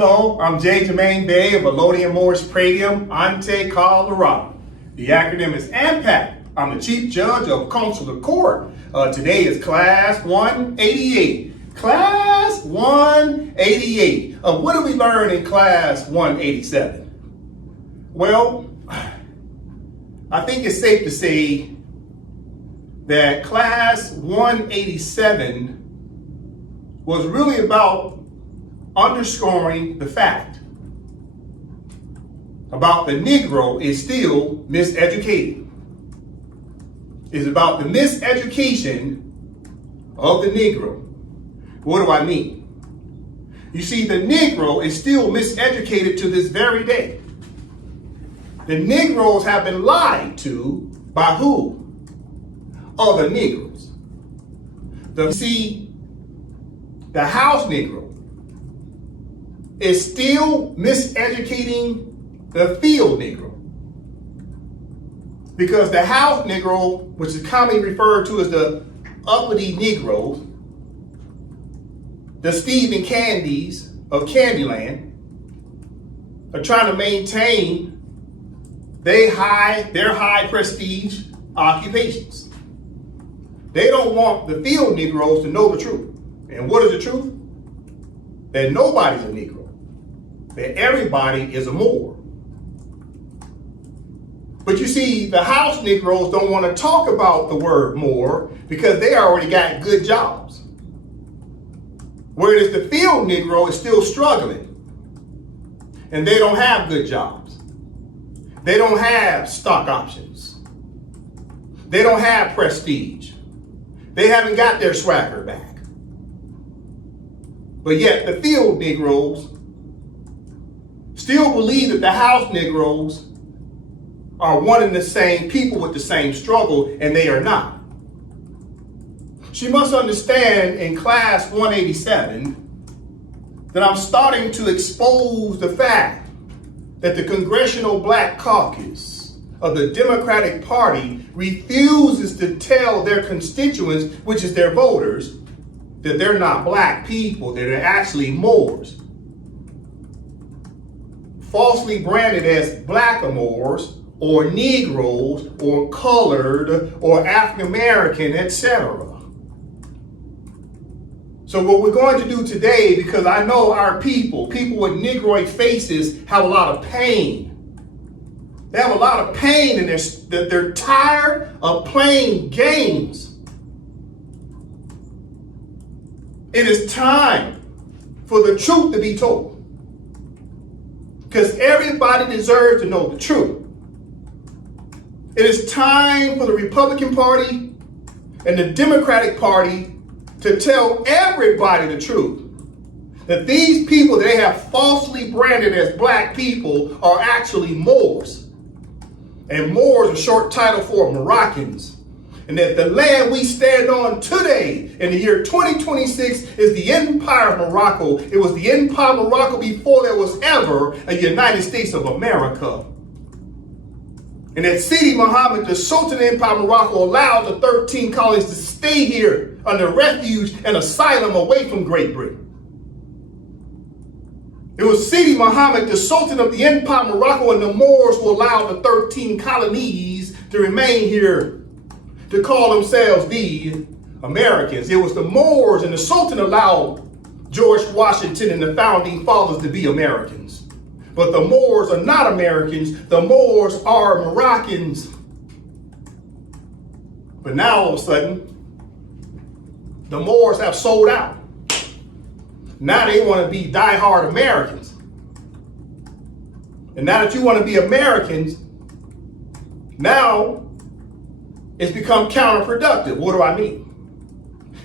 Hello, I'm J. Jermaine Bay of MOORS Pradium, Ante, Colorado. The acronym is AMPAC. I'm the Chief Judge of Consular Court. Today is Class 188. Class 188. What did we learn in Class 187? Well, I think it's safe to say that Class 187 was really about underscoring the fact about the Negro is still miseducated. It's about the miseducation of the Negro. What do I mean? You see, the Negro is still miseducated to this very day. The Negroes have been lied to by who? Other Negroes. The house Negro is still miseducating the field Negro. Because the house Negro, which is commonly referred to as the uppity Negroes, the Stephen Candys of Candyland, are trying to maintain their high prestige occupations. They don't want the field Negroes to know the truth. And what is the truth? That nobody's a Negro. That everybody is a Moor. But you see, the house Negroes don't want to talk about the word Moor because they already got good jobs. Whereas the field Negro is still struggling. And they don't have good jobs. They don't have stock options. They don't have prestige. They haven't got their swagger back. But yet the field Negroes still believe that the house Negroes are one and the same people with the same struggle, and they are not. She must understand in Class 187 that I'm starting to expose the fact that the Congressional Black Caucus of the Democratic Party refuses to tell their constituents, which is their voters, that they're not black people, that they're actually Moors. Falsely branded as blackamoors, or Negroes, or colored, or African American, etc. So what we're going to do today, because I know our people with Negroid faces, have a lot of pain. They have a lot of pain, and they're tired of playing games. It is time for the truth to be told. Because everybody deserves to know the truth. It is time for the Republican Party and the Democratic Party to tell everybody the truth. That these people that they have falsely branded as black people are actually Moors. And Moors is a short title for Moroccans. And that the land we stand on today in the year 2026 is the Empire of Morocco. It was the Empire of Morocco before there was ever a United States of America. And that Sidi Mohammed, the Sultan of Empire of Morocco, allowed the 13 colonies to stay here under refuge and asylum away from Great Britain. It was Sidi Mohammed, the Sultan of the Empire of Morocco, and the Moors who allowed the 13 colonies to remain here, to call themselves the Americans. It was the Moors and the Sultan allowed George Washington and the founding fathers to be Americans. But the Moors are not Americans. The Moors are Moroccans. But now all of a sudden, the Moors have sold out. Now they want to be diehard Americans. And now that you want to be Americans, now it's become counterproductive. What do I mean?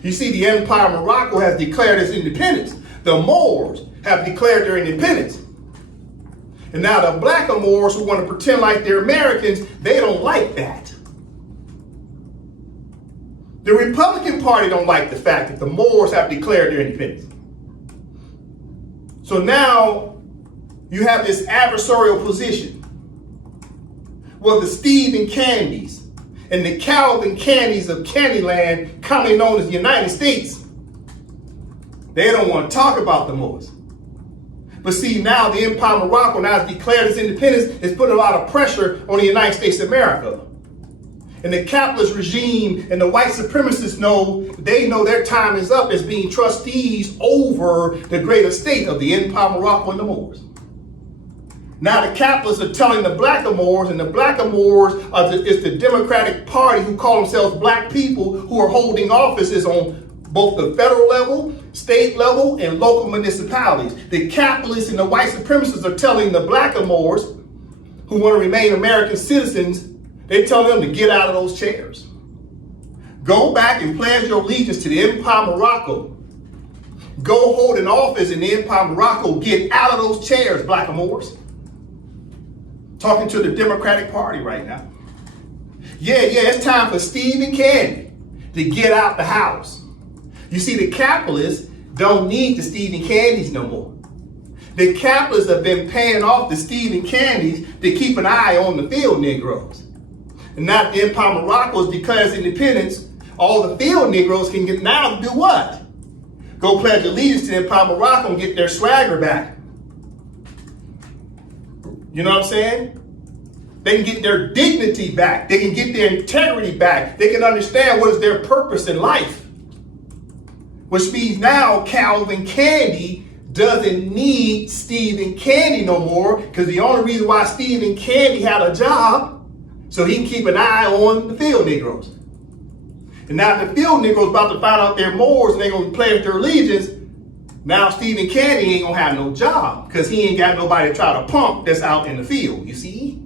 You see, the Empire of Morocco has declared its independence. The Moors have declared their independence. And now the blackamoors who want to pretend like they're Americans, they don't like that. The Republican Party don't like the fact that the Moors have declared their independence. So now you have this adversarial position. Well, the Stephen Candys and the Calvin Candys of Candyland, commonly known as the United States, they don't want to talk about the Moors. But see, now the Empire of Morocco, now it's declared its independence, it's putting a lot of pressure on the United States of America. And the capitalist regime and the white supremacists they know their time is up as being trustees over the great estate of the Empire of Morocco and the Moors. Now the capitalists are telling the Blackamoors, and the Blackamoors is the Democratic Party who call themselves black people who are holding offices on both the federal level, state level, and local municipalities. The capitalists and the white supremacists are telling the Blackamoors who want to remain American citizens, they tell them to get out of those chairs. Go back and pledge your allegiance to the Empire of Morocco. Go hold an office in the Empire of Morocco. Get out of those chairs, Blackamoors. Talking to the Democratic Party right now. Yeah, it's time for Steve and Candy to get out the house. You see, the capitalists don't need the Steve and Candies no more. The capitalists have been paying off the Steve and Candies to keep an eye on the field Negroes. And now the Empire of Morocco declares independence, all the field Negroes can get now to do what? Go pledge allegiance to the Empire of Morocco and get their swagger back. You know what I'm saying? They can get their dignity back. They can get their integrity back. They can understand what is their purpose in life. Which means now Calvin Candy doesn't need Steve and Candy no more, because the only reason why Steve and Candy had a job, so he can keep an eye on the field Negroes. And now the field Negroes about to find out they're Moors and they're going to pledge their allegiance. Now Steve and Candy ain't going to have no job because he ain't got nobody to try to pump that's out in the field, you see?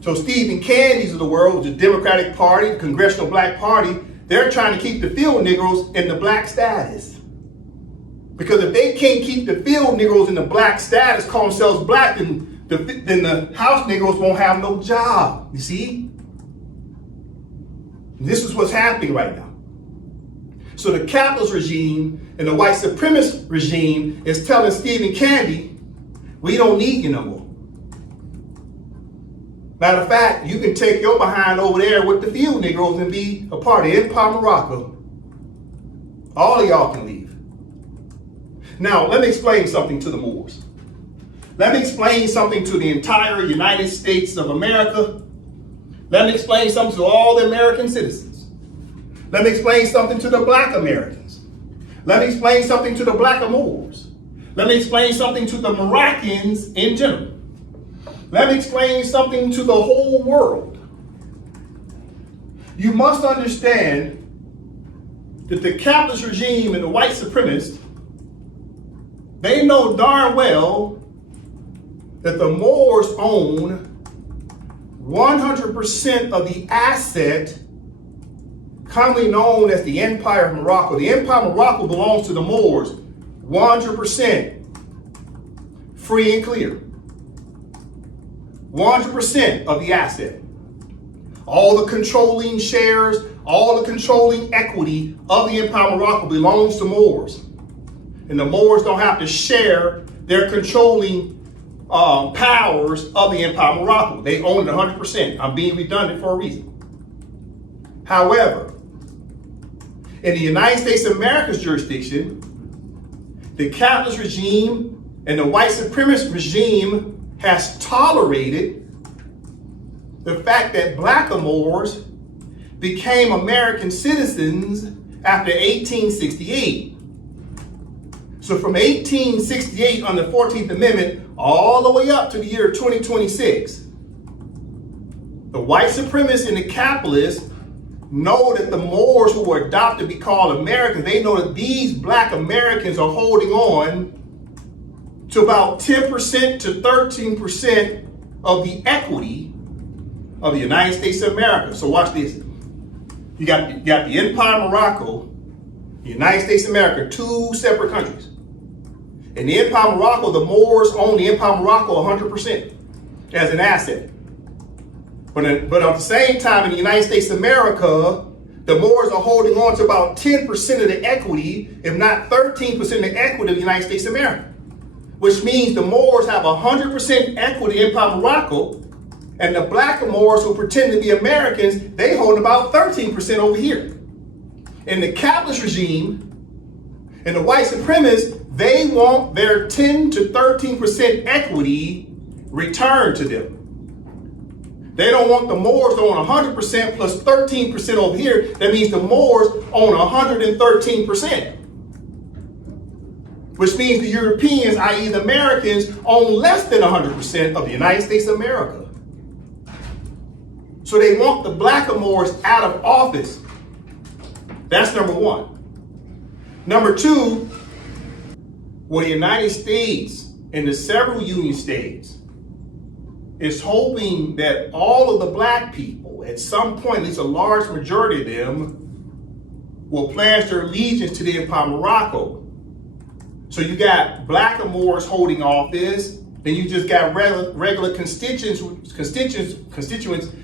So Steve and Candies of the world, the Democratic Party, the Congressional Black Party, they're trying to keep the field Negroes in the black status. Because if they can't keep the field Negroes in the black status, call themselves black, then the house Negroes won't have no job, you see? This is what's happening right now. So the capitalist regime and the white supremacist regime is telling Steve and Candy, we don't need you no more. Matter of fact, you can take your behind over there with the field Negroes and be a part of Empire of Morocco. All of y'all can leave. Now, let me explain something to the Moors. Let me explain something to the entire United States of America. Let me explain something to all the American citizens. Let me explain something to the black Americans. Let me explain something to the Blackamoors. Let me explain something to the Moroccans in general. Let me explain something to the whole world. You must understand that the capitalist regime and the white supremacists, they know darn well that the Moors own 100% of the asset commonly known as the Empire of Morocco. The Empire of Morocco belongs to the Moors, 100%, free and clear. 100% of the asset. All the controlling shares, all the controlling equity of the Empire of Morocco belongs to Moors. And the Moors don't have to share their controlling powers of the Empire of Morocco. They own it 100%. I'm being redundant for a reason. However, in the United States of America's jurisdiction, the capitalist regime and the white supremacist regime has tolerated the fact that Blackamoors became American citizens after 1868. So from 1868 on the 14th Amendment all the way up to the year 2026, the white supremacists and the capitalists know that the Moors who were adopted to be called Americans, they know that these black Americans are holding on to about 10% to 13% of the equity of the United States of America. So watch this. You got the Empire of Morocco, the United States of America, two separate countries. In the Empire of Morocco, the Moors own the Empire of Morocco 100% as an asset. But at the same time, in the United States of America, the Moors are holding on to about 10% of the equity, if not 13% of the equity of the United States of America. Which means the Moors have 100% equity in Empire of Morocco, and the Blackamoors who pretend to be Americans, they hold about 13% over here. In the capitalist regime, And the white supremacists, they want their 10 to 13% equity returned to them. They don't want the Moors to own 100% plus 13% over here. That means the Moors own 113%. Which means the Europeans, i.e. the Americans, own less than 100% of the United States of America. So they want the blackamoors out of office. That's number one. Number two, well, the United States and the several Union states is hoping that all of the black people, at some point, at least a large majority of them, will pledge their allegiance to the Empire of Morocco. So you got blackamoors holding office, then you just got regular constituents,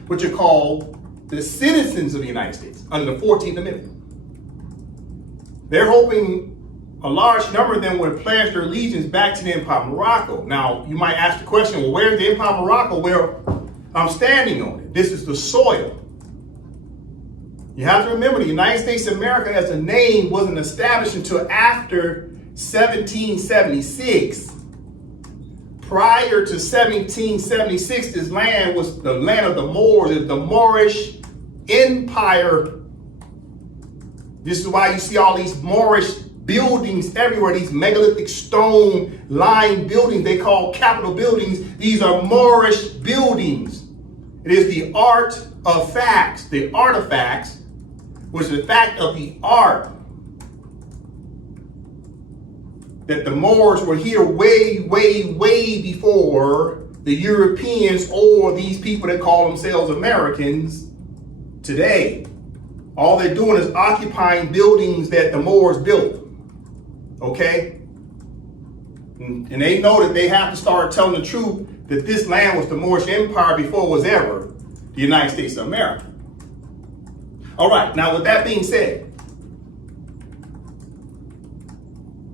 which are called the citizens of the United States under the 14th Amendment. They're hoping a large number of them would pledge their allegiance back to the Empire of Morocco. Now, you might ask the question, well, where's the Empire of Morocco? Where I'm standing on it. This is the soil. You have to remember the United States of America as a name wasn't established until after 1776. Prior to 1776, this land was the land of the Moors. It was the Moorish Empire. This is why you see all these Moorish buildings everywhere, these megalithic stone lined buildings they call Capitol buildings. These are Moorish buildings. It is the art of facts, the artifacts, which is the fact of the art that the Moors were here way, way, way before the Europeans or these people that call themselves Americans today. All they're doing is occupying buildings that the Moors built. Okay? And they know that they have to start telling the truth that this land was the Moorish Empire before it was ever the United States of America. All right, now with that being said,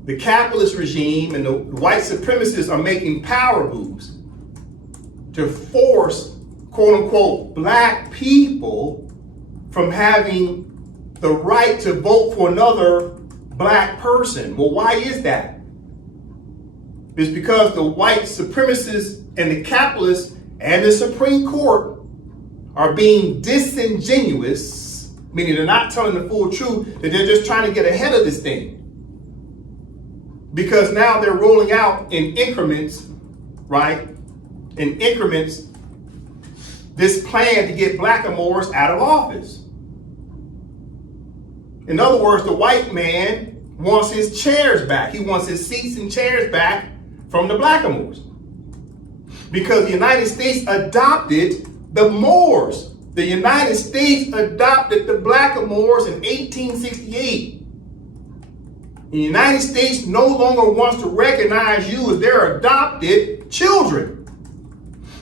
the capitalist regime and the white supremacists are making power moves to force, quote unquote, black people from having the right to vote for another black person. Well, why is that? It's because the white supremacists and the capitalists and the Supreme Court are being disingenuous, meaning they're not telling the full truth, that they're just trying to get ahead of this thing. Because now they're rolling out in increments, right? In increments, this plan to get blackamoors out of office. In other words, the white man wants his chairs back. He wants his seats and chairs back from the blackamoors. Because the United States adopted the Moors. The United States adopted the blackamoors in 1868. The United States no longer wants to recognize you as their adopted children.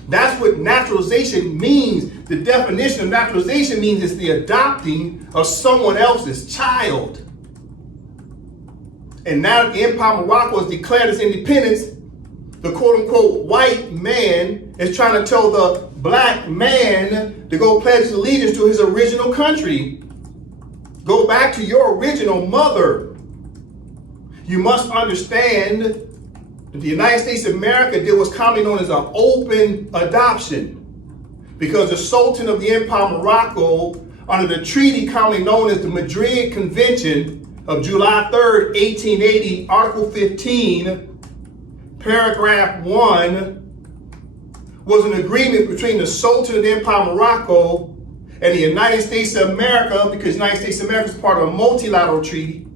That's what naturalization means. The definition of naturalization means it's the adopting of someone else's child. And now that the Empire of Morocco has declared its independence, the quote-unquote white man is trying to tell the black man to go pledge his allegiance to his original country. Go back to your original mother. You must understand that the United States of America did what's commonly known as an open adoption, because the Sultan of the Empire of Morocco, under the treaty commonly known as the Madrid Convention of July 3rd, 1880, Article 15, Paragraph 1, was an agreement between the Sultan of the Empire of Morocco and the United States of America, because the United States of America is part of a multilateral treaty.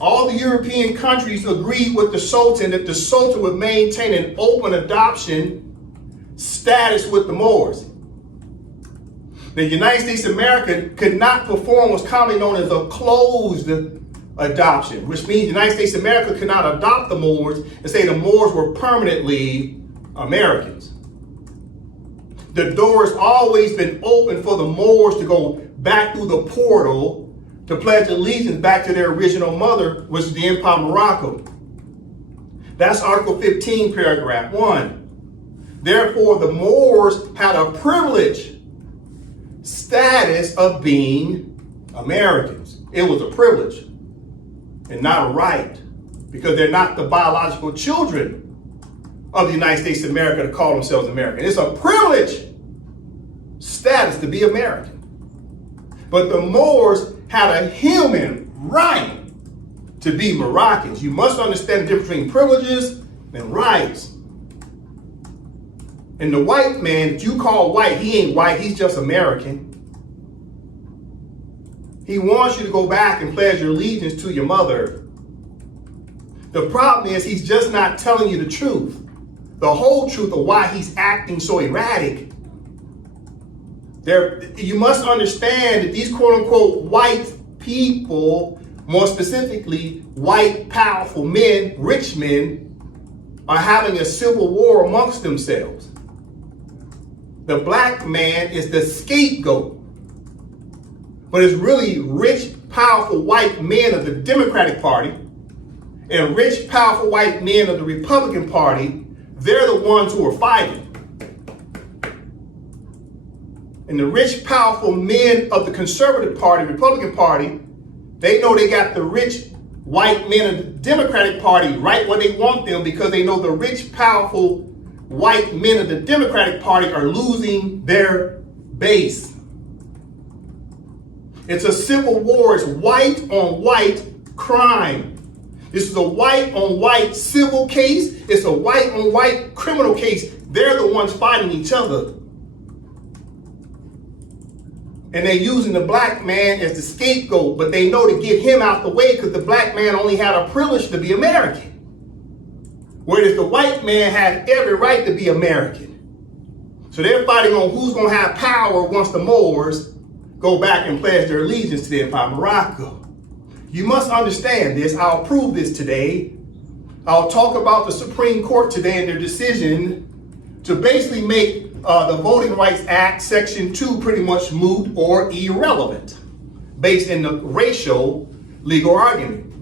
All the European countries agreed with the Sultan that the Sultan would maintain an open adoption status with the Moors. The United States of America could not perform what's commonly known as a closed adoption, which means the United States of America could not adopt the Moors and say the Moors were permanently Americans. The door has always been open for the Moors to go back through the portal to pledge allegiance back to their original mother, which is the Empire of Morocco. That's Article 15, Paragraph 1. Therefore, the Moors had a privileged status of being Americans. It was a privilege. and not a right, because they're not the biological children of the United States of America to call themselves American. It's a privileged status to be American. But the Moors had a human right to be Moroccans. You must understand the difference between privileges and rights. And the white man that you call white, he ain't white, he's just American. He wants you to go back and pledge your allegiance to your mother. The problem is he's just not telling you the truth. The whole truth of why he's acting so erratic. You must understand that these quote unquote white people, more specifically white powerful men, rich men, are having a civil war amongst themselves. The black man is the scapegoat. But it's really rich, powerful white men of the Democratic Party and rich, powerful white men of the Republican Party. They're the ones who are fighting. And the rich, powerful men of the Conservative Party, Republican Party, they know they got the rich white men of the Democratic Party right where they want them, because they know the rich, powerful white men of the Democratic Party are losing their base. It's a civil war. It's white on white crime. This is a white on white civil case. It's a white on white criminal case. They're the ones fighting each other. And they're using the black man as the scapegoat, but they know to get him out the way because the black man only had a privilege to be American. Whereas the white man had every right to be American. So they're fighting on who's going to have power once the Moors go back and pledge their allegiance to the Empire of Morocco. You must understand this. I'll prove this today. I'll talk about the Supreme Court today and their decision to basically make the Voting Rights Act Section 2 pretty much moot or irrelevant based in the racial legal argument.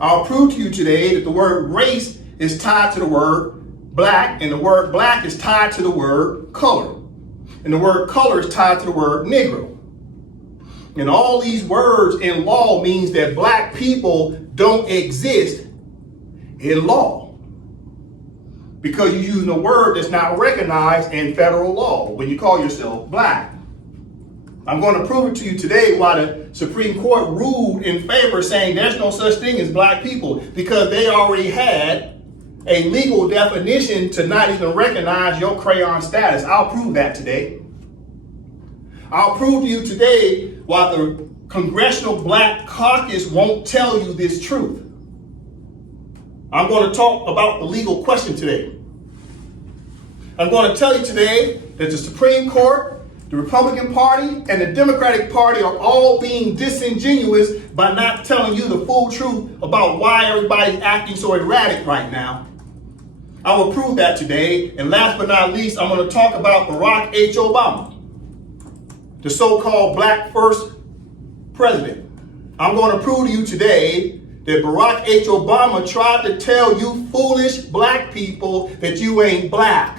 I'll prove to you today that the word race is tied to the word black, and the word black is tied to the word color. And the word color is tied to the word Negro. And all these words in law means that black people don't exist in law, because you're using a word that's not recognized in federal law when you call yourself black. I'm going to prove it to you today why the Supreme Court ruled in favor, saying there's no such thing as black people, because they already had a legal definition to not even recognize your crayon status. I'll prove that today. I'll prove to you today why the Congressional Black Caucus won't tell you this truth. I'm going to talk about the legal question today. I'm going to tell you today that the Supreme Court, the Republican Party, and the Democratic Party are all being disingenuous by not telling you the full truth about why everybody's acting so erratic right now. I will prove that today. And last but not least, I'm going to talk about Barack H. Obama, the so-called black first president. I'm going to prove to you today that Barack H. Obama tried to tell you foolish black people that you ain't black.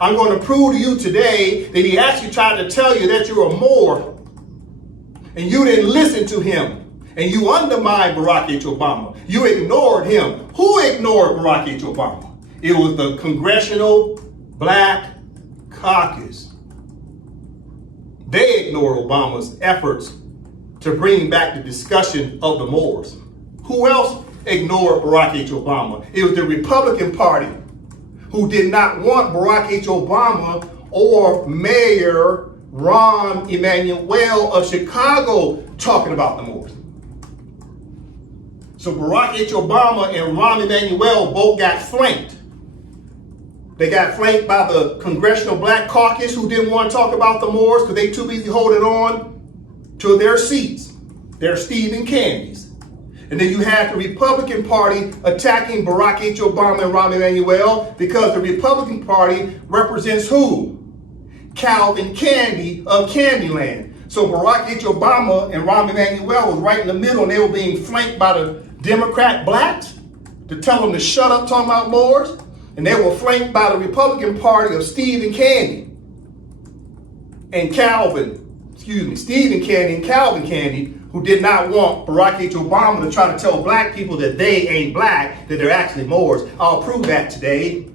I'm going to prove to you today that he actually tried to tell you that you're a Moor, and you didn't listen to him, and you undermined Barack H. Obama. You ignored him. Who ignored Barack H. Obama? It was the Congressional Black Caucus. They ignored Obama's efforts to bring back the discussion of the Moors. Who else ignored Barack H. Obama? It was the Republican Party, who did not want Barack H. Obama or Mayor Rahm Emanuel of Chicago talking about the Moors. So Barack H. Obama and Rahm Emanuel both got flanked. They got flanked by the Congressional Black Caucus, who didn't want to talk about the Moors because they too busy holding on to their seats, their Stephen Candies. And then you have the Republican Party attacking Barack H. Obama and Rahm Emanuel, because the Republican Party represents who? Calvin Candy of Candyland. So Barack H. Obama and Rahm Emanuel was right in the middle, and they were being flanked by the Democrat blacks to tell them to shut up talking about Moors. And they were flanked by the Republican Party of Stephen Candy and Stephen Candy and Calvin Candy who did not want Barack H. Obama to try to tell black people that they ain't black, that they're actually Moors. I'll prove that today.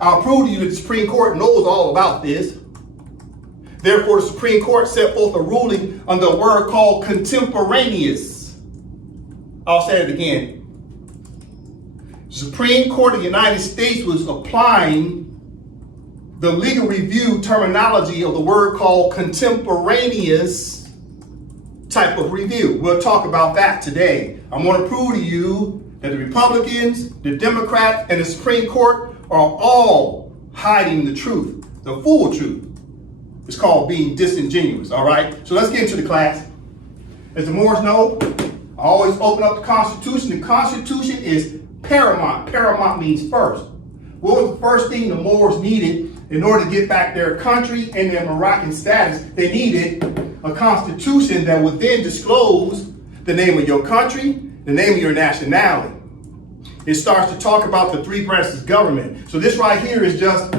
I'll prove to you that the Supreme Court knows all about this. Therefore, the Supreme Court set forth a ruling under a word called contemporaneous. I'll say it again. The Supreme Court of the United States was applying the legal review terminology of the word called contemporaneous type of review. We'll talk about that today. I'm going to prove to you that the Republicans, the Democrats, and the Supreme Court are all hiding the truth, the full truth. It's called being disingenuous, all right? So let's get into the class. As the Moors know, I always open up the Constitution. The Constitution is paramount. Paramount means first. What was the first thing the Moors needed in order to get back their country and their Moroccan status? They needed a constitution that would then disclose the name of your country, the name of your nationality. It starts to talk about the three branches of government. So this right here is just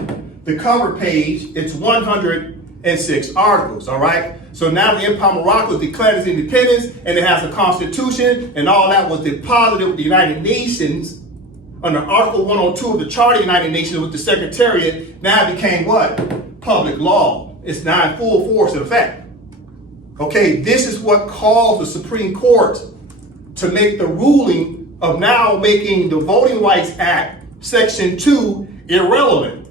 the cover page. It's 106 articles, all right? So now the Empire of Morocco declared its independence, and it has a constitution, and all that was deposited with the United Nations under Article 102 of the Charter of the United Nations with the Secretariat. Now it became what? Public law. It's now in full force and effect. Okay, this is what caused the Supreme Court to make the ruling of now making the Voting Rights Act, Section 2, irrelevant.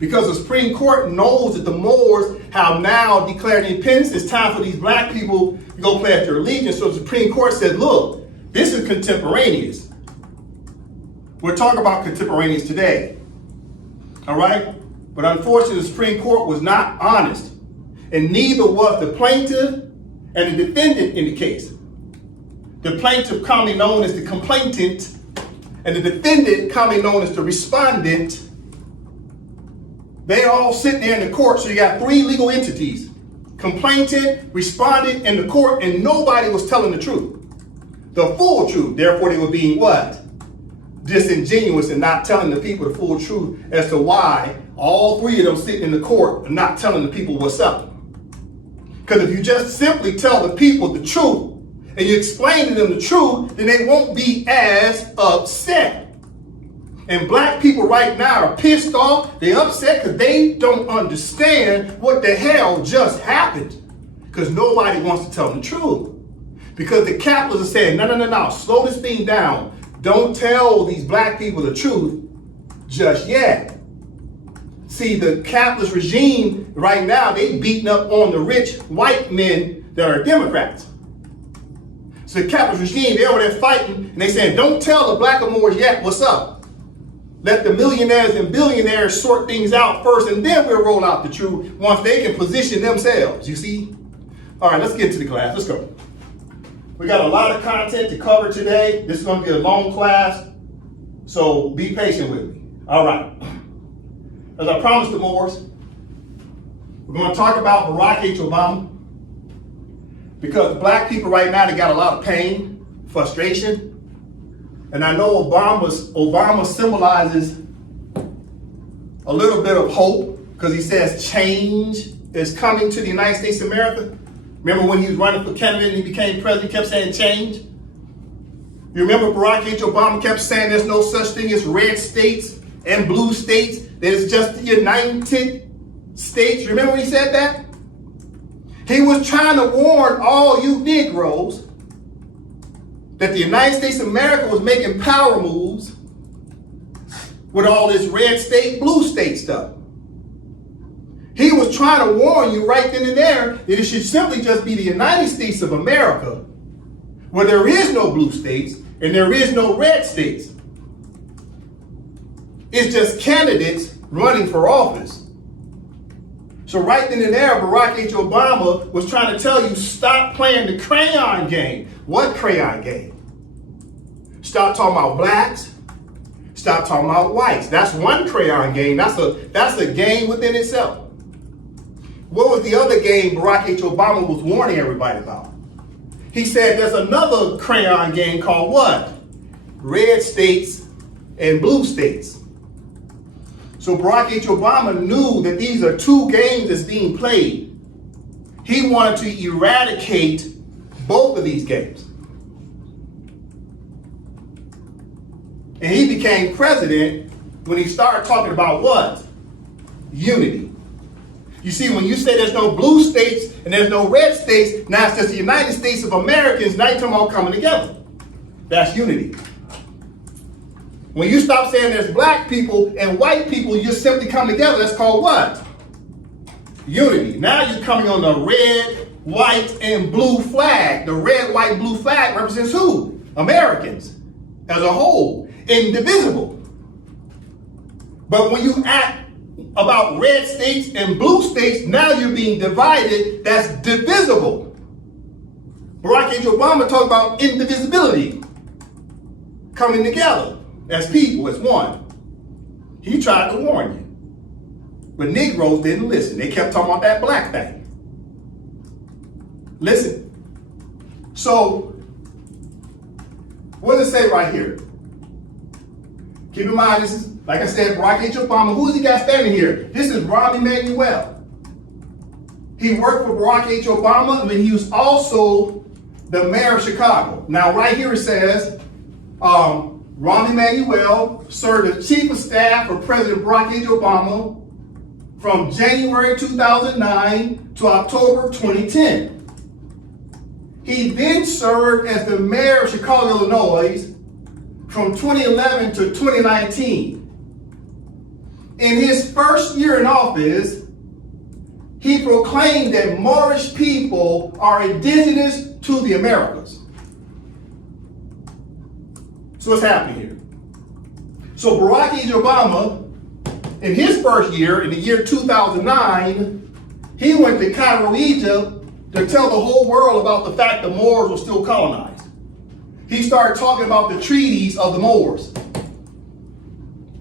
Because the Supreme Court knows that the Moors have now declared independence. It's time for these black people to go pledge their allegiance. So the Supreme Court said, look, this is contemporaneous. We're talking about contemporaneous today, all right? But unfortunately, the Supreme Court was not honest, and neither was the plaintiff and the defendant in the case. The plaintiff, commonly known as the complainant, and the defendant, commonly known as the respondent, they all sitting there in the court. So you got three legal entities: complainant, respondent, and the court, and nobody was telling the truth, the full truth. Therefore, they were being what? Disingenuous and not telling the people the full truth as to why all three of them sitting in the court are not telling the people what's up. Because if you just simply tell the people the truth and you explain to them the truth, then they won't be as upset. And black people right now are pissed off. They're upset because they don't understand what the hell just happened. Because nobody wants to tell them the truth. Because the capitalists are saying, no, slow this thing down. Don't tell these black people the truth just yet. See, the capitalist regime right now, they beating up on the rich white men that are Democrats. So the capitalist regime, they're over there fighting, and they saying, don't tell the black Moors yet what's up. Let the millionaires and billionaires sort things out first, and then we'll roll out the truth once they can position themselves, you see? All right, let's get to the class. Let's go. We got a lot of content to cover today. This is going to be a long class, so be patient with me. All right. As I promised the Moors, we're going to talk about Barack H. Obama, because black people right now, they got a lot of pain, frustration, and I know Obama symbolizes a little bit of hope, because he says change is coming to the United States of America. Remember when he was running for candidate and he became president, he kept saying change? You remember Barack H. Obama kept saying there's no such thing as red states and blue states, that it's just the United States. Remember when he said that? He was trying to warn all you Negroes that the United States of America was making power moves with all this red state, blue state stuff. He was trying to warn you right then and there that it should simply just be the United States of America, where there is no blue states and there is no red states. It's just candidates running for office. So right then and there, Barack H. Obama was trying to tell you, stop playing the crayon game. What crayon game? Stop talking about blacks. Stop talking about whites. That's one crayon game. That's a game within itself. What was the other game Barack H. Obama was warning everybody about? He said there's another crayon game called what? Red states and blue states. So Barack H. Obama knew that these are two games that's being played. he wanted to eradicate both of these games. And he became president when he started talking about what? Unity. You see, when you say there's no blue states and there's no red states, now it's just the United States of Americans, now you're talking about coming together. That's unity. When you stop saying there's black people and white people, you just simply come together. That's called what? Unity. Now you're coming on the red, white, and blue flag. The red, white, blue flag represents who? Americans as a whole, indivisible. But when you act about red states and blue states, now you're being divided. That's divisible. Barack H. Obama talked about indivisibility, coming together as people, as one. He tried to warn you, but Negroes didn't listen. They kept talking about that black thing. Listen. So, what does it say right here? Keep in mind, this is, like I said, Barack H. Obama. Who has he got standing here? This is Rahm Emanuel. He worked for Barack H. Obama, and he was also the mayor of Chicago. Now, right here it says, Rahm Emanuel served as chief of staff for President Barack H. Obama from January 2009 to October 2010. He then served as the mayor of Chicago, Illinois from 2011 to 2019. In his first year in office, he proclaimed that Moorish people are indigenous to the Americas. So what's happening here? So Barack H. Obama, in his first year, in the year 2009, he went to Cairo, Egypt, to tell the whole world about the fact the Moors were still colonized. He started talking about the treaties of the Moors.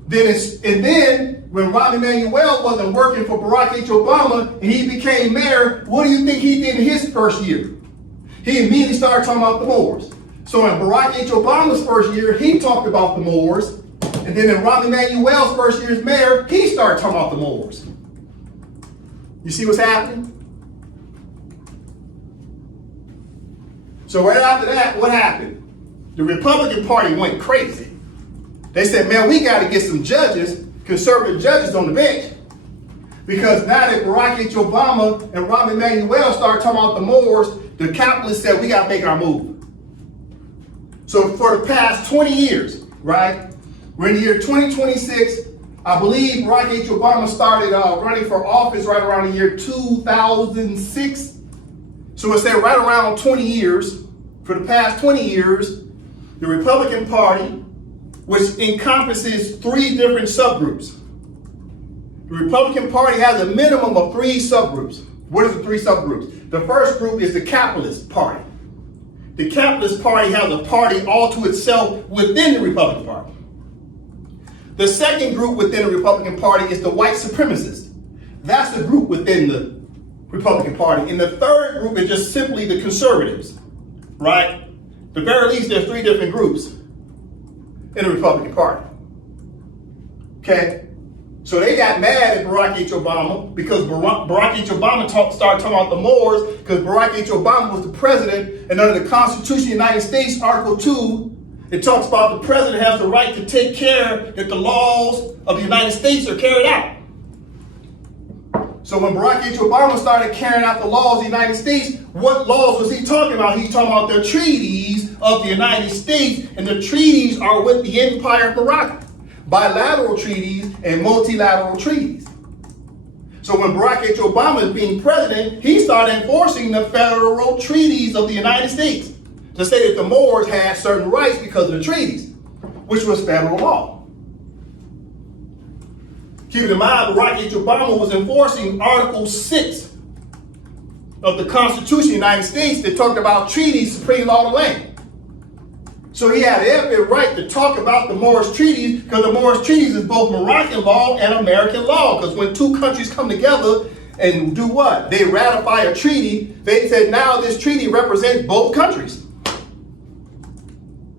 Then, when Rahm Emanuel wasn't working for Barack H. Obama and he became mayor, what do you think he did in his first year? He immediately started talking about the Moors. So in Barack H. Obama's first year, he talked about the Moors. And then in Rahm Emanuel's first year as mayor, he started talking about the Moors. You see what's happening? So right after that, what happened? The Republican Party went crazy. They said, man, we got to get some judges, conservative judges on the bench. Because now that Barack H. Obama and Rahm Emanuel started talking about the Moors, the capitalists said, we got to make our move. So for the past 20 years, right, we're in the year 2026. I believe Barack H. Obama started running for office right around the year 2006. So it's said right around 20 years. For the past 20 years, the Republican Party, which encompasses 3 different subgroups. The Republican Party has a minimum of 3 subgroups. What are the 3 subgroups? The first group is the Capitalist Party. The Capitalist Party has a party all to itself within the Republican Party. The second group within the Republican Party is the white supremacists. That's the group within the Republican Party. And the third group is just simply the conservatives, right? At the very least, there's 3 different groups in the Republican Party. Okay? So they got mad at Barack H. Obama because Barack H. Obama started talking about the Moors because Barack H. Obama was the president, and under the Constitution of the United States, Article 2, it talks about the president has the right to take care that the laws of the United States are carried out. So when Barack H. Obama started carrying out the laws of the United States, what laws was he talking about? He's talking about the treaties of the United States, and the treaties are with the Empire of Morocco. Bilateral treaties and multilateral treaties. So when Barack H. Obama is being president, he started enforcing the federal treaties of the United States to say that the Moors had certain rights because of the treaties, which was federal law. Keep in mind, Barack H. Obama was enforcing Article 6 of the Constitution of the United States that talked about treaties, supreme law of the land. So he had every right to talk about the Moorish treaties because the Moorish treaties is both Moroccan law and American law. Because when 2 countries come together and do what? They ratify a treaty. They said now this treaty represents both countries.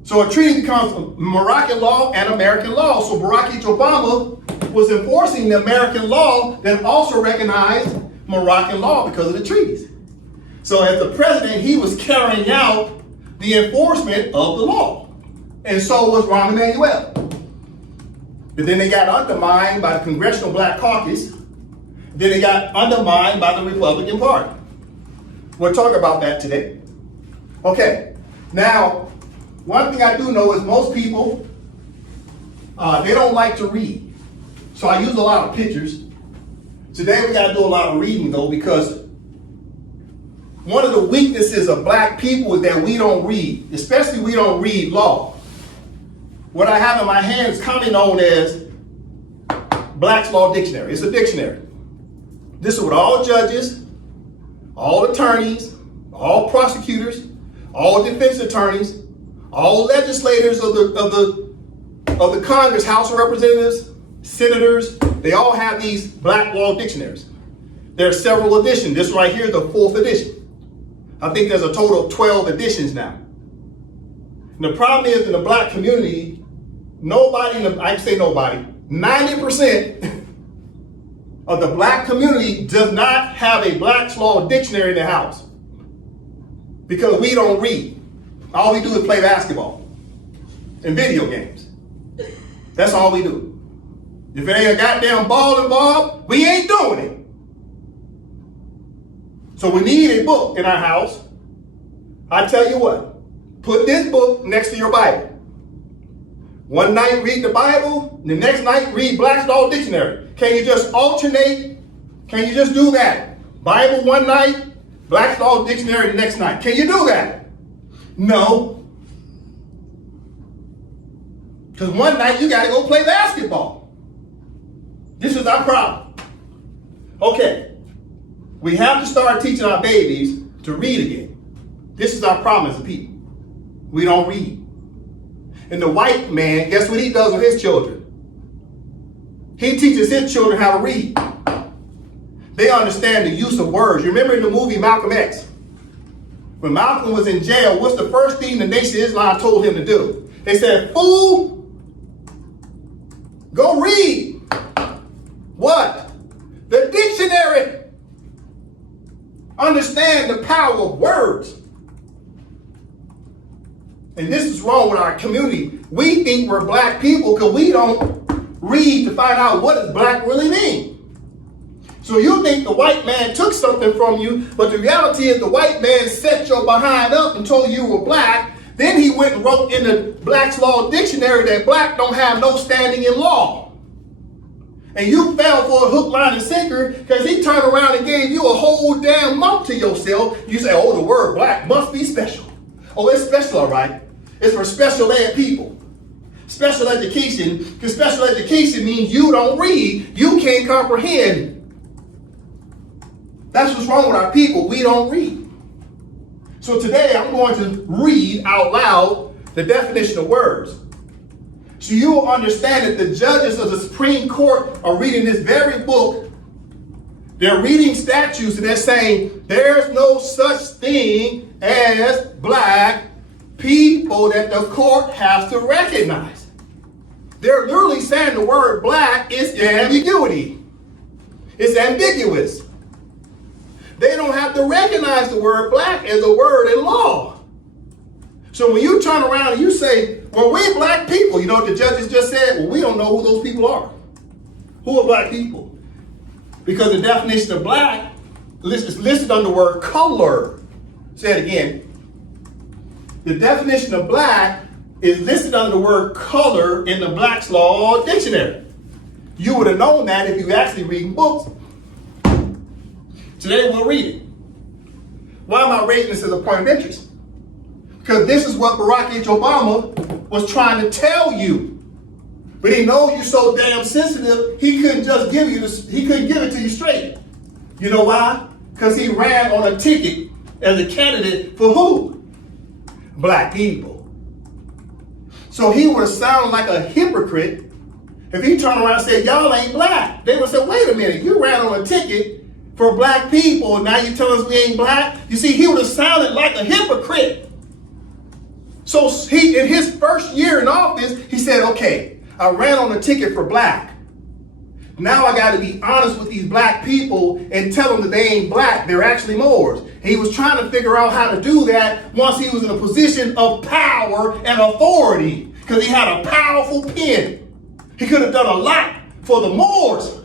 So a treaty becomes Moroccan law and American law. So Barack H. Obama was enforcing the American law that also recognized Moroccan law because of the treaties. So as the president, he was carrying out the enforcement of the law. And so was Rahm Emanuel. But then they got undermined by the Congressional Black Caucus. Then they got undermined by the Republican Party. We'll talk about that today. Okay, now, one thing I do know is most people, they don't like to read. So I use a lot of pictures. Today we got to do a lot of reading though, because one of the weaknesses of black people is that we don't read, especially we don't read law. What I have in my hand is commonly known as Black's Law Dictionary. It's a dictionary. This is what all judges, all attorneys, all prosecutors, all defense attorneys, all legislators of the Congress, House of Representatives, senators, they all have these Black Law Dictionaries. There are several editions. This right here is the 4th edition. I think there's a total of 12 editions now. And the problem is in the black community, I say nobody, 90% of the black community does not have a Black's Law Dictionary in their house. Because we don't read. All we do is play basketball and video games. That's all we do. If it ain't a goddamn ball involved, we ain't doing it. So we need a book in our house. I tell you what, put this book next to your Bible. One night read the Bible, the next night read Black's Law Dictionary. Can you just alternate? Can you just do that? Bible one night, Black's Law Dictionary the next night. Can you do that? No. Because one night you got to go play basketball. This is our problem. Okay. We have to start teaching our babies to read again. This is our problem as a people. We don't read. And the white man, guess what he does with his children? He teaches his children how to read. They understand the use of words. You remember in the movie Malcolm X? When Malcolm was in jail, what's the first thing the Nation of Islam told him to do? They said, fool, go read. What? The dictionary. Understand the power of words. And this is wrong with our community. We think we're black people because we don't read to find out what does black really mean. So you think the white man took something from you, but the reality is the white man set your behind up and told you were black. Then he went and wrote in the Black's Law Dictionary that black don't have no standing in law. And you fell for a hook, line, and sinker because he turned around and gave you a whole damn month to yourself. You say, oh, the word black must be special. Oh, it's special, all right. It's for special ed people. Special education, because special education means you don't read, you can't comprehend. That's what's wrong with our people. We don't read. So today I'm going to read out loud the definition of words. So you will understand that the judges of the Supreme Court are reading this very book. They're reading statutes and they're saying there's no such thing as black people that the court has to recognize. They're literally saying the word black is ambiguity. It's ambiguous. They don't have to recognize the word black as a word in law. So when you turn around and you say, well, we're black people, you know what the judges just said? Well, we don't know who those people are. Who are black people? Because the definition of black is listed under the word color. Say it again. The definition of black is listed under the word color in the Black's Law Dictionary. You would have known that if you actually read books. Today we'll read it. Why am I raising this as a point of interest? Because this is what Barack H. Obama was trying to tell you. But he knows you're so damn sensitive, he couldn't just give you this, he couldn't give it to you straight. You know why? Because he ran on a ticket as a candidate for who? Black people. So he would have sounded like a hypocrite if he turned around and said, y'all ain't black. They would say, wait a minute, you ran on a ticket for black people, and now you tell us we ain't black? You see, he would have sounded like a hypocrite. So he, in his first year in office, he said, okay, I ran on a ticket for black. Now I got to be honest with these black people and tell them that they ain't black, they're actually Moors. He was trying to figure out how to do that once he was in a position of power and authority, because he had a powerful pen. He could have done a lot for the Moors.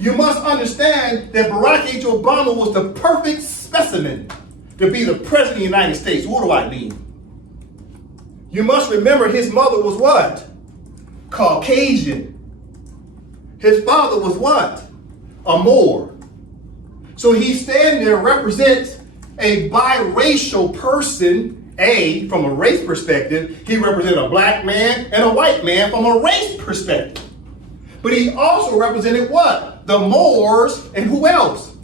You must understand that Barack H. Obama was the perfect specimen to be the president of the United States. What do I mean? You must remember his mother was what? Caucasian. His father was what? A Moor. So he standing there represents a biracial person. From a race perspective, he represented a black man and a white man from a race perspective. But he also represented what? The Moors and who else?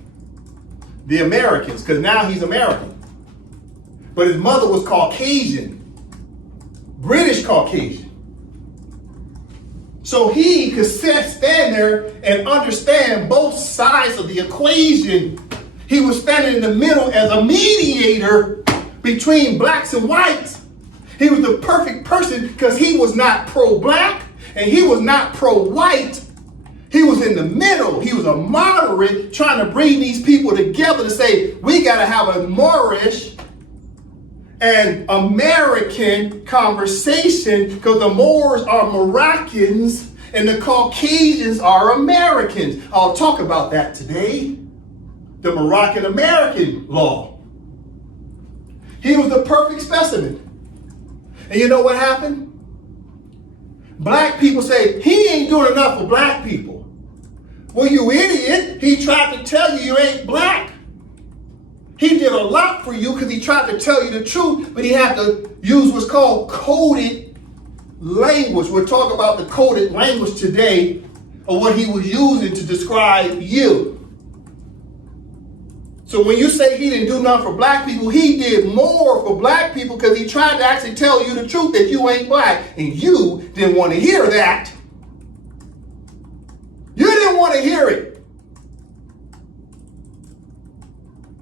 The Americans, because now he's American. But his mother was Caucasian, British Caucasian. So he could stand there and understand both sides of the equation. He was standing in the middle as a mediator between blacks and whites. He was the perfect person because he was not pro-black and he was not pro-white. He was in the middle. He was a moderate trying to bring these people together to say, we got to have a Moorish and American conversation because the Moors are Moroccans and the Caucasians are Americans. I'll talk about that today. The Moroccan-American law. He was the perfect specimen. And you know what happened? Black people say, he ain't doing enough for black people. Well, you idiot. He tried to tell you ain't black. He did a lot for you because he tried to tell you the truth, but he had to use what's called coded language. We'll talk about the coded language today of what he was using to describe you. So when you say he didn't do nothing for black people, he did more for black people because he tried to actually tell you the truth that you ain't black. And you didn't want to hear that. You didn't want to hear it.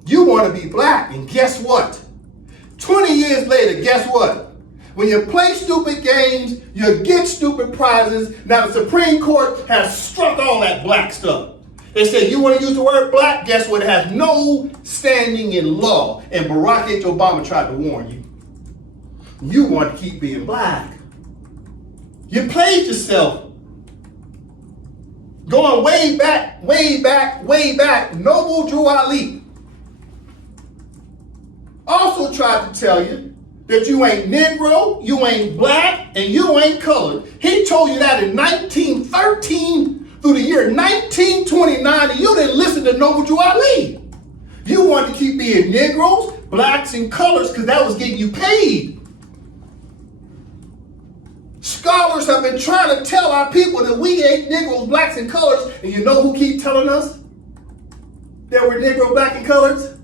You want to be black. And guess what? 20 years later, guess what? When you play stupid games, you get stupid prizes. Now the Supreme Court has struck all that black stuff. They said, you want to use the word black? Guess what? It has no standing in law. And Barack H. Obama tried to warn you. You want to keep being black. You played yourself. Going way back, Noble Drew Ali also tried to tell you that you ain't Negro, you ain't black, and you ain't colored. He told you that in 1913 through the year 1929, and you didn't listen to Noble Drew Ali. You wanted to keep being Negroes, blacks, and colors because that was getting you paid. Scholars have been trying to tell our people that we ain't Negroes, blacks, and colors, and you know who keep telling us that we're Negro, black, and colors?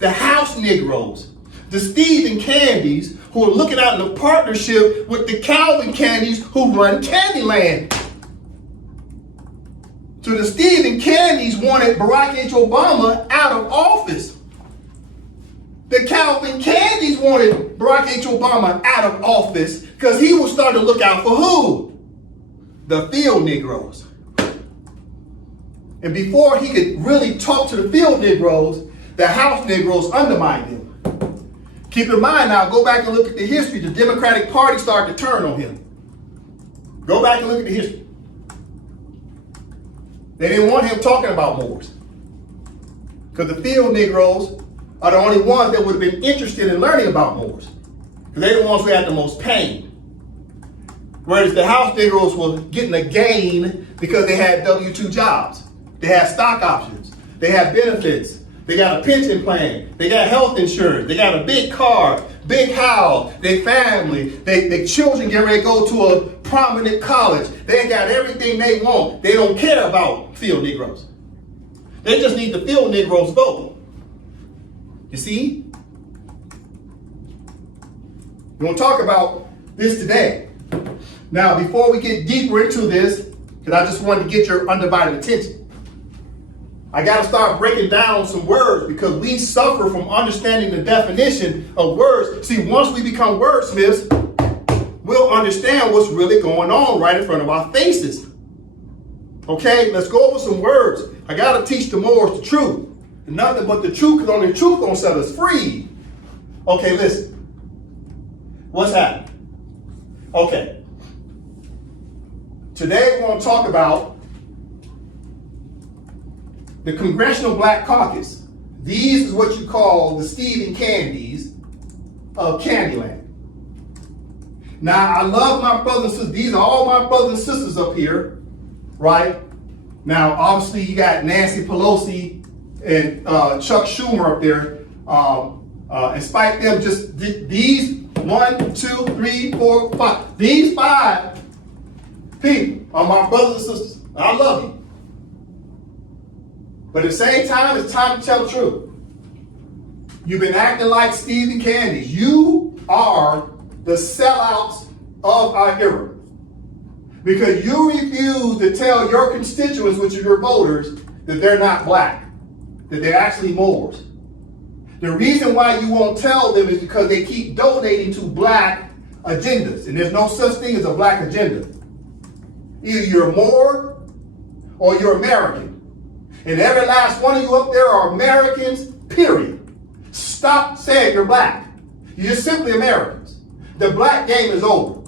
The house Negroes, the Stephen Candys, who are looking out in a partnership with the Calvin Candys who run Candyland. So the Stephen Candys wanted Barack H. Obama out of office. The Calvin Candys wanted Barack H. Obama out of office because he was starting to look out for who? The field Negroes. And before he could really talk to the field Negroes, the house Negroes undermined him. Keep in mind now, go back and look at the history. The Democratic Party started to turn on him. Go back and look at the history. They didn't want him talking about Moors. Because the field Negroes are the only ones that would have been interested in learning about Moors. Because they're the ones who had the most pain. Whereas the house Negroes were getting a gain because they had W-2 jobs. They had stock options. They had benefits. They got a pension plan. They got health insurance. They got a big car, big house, their family. Their children get ready to go to a prominent college. They got everything they want. They don't care about field Negroes. They just need the field Negroes vote. You see? We're going to talk about this today. Now, before we get deeper into this, because I just wanted to get your undivided attention, I got to start breaking down some words because we suffer from understanding the definition of words. See, once we become wordsmiths, we'll understand what's really going on right in front of our faces. Okay, let's go over some words. I gotta teach the Moors the truth. And nothing but the truth, because only the truth gonna set us free. Okay, listen. What's happening? Okay. Today we're gonna talk about the Congressional Black Caucus. These is what you call the Stephen Candies of Candyland. Now, I love my brothers and sisters. These are all my brothers and sisters up here, right? Now, obviously, you got Nancy Pelosi and Chuck Schumer up there. In spite of them, just these 1, 2, 3, 4, 5. These 5 people are my brothers and sisters. I love you. But at the same time, it's time to tell the truth. You've been acting like Stephen Candies. You are the sellouts of our era. Because you refuse to tell your constituents, which are your voters, that they're not black, that they're actually Moors. The reason why you won't tell them is because they keep donating to black agendas. And there's no such thing as a black agenda. Either you're a Moor or you're American. And every last one of you up there are Americans, period. Stop saying you're black. You're just simply Americans. The black game is over.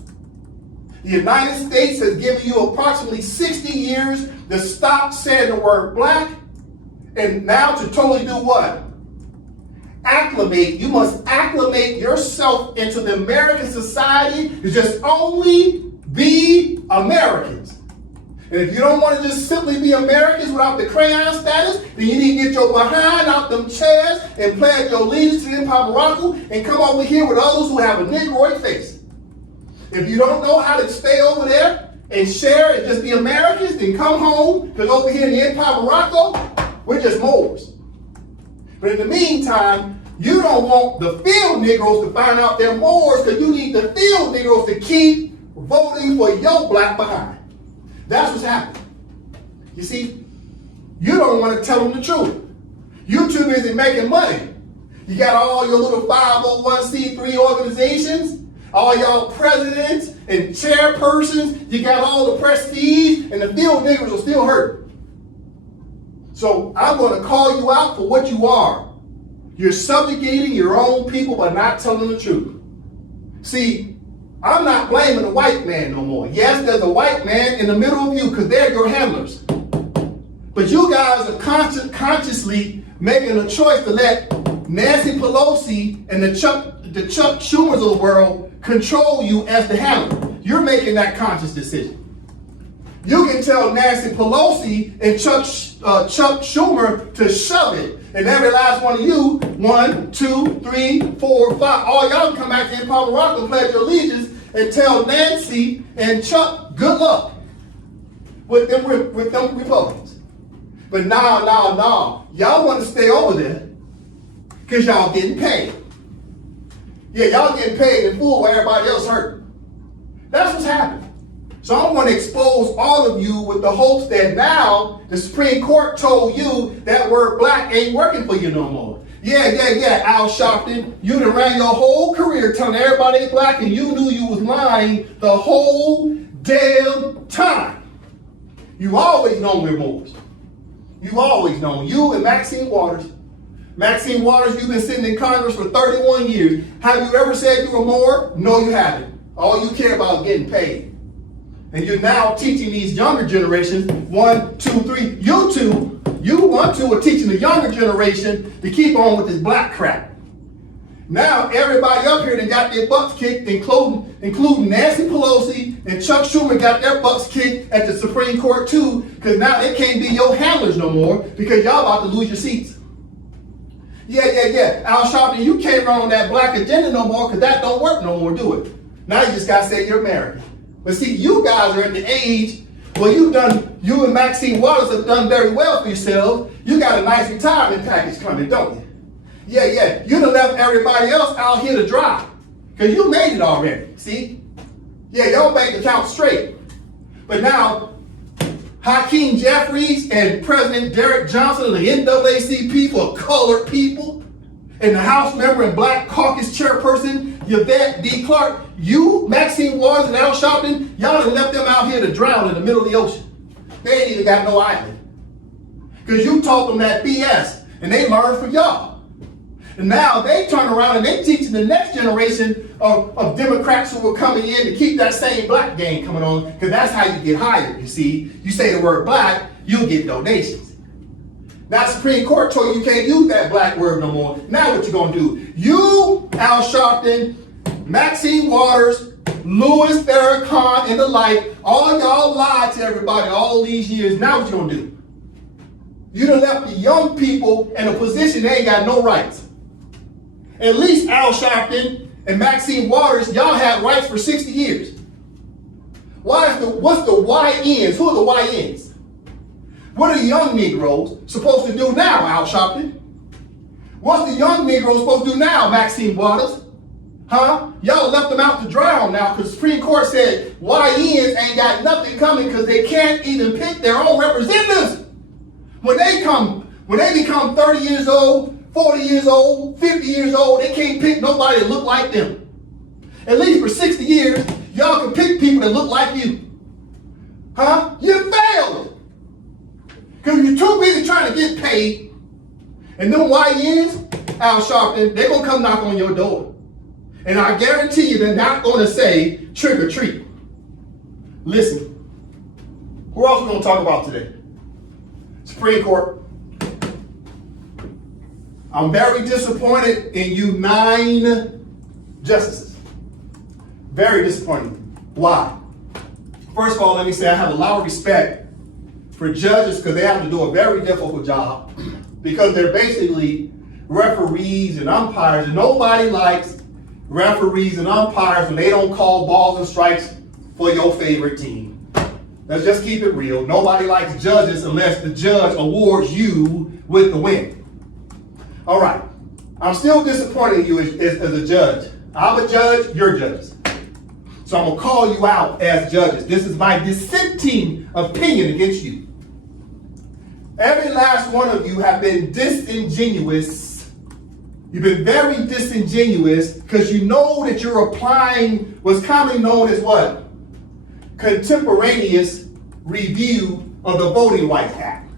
The United States has given you approximately 60 years to stop saying the word black, and now to totally do what? Acclimate. You must acclimate yourself into the American society to just only be Americans. And if you don't want to just simply be Americans without the crayon status, then you need to get your behind out them chairs and pledge your allegiance to the Empire of Morocco and come over here with others who have a Negroid face. If you don't know how to stay over there and share and just be Americans, then come home, because over here in the Empire of Morocco, we're just Moors. But in the meantime, you don't want the field Negroes to find out they're Moors, because you need the field Negroes to keep voting for your black behind. That's what's happening. You see, you don't want to tell them the truth. You're too busy making money. You got all your little 501c3 organizations, all y'all presidents and chairpersons, you got all the prestige, and the field niggers are still hurt. So I'm going to call you out for what you are. You're subjugating your own people by not telling the truth. See, I'm not blaming the white man no more. Yes, there's a white man in the middle of you because they're your handlers. But you guys are consciously making a choice to let Nancy Pelosi and the Chuck Schumers of the world control you as the handler. You're making that conscious decision. You can tell Nancy Pelosi and Chuck Schumer to shove it. And every last one of you, 1, 2, 3, 4, 5, all y'all can come back to Empire of Morocco and pledge your allegiance and tell Nancy and Chuck good luck with them Republicans. But no, y'all want to stay over there because y'all getting paid. Yeah, y'all getting paid in full while everybody else hurt. That's what's happening. So I'm going to expose all of you with the hopes that now the Supreme Court told you that word black ain't working for you no more. Yeah, Al Sharpton, you done ran your whole career telling everybody they black and you knew you was lying the whole damn time. You always known we're Moors. You've always known. You and Maxine Waters. Maxine Waters, you've been sitting in Congress for 31 years. Have you ever said you were Moor? No, you haven't. All you care about is getting paid. And you're now teaching these younger generations, 1, 2, 3, you are teaching the younger generation to keep on with this black crap. Now everybody up here that got their butts kicked, including Nancy Pelosi and Chuck Schumer got their butts kicked at the Supreme Court too, because now they can't be your handlers no more because y'all about to lose your seats. Yeah. Al Sharpton, you can't run on that black agenda no more because that don't work no more, do it. Now you just gotta say you're American. But see, you guys are at the age where you and Maxine Waters have done very well for yourselves. You got a nice retirement package coming, don't you? Yeah. You done left everybody else out here to dry. Because you made it already, see? Yeah, your bank account's straight. But now, Hakeem Jeffries and President Derek Johnson of the NAACP for colored people, and the House member and Black Caucus chairperson, Yvette D. Clark, you, Maxine Waters, and Al Sharpton, y'all done left them out here to drown in the middle of the ocean. they ain't even got no island. Because you taught them that BS, and they learned from y'all. And now they turn around and they teaching the next generation of Democrats who are coming in to keep that same black game coming on, because that's how you get hired, you see. You say the word black, you'll get donations. Now the Supreme Court told you can't use that black word no more. Now what you gonna do? You, Al Sharpton, Maxine Waters, Louis Farrakhan, and the like, all y'all lied to everybody all these years. Now what you gonna do? You done left the young people in a position they ain't got no rights. At least Al Sharpton and Maxine Waters, y'all had rights for 60 years. What's the YNs? Who are the YNs? What are the young Negroes supposed to do now, Al Sharpton? What's the young Negroes supposed to do now, Maxine Waters? Huh? Y'all left them out to drown now because the Supreme Court said YNs ain't got nothing coming because they can't even pick their own representatives. When they become 30 years old, 40 years old, 50 years old, they can't pick nobody that look like them. At least for 60 years, y'all can pick people that look like you. Huh? You failed. Because you're too busy trying to get paid. And them YNs, Al Sharpton, they're going to come knock on your door. And I guarantee you they're not going to say trick or treat. Listen, who else are we going to talk about today? Supreme Court. I'm very disappointed in you 9 justices. Very disappointed. Why? First of all, let me say I have a lot of respect for judges because they have to do a very difficult job because they're basically referees and umpires, and nobody likes referees and umpires when they don't call balls and strikes for your favorite team. Let's just keep it real. Nobody likes judges unless the judge awards you with the win. All right. I'm still disappointed in you as a judge. I'm a judge, you're judges. So I'm going to call you out as judges. This is my dissenting opinion against you. Every last one of you have been disingenuous. You've been very disingenuous because you know that you're applying what's commonly known as what? Contemporaneous review of the Voting Rights Act.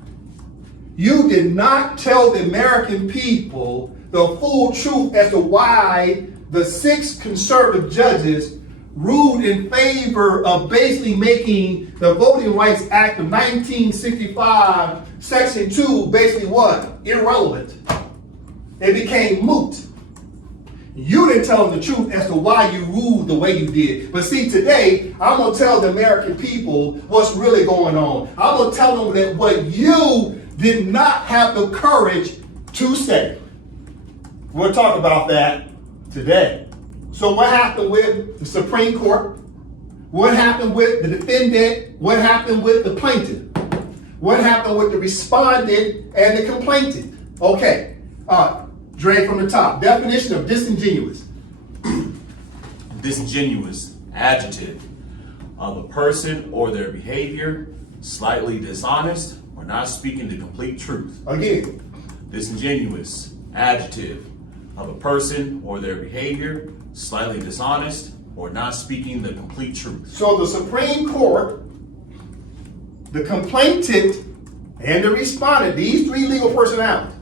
You did not tell the American people the full truth as to why the 6 conservative judges ruled in favor of basically making the Voting Rights Act of 1965, Section 2, basically what? Irrelevant. It became moot. You didn't tell them the truth as to why you ruled the way you did. But see, today, I'm going to tell the American people what's really going on. I'm going to tell them that what you did not have the courage to say. We'll talk about that today. So what happened with the Supreme Court? What happened with the defendant? What happened with the plaintiff? What happened with the respondent and the complainant? Okay. Dre from the top. Definition of disingenuous. Disingenuous, adjective, of a person or their behavior, slightly dishonest or not speaking the complete truth. Again. Disingenuous, adjective, of a person or their behavior, slightly dishonest or not speaking the complete truth. So the Supreme Court, the complainant, and the respondent, these 3 legal personalities,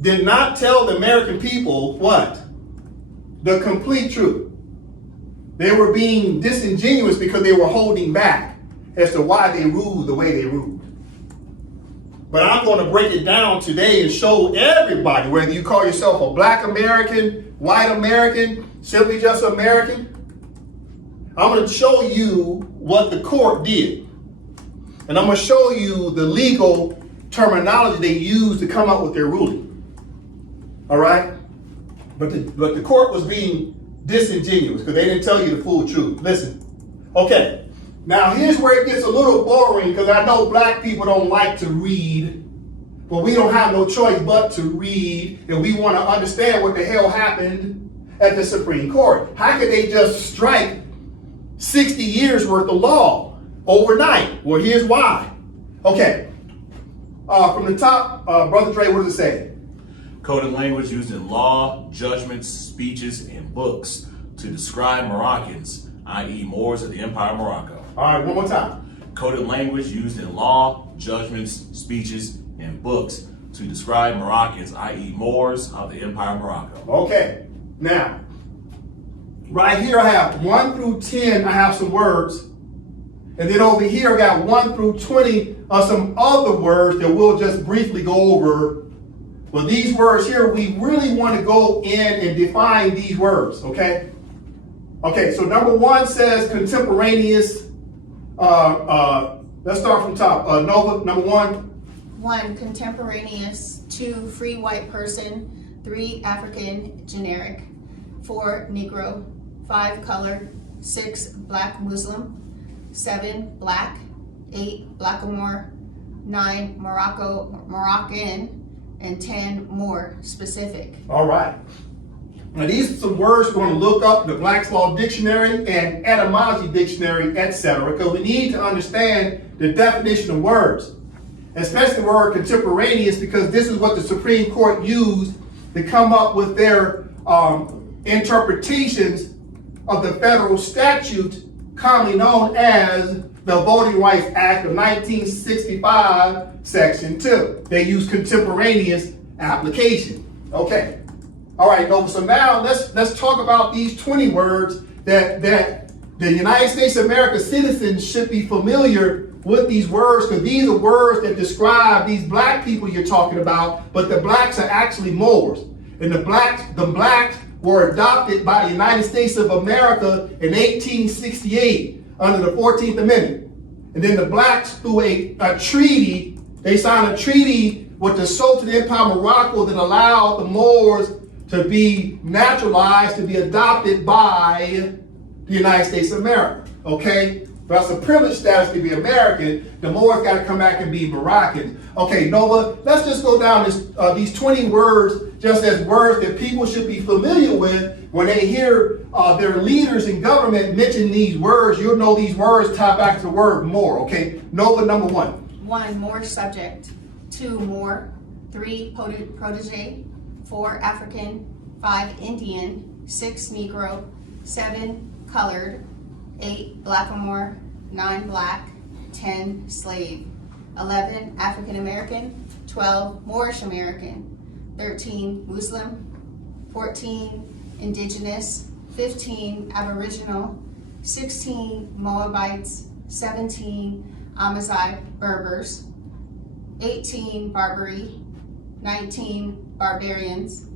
did not tell the American people what? The complete truth. They were being disingenuous because they were holding back as to why they ruled the way they ruled. But I'm going to break it down today and show everybody, whether you call yourself a black American, white American, simply just American, I'm going to show you what the court did. And I'm going to show you the legal terminology they used to come up with their ruling. All right? But the court was being disingenuous because they didn't tell you the full truth. Listen. Okay. Now here's where it gets a little boring because I know black people don't like to read, but we don't have no choice but to read if we want to understand what the hell happened at the Supreme Court. How could they just strike 60 years worth of law overnight? Well, here's why. Okay. From the top, Brother Dre, what does it say? Coded language used in law, judgments, speeches, and books to describe Moroccans, i.e. Moors of the Empire of Morocco. All right, one more time. coded language used in law, judgments, speeches, and books to describe Moroccans, i.e. Moors of the Empire of Morocco. Okay, now, right here I have 1 through 10, I have some words. And then over here I got 1 through 20 of some other words that we'll just briefly go over. But these words here, we really want to go in and define these words, okay? Okay, so number 1 says contemporaneous. Let's start from top. Nova, number 1. 1, contemporaneous. 2, free white person. 3, African, generic. 4, Negro. 5, colored. 6, black Muslim. 7, black. 8, blackamoor. 9, Moroccan. And 10, Moor, specific. All right. Now these are some words we're going to look up in the Black's Law Dictionary and etymology dictionary, etc. Because we need to understand the definition of words, especially the word contemporaneous, because this is what the Supreme Court used to come up with their interpretations of the federal statute commonly known as the Voting Rights Act of 1965, Section 2. They use contemporaneous application. Okay. All right, Nova. So now let's talk about these 20 words that the United States of America citizens should be familiar with these words, because these are words that describe these black people you're talking about, but the blacks are actually Moors. And the blacks were adopted by the United States of America in 1868 under the 14th Amendment. And then the blacks, through a treaty, they signed a treaty with the Sultan Empire of Morocco that allowed the Moors to be naturalized, to be adopted by the United States of America. Okay? But it's a privileged status to be American. The Moors got to come back and be Moroccans. Okay, Nova, let's just go down these 20 words just as words that people should be familiar with. When they hear their leaders in government mention these words, you'll know these words tie back to the word Moor. Okay, Nova, number 1. 1, Moor subject. 2, Moor. 3, protege. 4, African. 5, Indian. 6, Negro. 7, colored. 8, blackamoor. 9, black. 10, slave. 11, African American. 12, Moorish American. 13, Muslim. 14, indigenous. 15, aboriginal. 16, Moabites. 17, Amazigh, Berbers. 18, Barbary. 19, barbarians.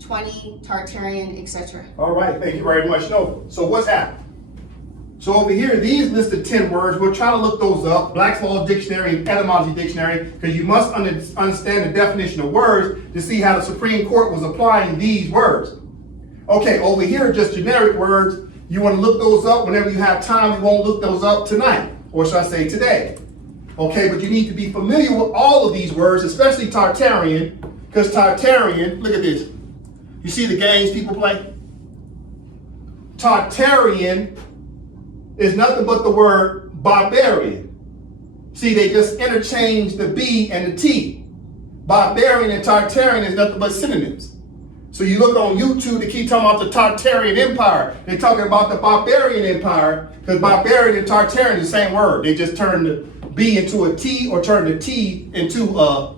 20, Tartarian, etc. All right, thank you very much, Nova. So what's happened? So over here, these listed 10 words, we'll try to look those up, Black's Law Dictionary and Etymology Dictionary, because you must understand the definition of words to see how the Supreme Court was applying these words. Okay, over here, just generic words. You want to look those up whenever you have time. You won't look those up tonight, or should I say today. Okay, but you need to be familiar with all of these words, especially Tartarian, because Tartarian, look at this. You see the games people play? Tartarian is nothing but the word barbarian. See, they just interchanged the B and the T. Barbarian and Tartarian is nothing but synonyms. So you look on YouTube, they keep talking about the Tartarian Empire. They're talking about the Barbarian Empire, because barbarian and Tartarian is the same word. They just turn the B into a T or turn the T into a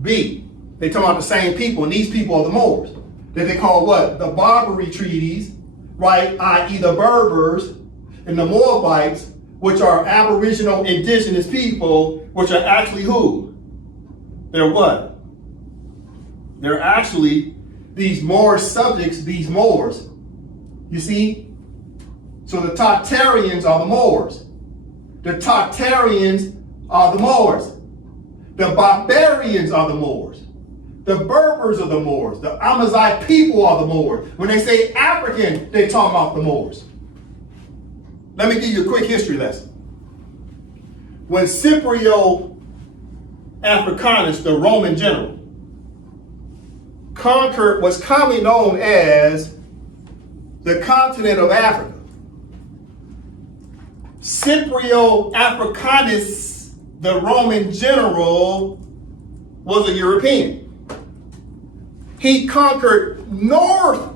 B. They talk about the same people, and these people are the Moors. That they call what? The Barbary treaties, right? I.e. the Berbers and the Moabites, which are aboriginal indigenous people, which are actually who? They're what? They're actually these Moor subjects, these Moors. You see? So the Tartarians are the Moors. The Tartarians are the Moors. The barbarians are the Moors. The Berbers are the Moors. The Amazigh people are the Moors. When they say African, they talk about the Moors. Let me give you a quick history lesson. When Scipio Africanus, the Roman general, conquered what's commonly known as the continent of Africa, Scipio Africanus, the Roman general, was a European. He conquered North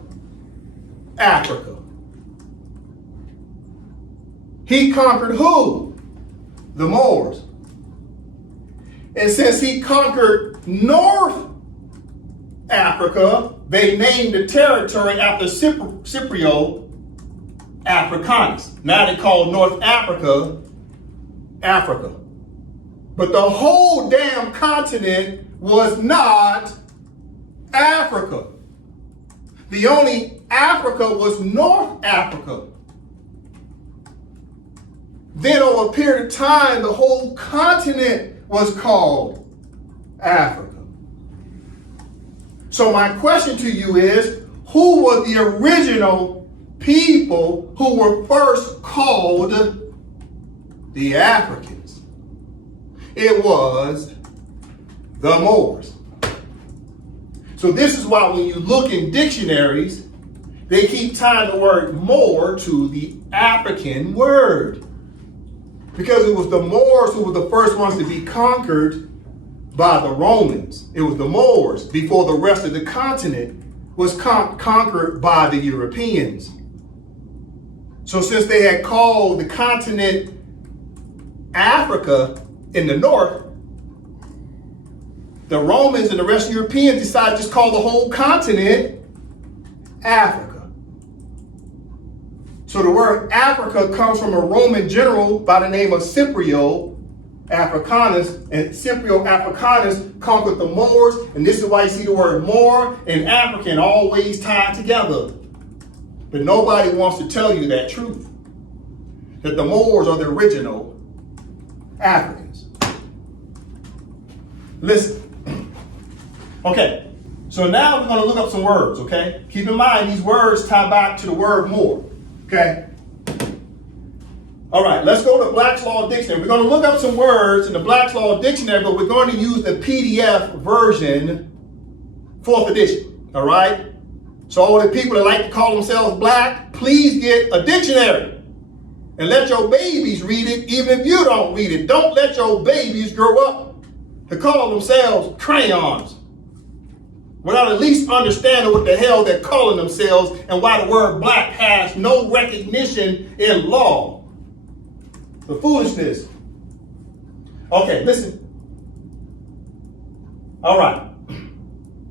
Africa. He conquered who? the Moors. And since he conquered North Africa, they named the territory after Scipio Africanus. Now they call North Africa, Africa. But the whole damn continent was not Africa. The only Africa was North Africa. Then over a period of time, the whole continent was called Africa. So my question to you is, who were the original people who were first called the Africans? It was the Moors. So this is why when you look in dictionaries, they keep tying the word Moor to the African word. Because it was the Moors who were the first ones to be conquered by the Romans. It was the Moors before the rest of the continent was conquered by the Europeans. So since they had called the continent Africa in the north, the Romans and the rest of the Europeans decided to just call the whole continent Africa. So the word Africa comes from a Roman general by the name of Scipio Africanus, and Scipio Africanus conquered the Moors, and this is why you see the word Moor and African always tied together. But nobody wants to tell you that truth, that the Moors are the original Africans. Listen. Okay, so now we're going to look up some words, okay? Keep in mind, these words tie back to the word Moor, okay? All right, let's go to Black's Law Dictionary. We're going to look up some words in the Black's Law Dictionary, but we're going to use the PDF version, 4th edition, all right? So all the people that like to call themselves black, please get a dictionary and let your babies read it, even if you don't read it. Don't let your babies grow up to call themselves crayons without at least understanding what the hell they're calling themselves and why the word black has no recognition in law. The foolishness. Okay, listen. All right.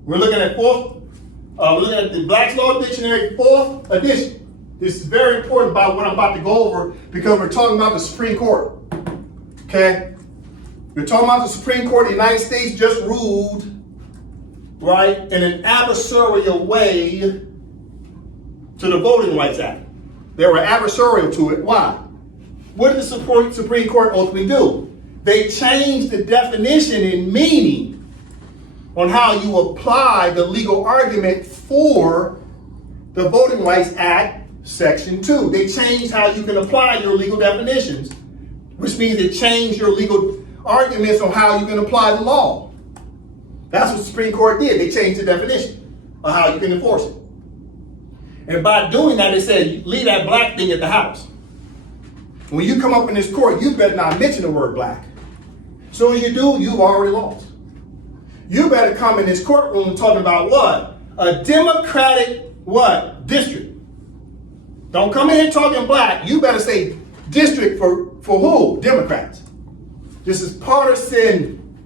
We're looking at we're looking at the Black's Law Dictionary, 4th edition. This is very important about what I'm about to go over because we're talking about the Supreme Court. Okay? We're talking about the Supreme Court of the United States just ruled, right, in an adversarial way to the Voting Rights Act. They were adversarial to it. Why? What did the Supreme Court ultimately do? They changed the definition and meaning on how you apply the legal argument for the Voting Rights Act, Section 2. They changed how you can apply your legal definitions, which means they changed your legal arguments on how you can apply the law. That's what the Supreme Court did. They changed the definition of how you can enforce it. And by doing that, they said, leave that black thing at the house. When you come up in this court, you better not mention the word black. As soon as you do, you've already lost. You better come in this courtroom talking about what? A Democratic what? District. Don't come in here talking black. You better say district for who? Democrats. This is partisan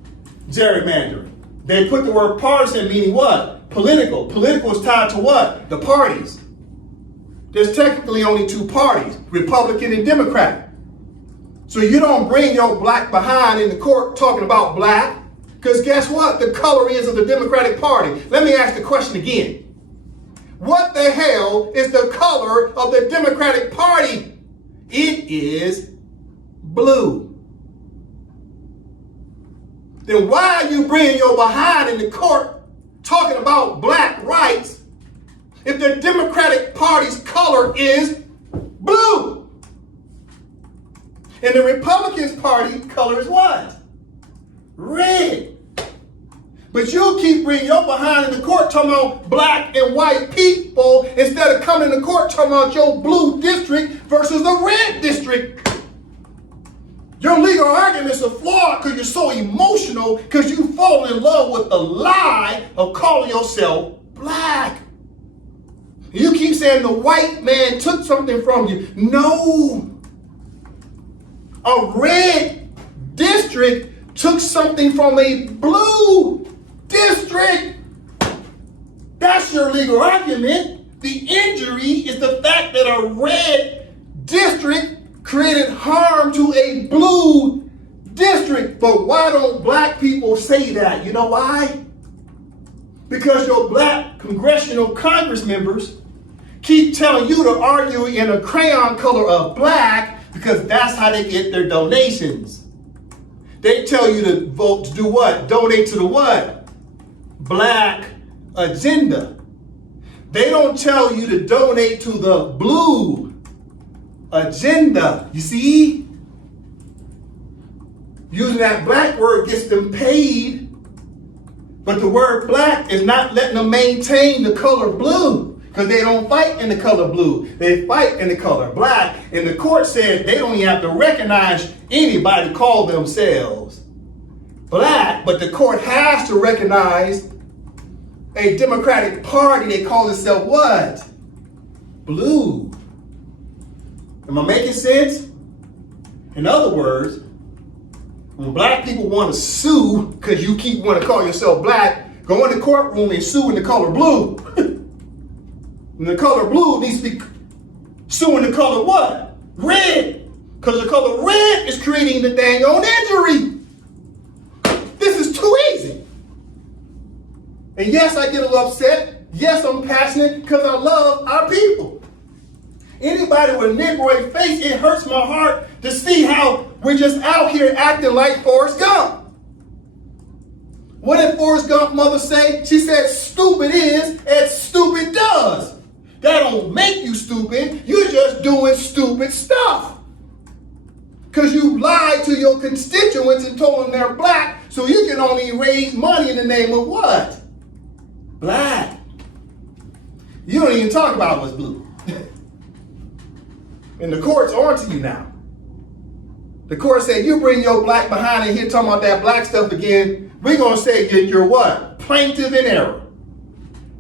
gerrymandering. They put the word partisan meaning what? Political. Political is tied to what? The parties. There's technically only 2 parties, Republican and Democrat. So you don't bring your black behind in the court talking about black, because guess what? The color is of the Democratic Party. Let me ask the question again. What the hell is the color of the Democratic Party? It is blue. Then why are you bringing your behind in the court talking about black rights if the Democratic Party's color is blue? And the Republican Party color is what? Red. But you'll keep bringing your behind in the court talking about black and white people instead of coming to court talking about your blue district versus the red district. Your legal arguments are flawed because you're so emotional because you fall in love with the lie of calling yourself black. You keep saying the white man took something from you. No. A red district took something from a blue district. That's your legal argument. The injury is the fact that a red district created harm to a blue district. But why don't black people say that? You know why? Because your black congressional Congress members keep telling you to argue in a crayon color of black because that's how they get their donations. They tell you to vote to do what? Donate to the what? Black agenda. They don't tell you to donate to the blue agenda. You see? Using that black word gets them paid, but the word black is not letting them maintain the color blue. Because they don't fight in the color blue. They fight in the color black. And the court said they don't even have to recognize anybody call themselves black. But the court has to recognize a Democratic Party. They call itself what? Blue. Am I making sense? In other words, when black people want to sue because you keep wanting to call yourself black, go in the courtroom and sue in the color blue. And the color blue needs to be suing the color what? Red. Because the color red is creating the dang on injury. This is too easy. And yes, I get a little upset. Yes, I'm passionate because I love our people. Anybody with a Negroid face, it hurts my heart to see how we're just out here acting like Forrest Gump. What did Forrest Gump's mother say? She said, stupid is as stupid does. That don't make you stupid. You're just doing stupid stuff. Because you lied to your constituents and told them they're black, so you can only raise money in the name of what? Black. You don't even talk about what's blue. And the court's on to you now. The court said, you bring your black behind in here talking about that black stuff again, we're going to say you're what? Plaintiff in error.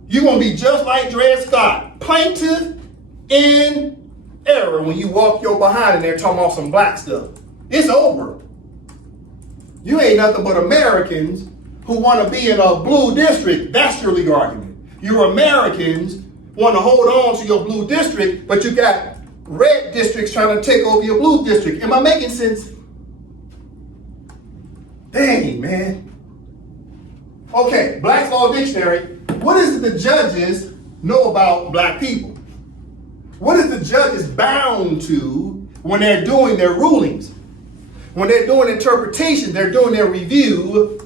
You're going to be just like Dred Scott. Plaintiff in error when you walk your behind in there talking about some black stuff. It's over. You ain't nothing but Americans who want to be in a blue district. That's your legal argument. You Americans want to hold on to your blue district, but you got red districts trying to take over your blue district. Am I making sense? Dang, man. Okay, Black's Law Dictionary. What is it the judges know about black people? What is the judges bound to when they're doing their rulings? When they're doing interpretation, they're doing their review,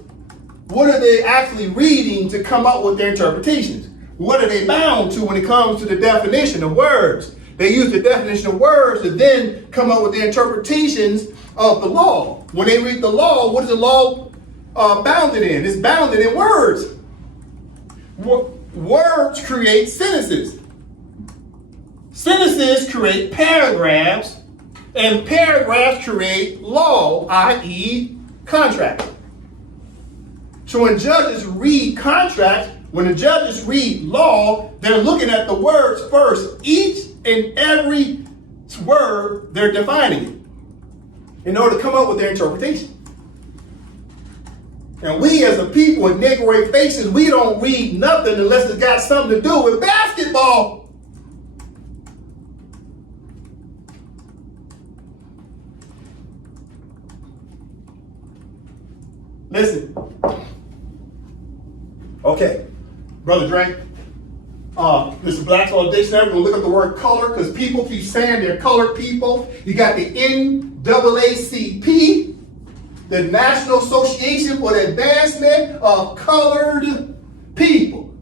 what are they actually reading to come up with their interpretations? What are they bound to when it comes to the definition of words? They use the definition of words to then come up with the interpretations of the law. When they read the law, what is the law bounded in? It's bounded in words. Words create sentences. Sentences create paragraphs, and paragraphs create law, i.e. contracts. So when judges read contracts, when the judges read law, they're looking at the words first. Each and every word, they're defining it in order to come up with their interpretation. And we as a people with Negroid faces, we don't read nothing unless it's got something to do with basketball. Listen. Okay, Brother Dre. This is Black's Law Dictionary. We're going to look at the word color because people keep saying they're colored people. You got the NAACP, the National Association for the Advancement of Colored People.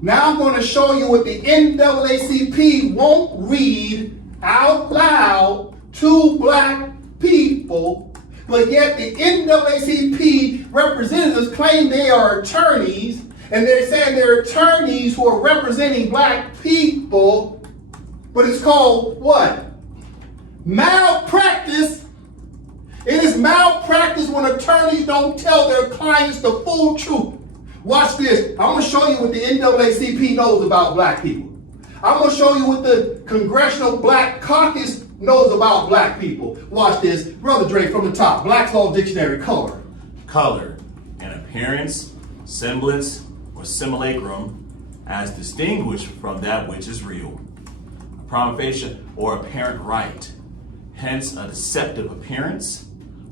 Now I'm going to show you what the NAACP won't read out loud to black people, but yet the NAACP representatives claim they are attorneys, and they're saying they're attorneys who are representing black people, but it's called what? Malpractice. It is malpractice when attorneys don't tell their clients the full truth. Watch this. I'm going to show you what the NAACP knows about black people. I'm going to show you what the Congressional Black Caucus knows about black people? Watch this. Brother Dre, from the top. Black's Law Dictionary, color. Color, an appearance, semblance, or simulacrum as distinguished from that which is real. A prima facie or apparent right, hence a deceptive appearance,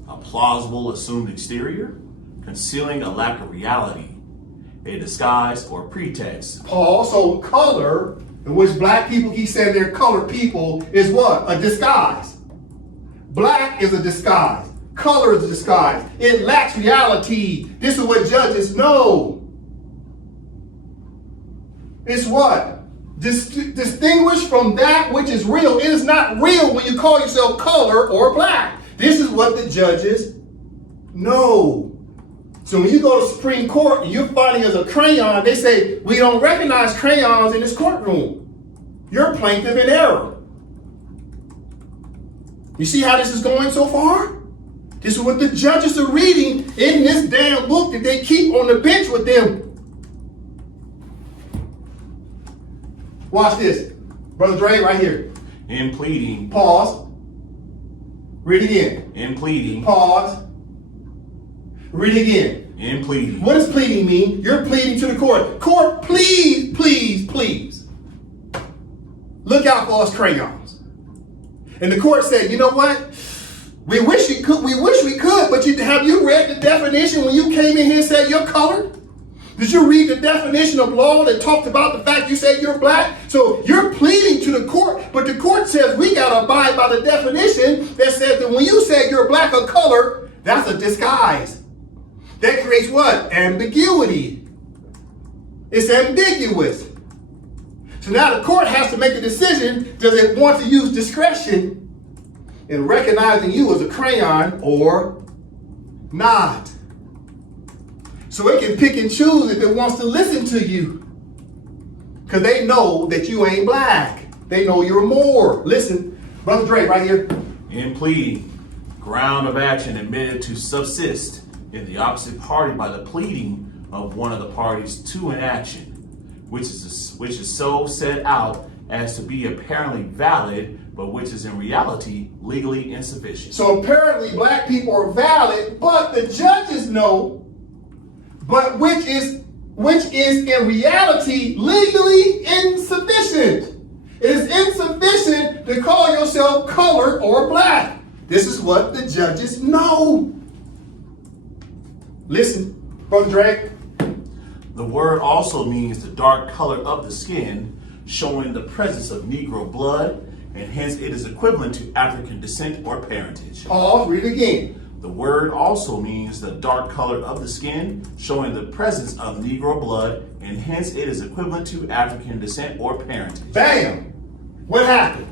a plausible assumed exterior, concealing a lack of reality, a disguise or pretext. Paul, so color, in which black people keep saying they're colored people, is what? A disguise. Black is a disguise. Color is a disguise. It lacks reality. This is what judges know. It's what? Distinguished from that which is real. It is not real when you call yourself color or black. This is what the judges know. So when you go to Supreme Court and you're fighting as a crayon, they say, we don't recognize crayons in this courtroom. You're plaintiff in error. You see how this is going so far? This is what the judges are reading in this damn book that they keep on the bench with them. Watch this. Brother Dre, right here. In pleading. Pause. Read again. In pleading. Pause. Read again. In pleading. What does pleading mean? You're pleading to the court. Court, please, please, please. Look out for us crayons. And the court said, you know what? We wish we could, but have you read the definition when you came in here and said you're colored? Did you read the definition of law that talked about the fact you said you're black? So you're pleading to the court, but the court says we got to abide by the definition that says that when you say you're black or colored, that's a disguise. That creates what? Ambiguity. It's ambiguous. So now the court has to make a decision. Does it want to use discretion in recognizing you as a crayon or not? So it can pick and choose if it wants to listen to you. Because they know that you ain't black. They know you're a Moor. Listen, Brother Dre, right here. In pleading, ground of action admitted to subsist in the opposite party by the pleading of one of the parties to an action, which is so set out as to be apparently valid, but which is in reality legally insufficient. So apparently black people are valid, but the judges know, but which is in reality legally insufficient. It is insufficient to call yourself colored or black. This is what the judges know. Listen, Brother Drake. The word also means the dark color of the skin, showing the presence of Negro blood, and hence it is equivalent to African descent or parentage. Pause, read it again. The word also means the dark color of the skin, showing the presence of Negro blood, and hence it is equivalent to African descent or parentage. Bam! What happened?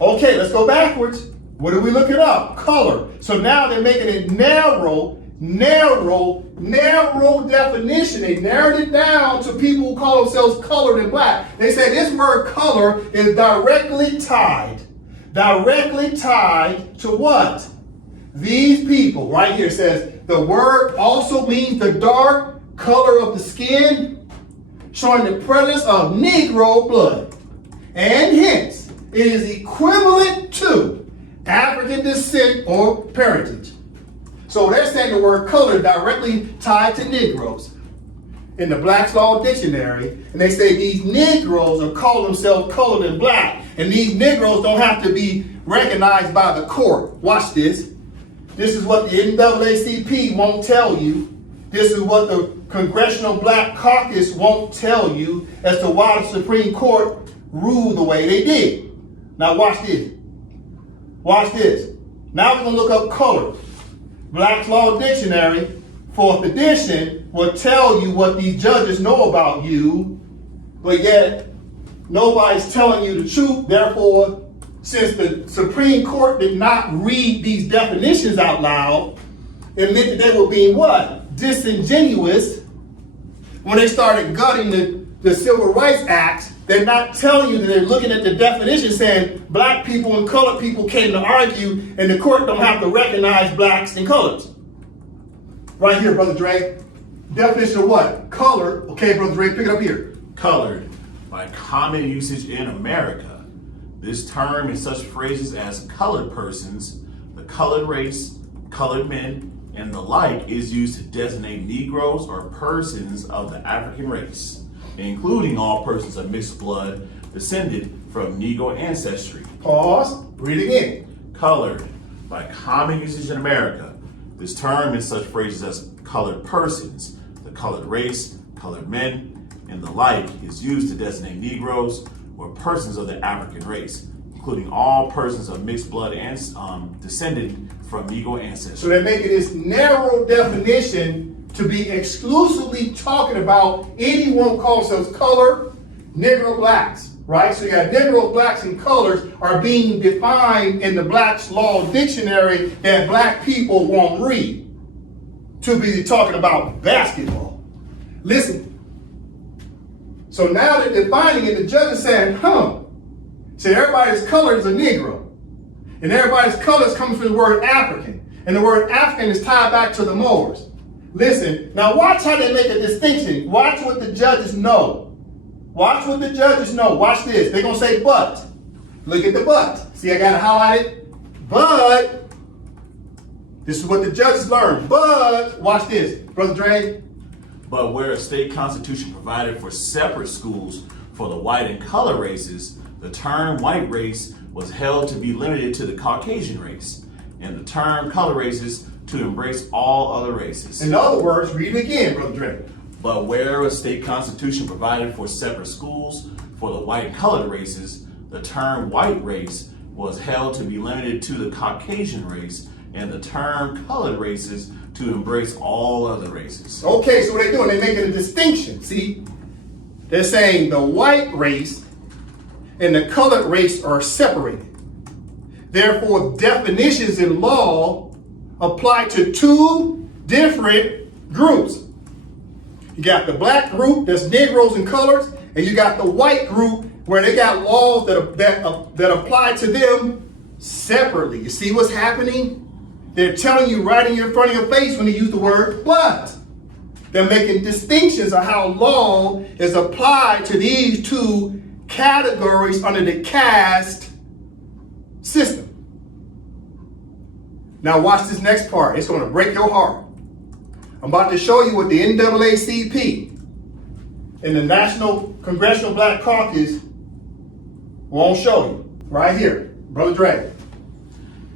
Okay, let's go backwards. What are we looking up? Color. So now they're making it narrow definition. They narrowed it down to people who call themselves colored and black. They say this word color is directly tied to what? These people. Right here says the word also means the dark color of the skin, showing the presence of Negro blood. And hence, it is equivalent to African descent or parentage. So they're saying the word color directly tied to Negroes in the Black's Law Dictionary. And they say these Negroes are calling themselves colored and black. And these Negroes don't have to be recognized by the court. Watch this. This is what the NAACP won't tell you. This is what the Congressional Black Caucus won't tell you as to why the Supreme Court ruled the way they did. Now watch this. Watch this. Now we're going to look up color. Black's Law Dictionary, 4th edition, will tell you what these judges know about you, but yet nobody's telling you the truth. Therefore, since the Supreme Court did not read these definitions out loud, it meant that they were being what? Disingenuous. When they started gutting the Civil Rights Act, they're not telling you that they're looking at the definition saying black people and colored people came to argue and the court don't have to recognize blacks and coloreds. Right here, Brother Dre. Definition of what? Color. Okay, Brother Dre, pick it up here. Colored, by common usage in America, This term in such phrases as colored persons, the colored race, colored men, and the like is used to designate Negroes or persons of the African race, including all persons of mixed blood descended from Negro ancestry. Pause. Read again. Colored, by common usage in America. This term in such phrases as colored persons, the colored race, colored men, and the like is used to designate Negroes or persons of the African race, including all persons of mixed blood and descended from Negro ancestry. So they're making this narrow definition to be exclusively talking about anyone who calls themselves colored, Negro blacks, right? So you got Negro blacks and colors are being defined in the Black's Law Dictionary that black people won't read to be talking about basketball. Listen. So now they're defining it, the judge is saying, so everybody's color is a Negro. And everybody's color is coming from the word African. And the word African is tied back to the Moors. Listen, now watch how they make a distinction. Watch what the judges know. Watch what the judges know. Watch this. They're going to say but. Look at the but. See, I got it highlighted. But, this is what the judges learned. But, watch this. Brother Dre. But where a state constitution provided for separate schools for the white and colored races, the term white race was held to be limited to the Caucasian race, and the term colored races to embrace all other races. In other words, read it again, Brother Dre. But where a state constitution provided for separate schools for the white and colored races, the term white race was held to be limited to the Caucasian race, and the term colored races to embrace all other races. Okay, so what they're doing, they're making a distinction. See, they're saying the white race and the colored race are separated. Therefore, definitions in law apply to two different groups. You got the black group, that's Negroes and coloreds, and you got the white group where they got laws that apply to them separately. You see what's happening? They're telling you right in front of your face when they use the word but. They're making distinctions of how law is applied to these two categories under the caste system. Now watch this next part. It's going to break your heart. I'm about to show you what the NAACP and the National Congressional Black Caucus won't show you. Right here, Brother Dre.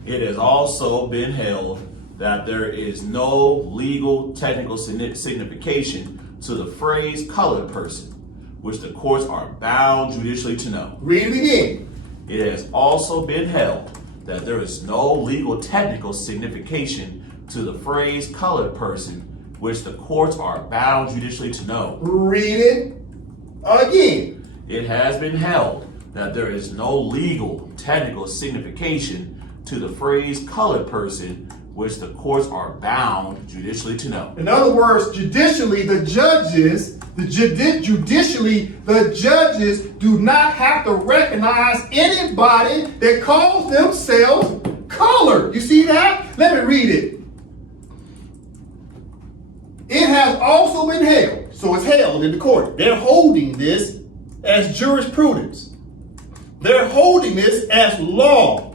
It has also been held that there is no legal technical signification to the phrase colored person, which the courts are bound judicially to know. Read it again. It has also been held that there is no legal technical signification to the phrase colored person, which the courts are bound judicially to know. Read it again. It has been held that there is no legal technical signification to the phrase colored person, which the courts are bound judicially to know. In other words, judicially, the judges do not have to recognize anybody that calls themselves colored. You see that? Let me read it. It has also been held, so it's held in the court. They're holding this as jurisprudence. They're holding this as law.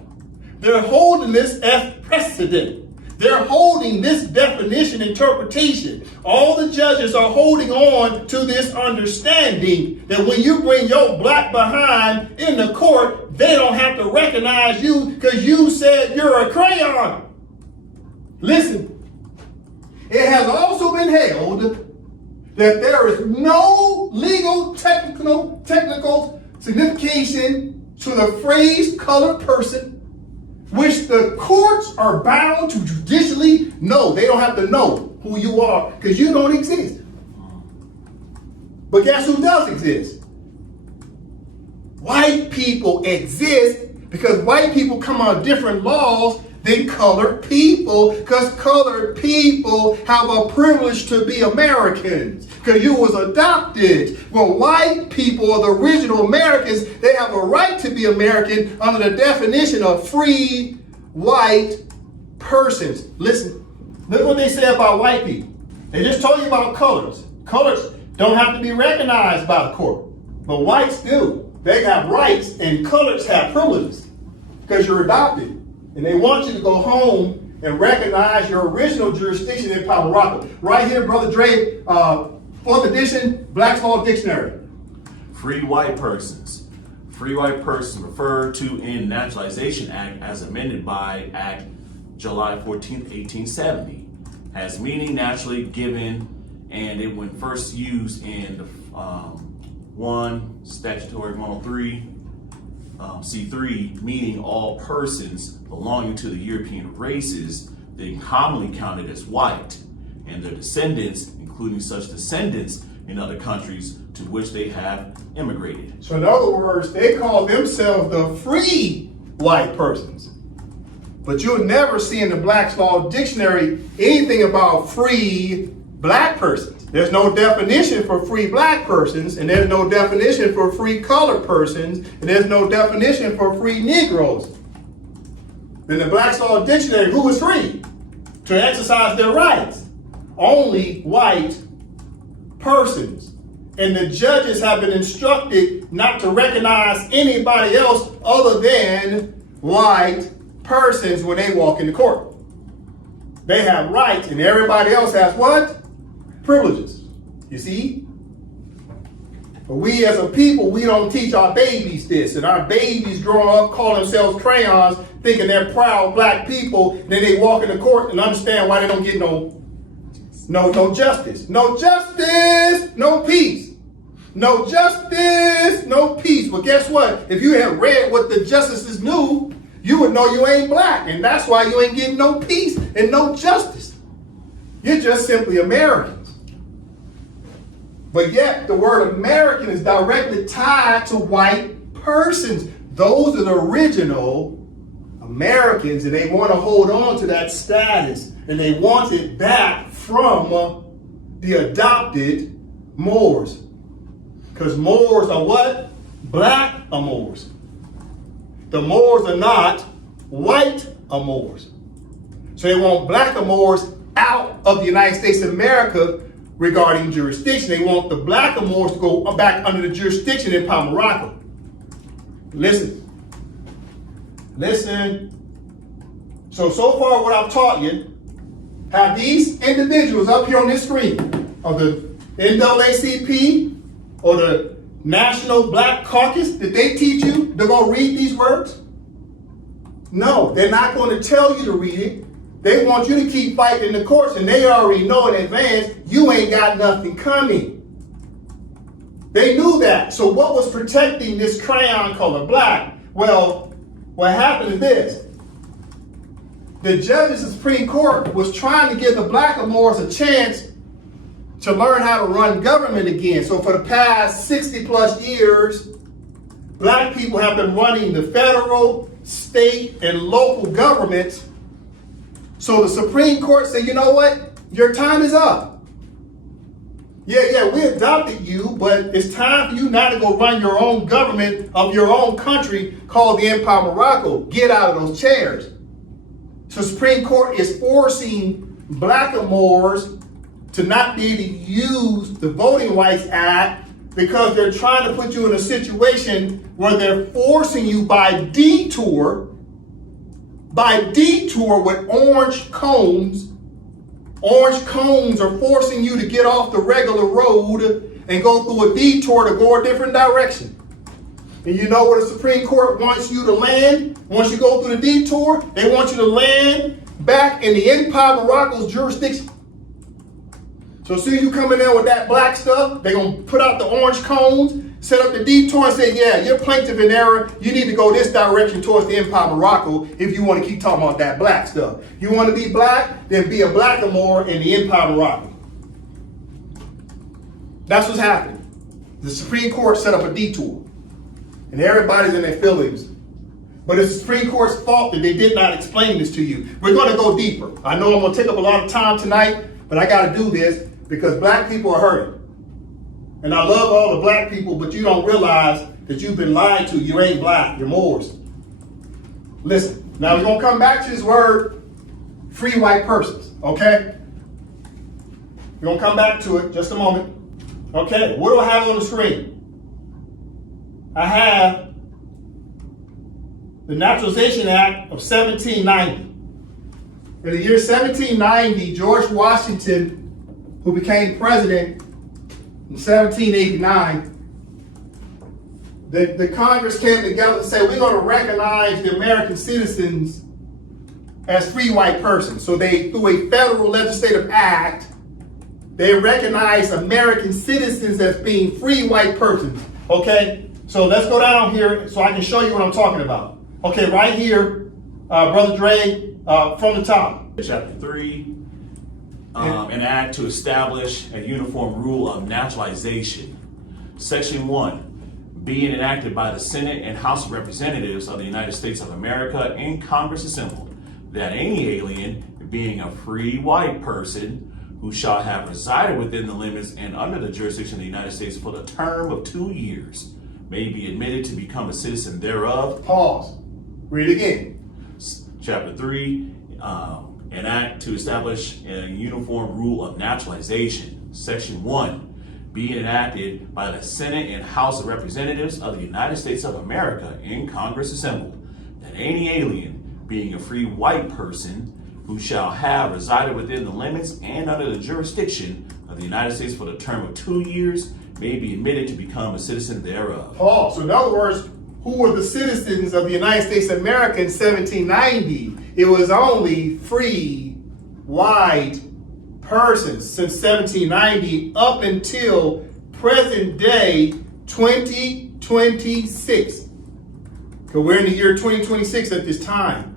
They're holding this as precedent. They're holding this definition interpretation. All the judges are holding on to this understanding that when you bring your black behind in the court, they don't have to recognize you because you said you're a crayon. Listen, it has also been held that there is no legal technical signification to the phrase colored person, which the courts are bound to judicially know. They don't have to know who you are because you don't exist. But guess who does exist? White people exist because white people come on different laws than colored people, because colored people have a privilege to be Americans because you was adopted. Well, white people are the original Americans. They have a right to be American under the definition of free white persons. Listen, look what they say about white people. They just told you about colors. Colors don't have to be recognized by the court, but whites do. they have rights and colors have privileges because you're adopted. And they want you to go home and recognize your original jurisdiction in Empire of Morocco. Right here, Brother Dre, 4th edition, Black's Law Dictionary. Free white persons. Free white persons referred to in Naturalization Act as amended by Act July 14th, 1870, has meaning naturally given, and it when first used in the 1 Statutory 103 C3, meaning all persons belonging to the European races being commonly counted as white, and their descendants, including such descendants in other countries to which they have immigrated. So in other words, they call themselves the free white persons. But you'll never see in the Black's Law Dictionary anything about free black persons. There's no definition for free black persons, and there's no definition for free colored persons, and there's no definition for free Negroes. In the Black's Law Dictionary, who is free to exercise their rights? Only white persons. And the judges have been instructed not to recognize anybody else other than white persons when they walk in the court. They have rights, and everybody else has what? Privileges. You see? But we as a people, we don't teach our babies this, and our babies growing up call themselves crayons, thinking they're proud black people, and then they walk in the court and understand why they don't get no justice. No justice, no peace. No justice, no peace. But guess what? If you had read what the justices knew, you would know you ain't black, and that's why you ain't getting no peace and no justice. You're just simply Americans. But yet, the word American is directly tied to white persons. Those are the original Americans, and they want to hold on to that status, and they want it back from the adopted Moors. Because Moors are what? Black Moors. The Moors are not white Moors. So they want black Moors out of the United States of America regarding jurisdiction. They want the black Moors to go back under the jurisdiction in Empire of Morocco. Listen. So far what I've taught you, have these individuals up here on this screen of the NAACP or the National Black Caucus, did they teach you to go read these words? No, they're not going to tell you to read it. They want you to keep fighting in the courts, and they already know in advance you ain't got nothing coming. They knew that. So what was protecting this crayon color black? Well, what happened is this. The judges of the Supreme Court was trying to give the black Moors a chance to learn how to run government again. So for the past 60 plus years, black people have been running the federal, state, and local governments. So the Supreme Court said, you know what? Your time is up. Yeah, we adopted you, but it's time for you now to go run your own government of your own country called the Empire of Morocco. Get out of those chairs. So the Supreme Court is forcing black Moors to not be able to use the Voting Rights Act because they're trying to put you in a situation where they're forcing you by detour with orange cones. Orange cones are forcing you to get off the regular road and go through a detour to go a different direction. And you know where the Supreme Court wants you to land? Once you go through the detour, they want you to land back in the Empire of Morocco's jurisdiction. So as soon as you come in there with that black stuff, they're going to put out the orange cones, set up the detour and say, yeah, you're plaintiff in error. You need to go this direction towards the Empire of Morocco if you want to keep talking about that black stuff. You want to be black, then be a blackamoor in the Empire of Morocco. That's what's happening. The Supreme Court set up a detour, and everybody's in their feelings. But it's the Supreme Court's fault that they did not explain this to you. We're going to go deeper. I know I'm going to take up a lot of time tonight, but I got to do this because black people are hurting. And I love all the black people, but you don't realize that you've been lied to. You ain't black, you're Moors. Listen, now we're going to come back to this word, free white persons, okay? We're going to come back to it just a moment. Okay, what do I have on the screen? I have the Naturalization Act of 1790. In the year 1790, George Washington, who became president in 1789, the Congress came together and said, we're going to recognize the American citizens as free white persons. So they, through a federal legislative act, they recognize American citizens as being free white persons. Okay, so let's go down here so I can show you what I'm talking about. Okay, right here, Brother Dre, from the top. Chapter 3, an act to establish a uniform rule of naturalization. Section 1, being enacted by the Senate and House of Representatives of the United States of America in Congress assembled, that any alien, being a free white person, who shall have resided within the limits and under the jurisdiction of the United States for the term of 2 years, may be admitted to become a citizen thereof. Pause. Read it again. Chapter 3, an act to establish a uniform rule of naturalization. Section 1, being enacted by the Senate and House of Representatives of the United States of America in Congress assembled, that any alien, being a free white person, who shall have resided within the limits and under the jurisdiction of the United States for the term of 2 years, may be admitted to become a citizen thereof. Pause. So in other words, who were the citizens of the United States of America in 1790? It was only free white persons since 1790 up until present day 2026. Because we're in the year 2026 at this time.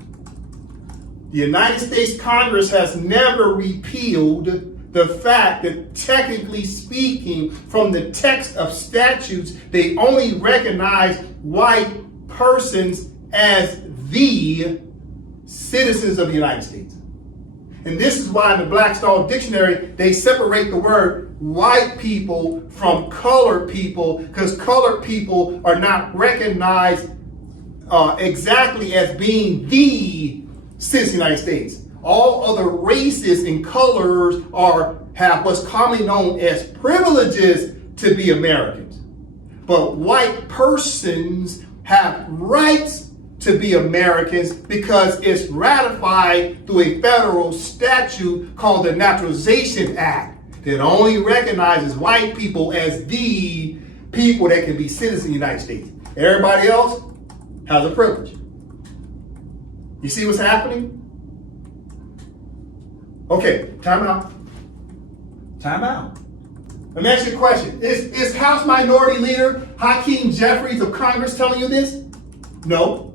The United States Congress has never repealed the fact that, technically speaking, from the text of statutes, they only recognize white persons as the citizens of the United States. And this is why in the Blackstone Dictionary, they separate the word white people from colored people, because colored people are not recognized exactly as being the citizens of the United States. All other races and colors have what's commonly known as privileges to be Americans. But white persons have rights to be Americans because it's ratified through a federal statute called the Naturalization Act that only recognizes white people as the people that can be citizens of the United States. Everybody else has a privilege. You see what's happening? Okay, time out. Time out. Let me ask you a question. Is House Minority Leader Hakeem Jeffries of Congress telling you this? No.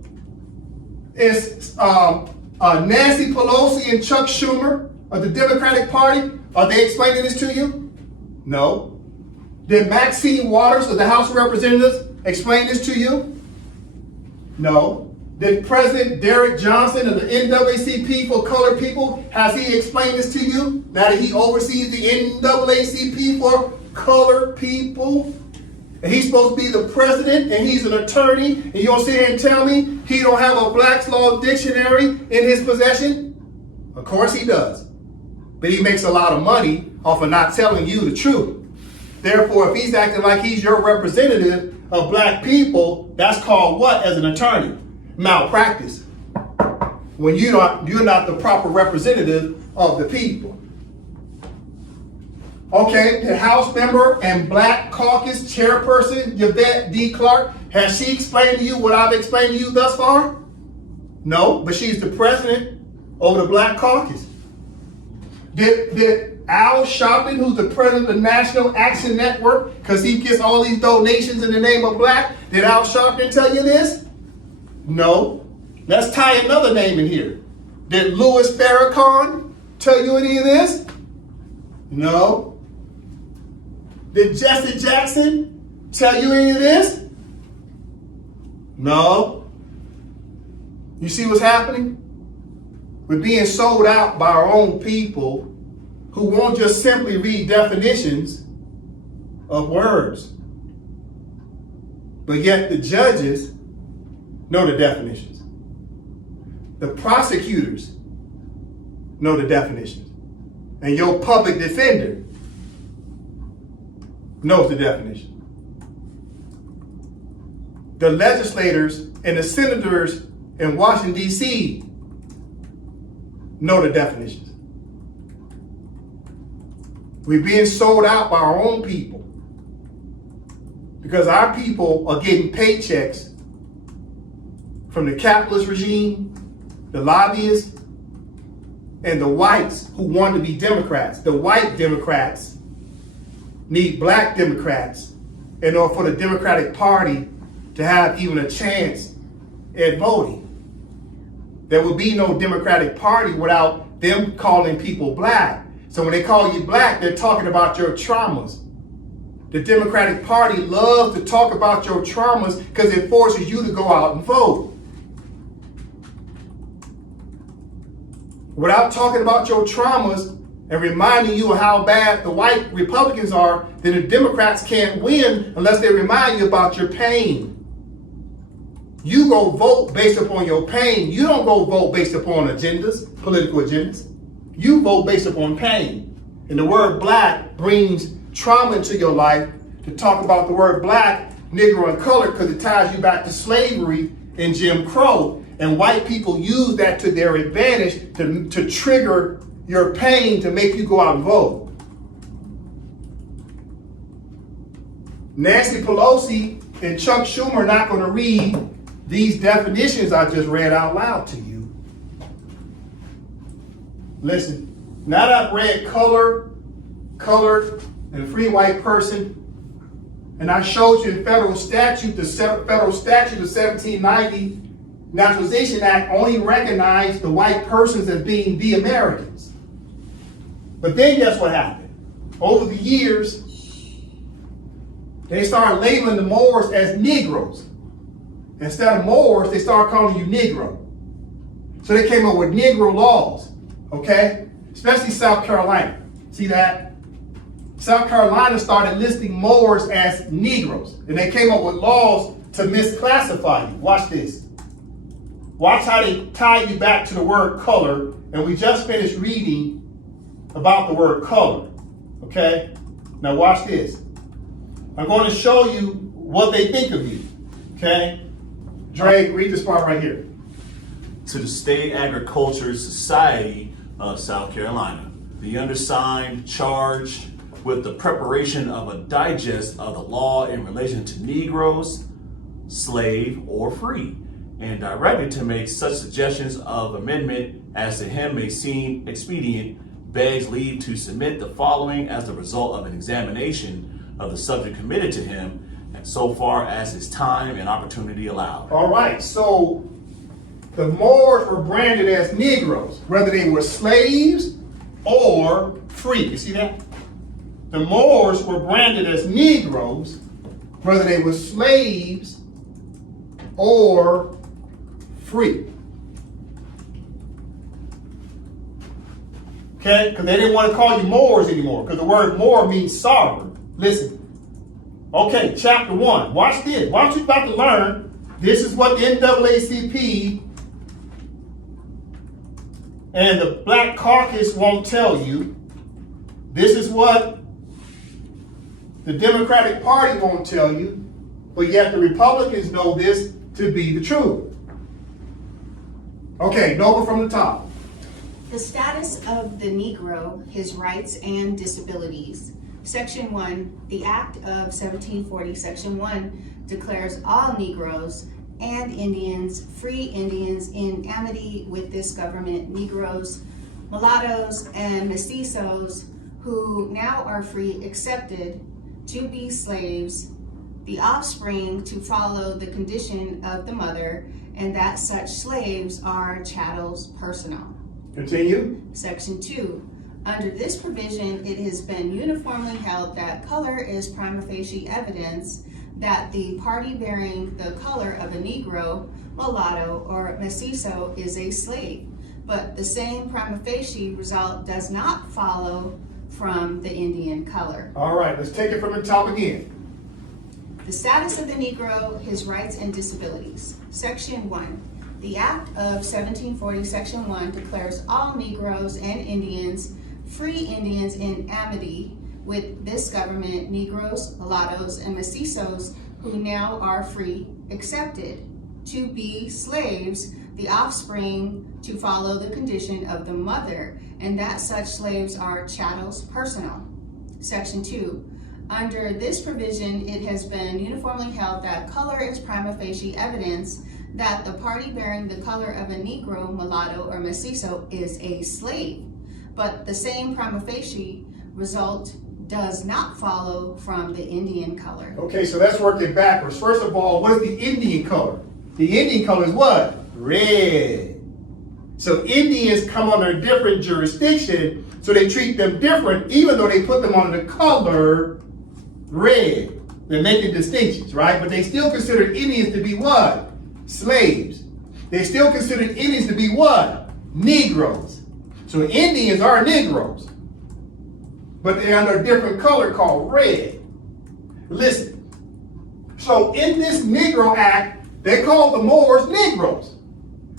Is Nancy Pelosi and Chuck Schumer of the Democratic Party, are they explaining this to you? No. Did Maxine Waters of the House of Representatives explain this to you? No. Did President Derek Johnson of the NAACP for colored people, has he explained this to you? Now that he oversees the NAACP for colored people? And he's supposed to be the president and he's an attorney, and you don't sit here and tell me he don't have a Black's Law Dictionary in his possession? Of course he does. But he makes a lot of money off of not telling you the truth. Therefore, if he's acting like he's your representative of black people, that's called what as an attorney? Malpractice. When you're not the proper representative of the people. Okay, the House member and Black Caucus chairperson, Yvette D. Clarke, has she explained to you what I've explained to you thus far? No, but she's the president of the Black Caucus. Did Al Sharpton, who's the president of the National Action Network, because he gets all these donations in the name of black, did Al Sharpton tell you this? No. Let's tie another name in here. Did Louis Farrakhan tell you any of this? No. Did Jesse Jackson tell you any of this? No. You see what's happening? We're being sold out by our own people who won't just simply read definitions of words. But yet the judges know the definitions. The prosecutors know the definitions. And your public defender knows the definition. the legislators and the senators in Washington, D.C. know the definitions. We're being sold out by our own people because our people are getting paychecks from the capitalist regime, the lobbyists, and the whites who want to be Democrats. The white Democrats need black Democrats in order for the Democratic Party to have even a chance at voting. There would be no Democratic Party without them calling people black. So when they call you black, they're talking about your traumas. The Democratic Party loves to talk about your traumas because it forces you to go out and vote. Without talking about your traumas and reminding you of how bad the white Republicans are, then the Democrats can't win unless they remind you about your pain. You go vote based upon your pain. You don't go vote based upon agendas, political agendas. You vote based upon pain. And the word black brings trauma into your life to talk about the word black, Negro, and colored because it ties you back to slavery and Jim Crow. And white people use that to their advantage to trigger your pain to make you go out and vote. Nancy Pelosi and Chuck Schumer are not going to read these definitions I just read out loud to you. Listen, now that I've read colored, and free white person, and I showed you in federal statute, the federal statute of 1790, Naturalization Act only recognized the white persons as being the Americans. But then guess what happened? Over the years, they started labeling the Moors as Negroes. Instead of Moors, they started calling you Negro. So they came up with Negro laws, okay? Especially South Carolina. See that? South Carolina started listing Moors as Negroes. And they came up with laws to misclassify you. Watch this. Watch how they tie you back to the word color. And we just finished reading about the word color, okay? Now watch this. I'm going to show you what they think of you, okay? Dre, read this part right here. To the State Agriculture Society of South Carolina, the undersigned charged with the preparation of a digest of the law in relation to Negroes, slave, or free, and directed to make such suggestions of amendment as to him may seem expedient, begs leave to submit the following as the result of an examination of the subject committed to him, and so far as his time and opportunity allowed. All right, so the Moors were branded as Negroes, whether they were slaves or free. You see that? The Moors were branded as Negroes, whether they were slaves or free. Okay? Because they didn't want to call you Moors anymore, because the word Moor means sovereign. Listen. Okay, chapter 1. Watch this. Watch what you're about to learn. This is what the NAACP and the Black Caucus won't tell you. This is what the Democratic Party won't tell you. But yet the Republicans know this to be the truth. Okay, Nova from the top. The status of the Negro, his rights and disabilities. Section 1, the Act of 1740, Section 1, declares all Negroes and Indians, free Indians in amity with this government, Negroes, mulattoes, and mestizos, who now are free, accepted to be slaves, the offspring to follow the condition of the mother, and that such slaves are chattels personal. Continue. Section 2. Under this provision, it has been uniformly held that color is prima facie evidence that the party bearing the color of a Negro, mulatto, or mestizo is a slave. But the same prima facie result does not follow from the Indian color. All right, let's take it from the top again. The status of the Negro, his rights and disabilities. Section 1. The Act of 1740, Section 1, declares all Negroes and Indians, free Indians in amity with this government, Negroes, mulattoes, and mestizos, who now are free, accepted to be slaves, the offspring to follow the condition of the mother, and that such slaves are chattels personal. Section 2. Under this provision, it has been uniformly held that color is prima facie evidence that the party bearing the color of a Negro, mulatto, or mestizo is a slave. But the same prima facie result does not follow from the Indian color. Okay, so let's work it backwards. First of all, what is the Indian color? The Indian color is what? Red. So Indians come under a different jurisdiction, so they treat them different, even though they put them on the color red. They're making distinctions, right? But they still consider Indians to be what? Slaves. They still consider Indians to be what? Negroes. So Indians are Negroes, but they're under a different color called red. Listen, so in this Negro Act, they call the Moors Negroes,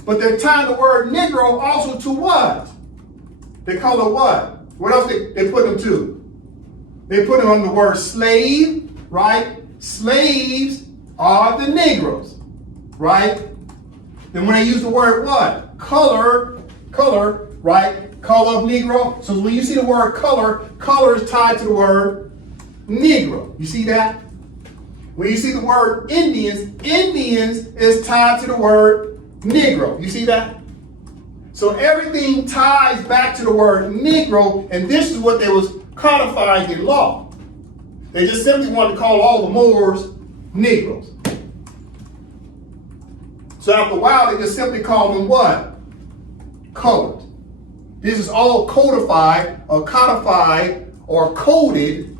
but they're tying the word Negro also to what? They call it what? What else they put them to? They put them on the word slave, right? Slaves are the Negroes, right? Then when they use the word what? Color, right? Color of Negro. So when you see the word color, color is tied to the word Negro. You see that? When you see the word Indians, Indians is tied to the word Negro. You see that? So everything ties back to the word Negro, and this is what they was codifying in law. They just simply wanted to call all the Moors Negroes. So after a while, they just simply call them what? Colored. This is all codified or coded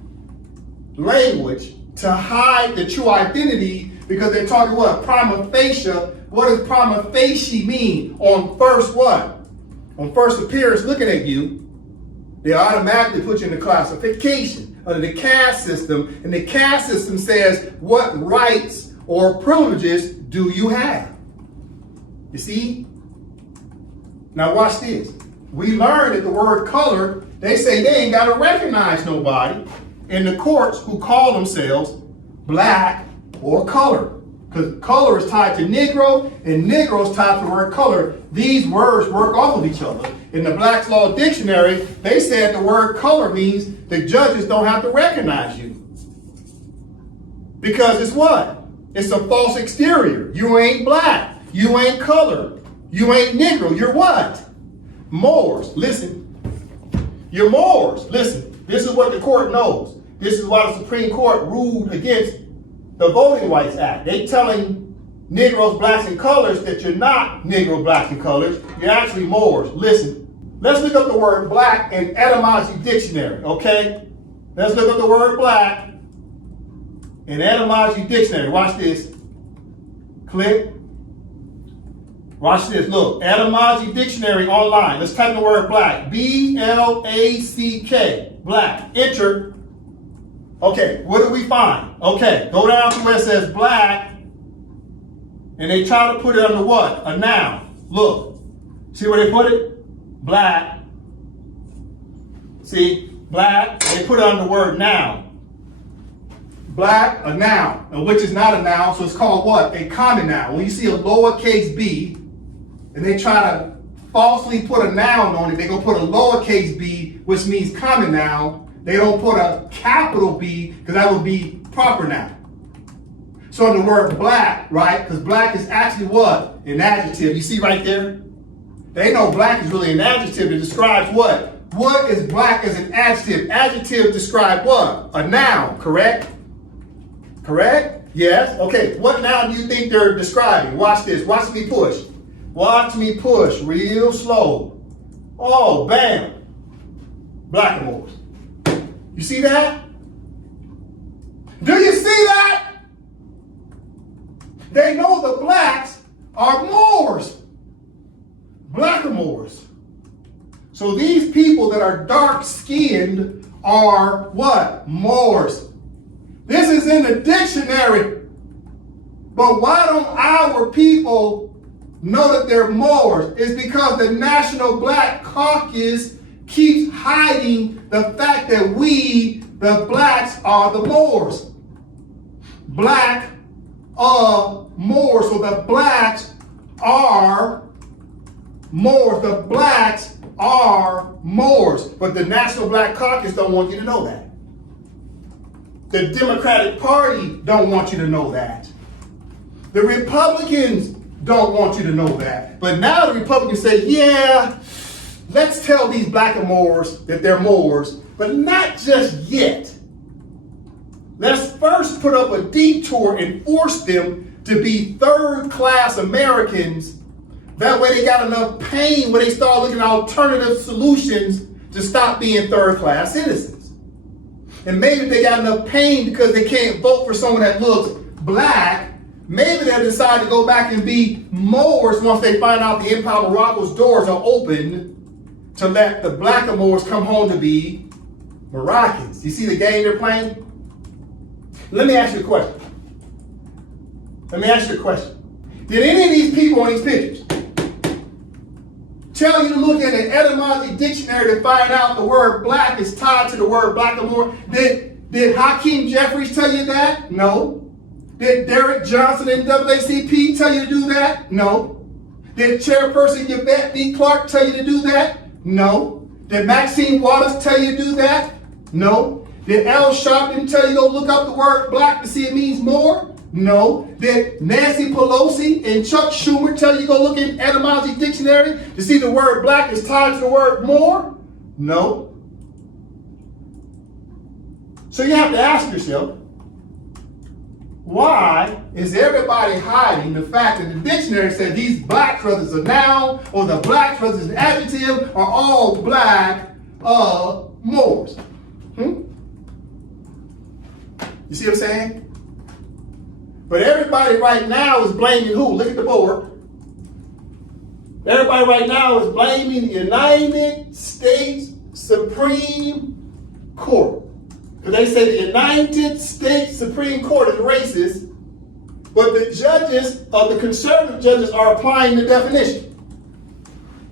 language to hide the true identity, because they're talking what? Prima facie. What does prima facie mean? On first what? On first appearance looking at you, they automatically put you in the classification under the caste system, and the caste system says what rights or privileges do you have. You see? Now watch this. We learned that the word color, they say they ain't got to recognize nobody in the courts who call themselves black or color. Because color is tied to Negro, and Negro is tied to the word color. These words work off of each other. In the Black's Law Dictionary, they said the word color means the judges don't have to recognize you. Because it's what? It's a false exterior. You ain't black. You ain't colored. You ain't Negro. You're what? Moors. Listen. You're Moors. Listen. This is what the court knows. This is why the Supreme Court ruled against the Voting Rights Act. They telling Negroes, blacks, and colors that you're not Negro, blacks, and colors. You're actually Moors. Listen. Let's look up the word black in etymology dictionary, okay? Let's look up the word black in etymology dictionary. Watch this. Click. Watch this. Look, etymology dictionary online. Let's type the word black. B-L-A-C-K. Black. Enter. Okay, what do we find? Okay, go down to where it says black, and they try to put it under what? A noun. Look. See where they put it? Black. See? Black. They put it under the word noun. Black, a noun, which is not a noun, so it's called what? A common noun. When you see a lowercase b, and they try to falsely put a noun on it, they're going to put a lowercase b, which means common noun. They don't put a capital B, because that would be proper noun. So the word black, right? Because black is actually what? An adjective. You see right there? They know black is really an adjective that describes what? What is black as an adjective? Adjective describe what? A noun, correct? Correct? Yes? Okay, what noun do you think they're describing? Watch this. Watch me push. Watch me push real slow. Oh, bam. Blackamoors. You see that? Do you see that? They know the blacks are Moors. Blackamoors. So these people that are dark-skinned are what? Moors. This is in the dictionary. But why don't our people know that they're Moors? It's because the National Black Caucus keeps hiding the fact that we, the blacks, are the Moors. Black Moors. So the blacks are Moors. The blacks are Moors. But the National Black Caucus don't want you to know that. The Democratic Party don't want you to know that. The Republicans don't want you to know that. But now the Republicans say, yeah, let's tell these blackamoors that they're Moors, but not just yet. Let's first put up a detour and force them to be third-class Americans. That way they got enough pain when they start looking at alternative solutions to stop being third-class citizens. And maybe they got enough pain because they can't vote for someone that looks black. Maybe they'll decide to go back and be Moors once they find out the Empire of Morocco's doors are open to let the blackamoors come home to be Moroccans. You see the game they're playing? Let me ask you a question. Did any of these people on these pictures tell you to look at an etymology dictionary to find out the word black is tied to the word blackamoor? Did Hakeem Jeffries tell you that? No. Did Derek Johnson and NAACP tell you to do that? No. Did Chairperson Yvette B. Clark tell you to do that? No. Did Maxine Waters tell you to do that? No. Did Al Sharpton tell you to go look up the word black to see it means more? No. Did Nancy Pelosi and Chuck Schumer tell you to go look in etymology dictionary to see the word black is tied to the word more? No. So you have to ask yourself, why is everybody hiding the fact that the dictionary said these blacks, whether it's a noun or the blacks, whether it's an adjective, are all black Moors? You see what I'm saying? But everybody right now is blaming who? Look at the board. Everybody right now is blaming the United States Supreme Court. Because they say the United States Supreme Court is racist, but the judges, the conservative judges, are applying the definition.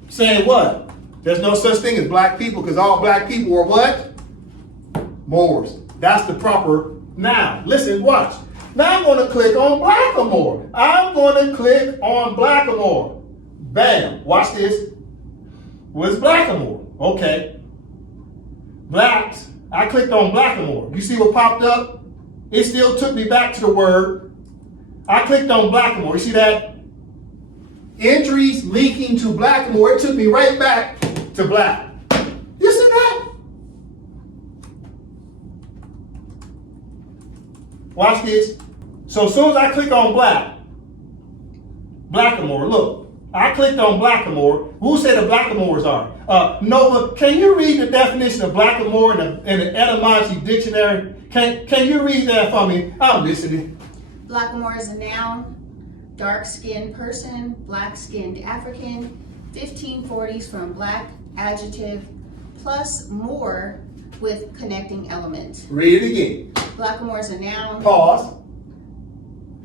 Saying what? There's no such thing as black people because all black people are what? Moors. That's the proper noun. Listen, watch. Now I'm going to click on blackamoor. I'm going to click on blackamoor. Bam. Watch this. What's blackamoor? Okay. Blacks. I clicked on blackamoor. You see what popped up? It still took me back to the word. I clicked on blackamoor. You see that? Entries linking to blackamoor. It took me right back to black. You see that? Watch this. So as soon as I click on blackamoor, look, I clicked on blackamoor. Who said the blackamoors are? Nova, can you read the definition of blackamoor in the etymology dictionary? Can you read that for me? I'm listening. Blackamoor is a noun, dark-skinned person, black-skinned African, 1540s from black, adjective, plus more with connecting element. Read it again. Blackamoor is a noun. Pause.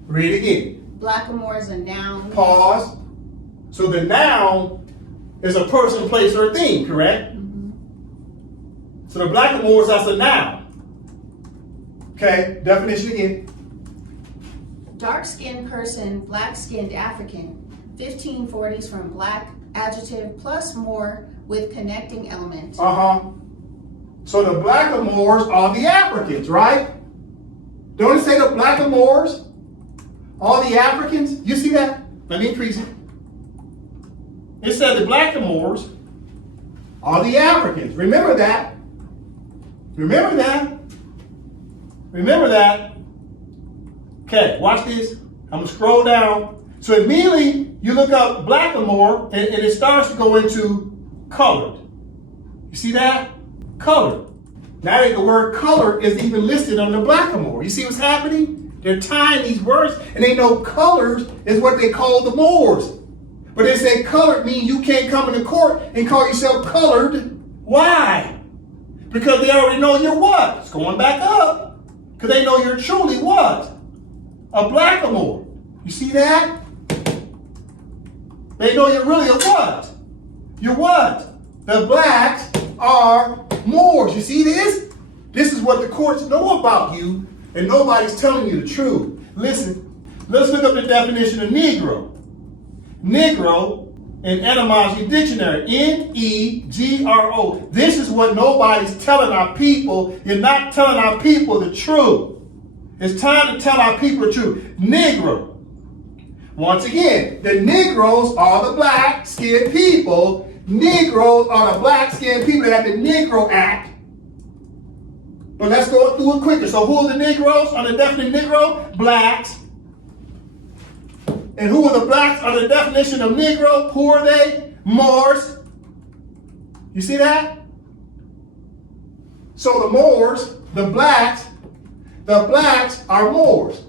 Read it again. Blackamoor is a noun. Pause. So the noun is a person, place, or thing, correct? Mm-hmm. So the blackamoors, that's a noun. Okay, definition again. Dark-skinned person, black-skinned African, 1540s from black, adjective, plus more with connecting element. So the blackamoors are the Africans, right? Don't it say the blackamoors are the Africans? You see that? Let me increase it. It said the blackamoors are the Africans. Remember that. Remember that. Remember that. Okay, watch this. I'm going to scroll down. So immediately you look up blackamoor and it starts to go into colored. You see that? Colored. Now that the word color is even listed on the blackamoor. You see what's happening? They're tying these words and they know colors is what they call the Moors. But they say colored means you can't come into court and call yourself colored. Why? Because they already know you're what? It's going back up. Because they know you're truly what? A blackamoor. You see that? They know you're really a what? You're what? The blacks are Moors. You see this? This is what the courts know about you, and nobody's telling you the truth. Listen, Let's look up the definition of Negro. Negro in Etymology Dictionary, N-E-G-R-O. This is what nobody's telling our people. You're not telling our people the truth. It's time to tell our people the truth. Negro. Once again, the Negroes are the black-skinned people. Negroes are the black-skinned people that have the Negro Act. But let's go through it quicker. So who are the Negroes? On the definition of Negro? Blacks. And who are the blacks on the definition of Negro? Who are they? Moors. You see that? So the Moors, the blacks are Moors.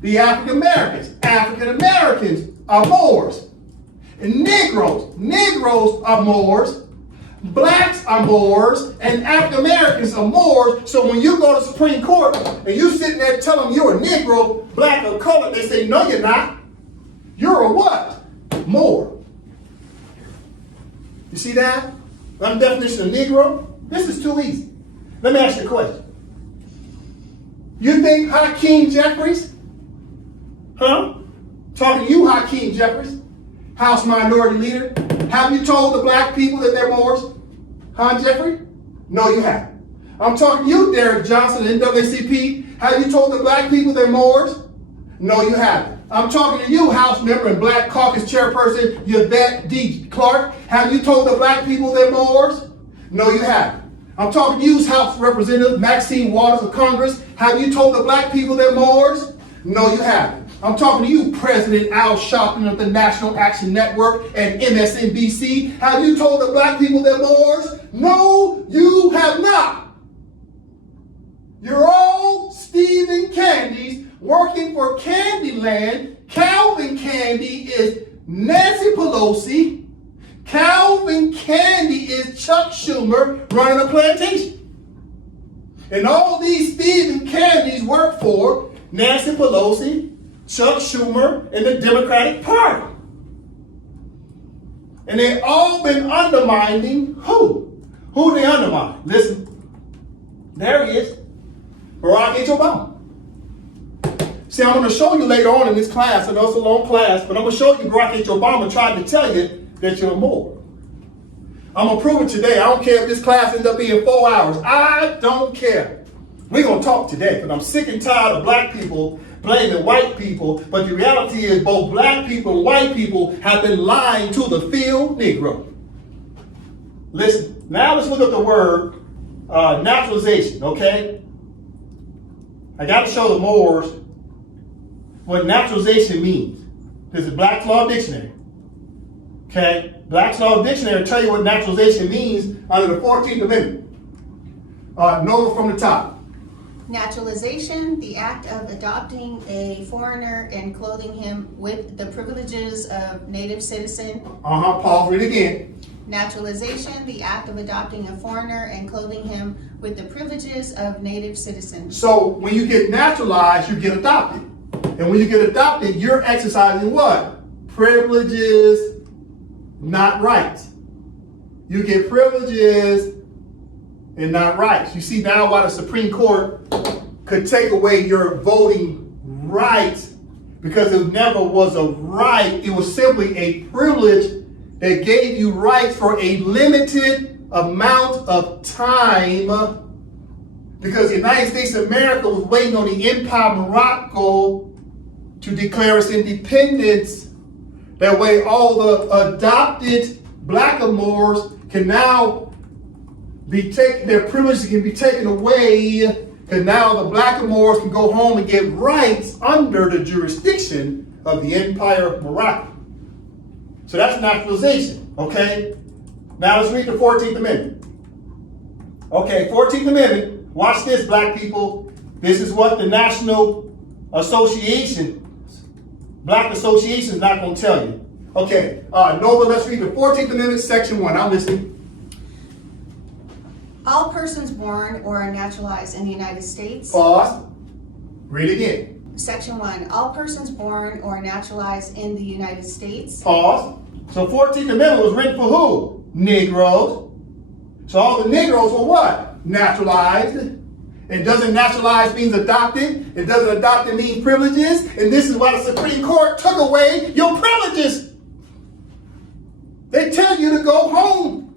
The African Americans are Moors. And Negroes are Moors. Blacks are Moors, and African Americans are Moors. So when you go to the Supreme Court and you sitting there telling them you're a Negro, black or colored, they say, no, you're not. You're a what? Moor. You see that? On the definition of Negro? This is too easy. Let me ask you a question. You think Hakeem Jeffries? Talking to you, Hakeem Jeffries, House Minority Leader. Have you told the black people that they're Moors? Jeffrey? No, you haven't. I'm talking to you, Derek Johnson, NAACP. Have you told the black people they're Moors? No, you haven't. I'm talking to you, House Member and Black Caucus Chairperson Yvette D. Clark. Have you told the black people they're Moors? No, you haven't. I'm talking to you, House Representative Maxine Waters of Congress. Have you told the black people they're Moors? No, you haven't. I'm talking to you, President Al Sharpton of the National Action Network and MSNBC. Have you told the black people they're Moors? No, you have not. You're all Stephen Candies working for Candyland. Calvin Candy is Nancy Pelosi. Calvin Candy is Chuck Schumer running a plantation. And all these Stephen Candys work for Nancy Pelosi, Chuck Schumer, and the Democratic Party. And they've all been undermining who? Who they undermine? Listen, there he is, Barack H. Obama. See, I'm going to show you later on in this class, I know it's a long class, but I'm going to show you Barack H. Obama tried to tell you that you're a Moor. I'm going to prove it today. I don't care if this class ends up being 4 hours. I don't care. We're going to talk today, because I'm sick and tired of black people blaming white people, but the reality is both black people and white people have been lying to the field Negro. Listen, now let's look at the word naturalization, okay? I got to show the Moors what naturalization means. This is Black's Law Dictionary. Okay? Black's Law Dictionary will tell you what naturalization means under the 14th Amendment. Nova from the top. Naturalization, the act of adopting a foreigner and clothing him with the privileges of native citizen. Pause, read it again. Naturalization, the act of adopting a foreigner and clothing him with the privileges of native citizen. So when you get naturalized, you get adopted. And when you get adopted, you're exercising what? Privileges, not rights. You get privileges and not rights. You see now why the Supreme Court could take away your voting rights, because it never was a right. It was simply a privilege that gave you rights for a limited amount of time, because the United States of America was waiting on the Empire of Morocco to declare its independence. That way all the adopted black Moors can now be taken, their privileges can be taken away, because now the black Moors can go home and get rights under the jurisdiction of the Empire of Morocco. So that's naturalization, okay? Now let's read the 14th Amendment. Okay, 14th Amendment, watch this, black people. This is what the National Association, Black Association is not going to tell you. Okay, Nova, let's read the 14th Amendment, Section 1. I'm listening. All persons born or are naturalized in the United States. Pause. Read again. Section 1. All persons born or naturalized in the United States. Pause. So 14th Amendment was written for who? Negroes. So all the Negroes were what? Naturalized. And doesn't naturalize means adopted? It doesn't adopted mean privileges? And this is why the Supreme Court took away your privileges. They tell you to go home.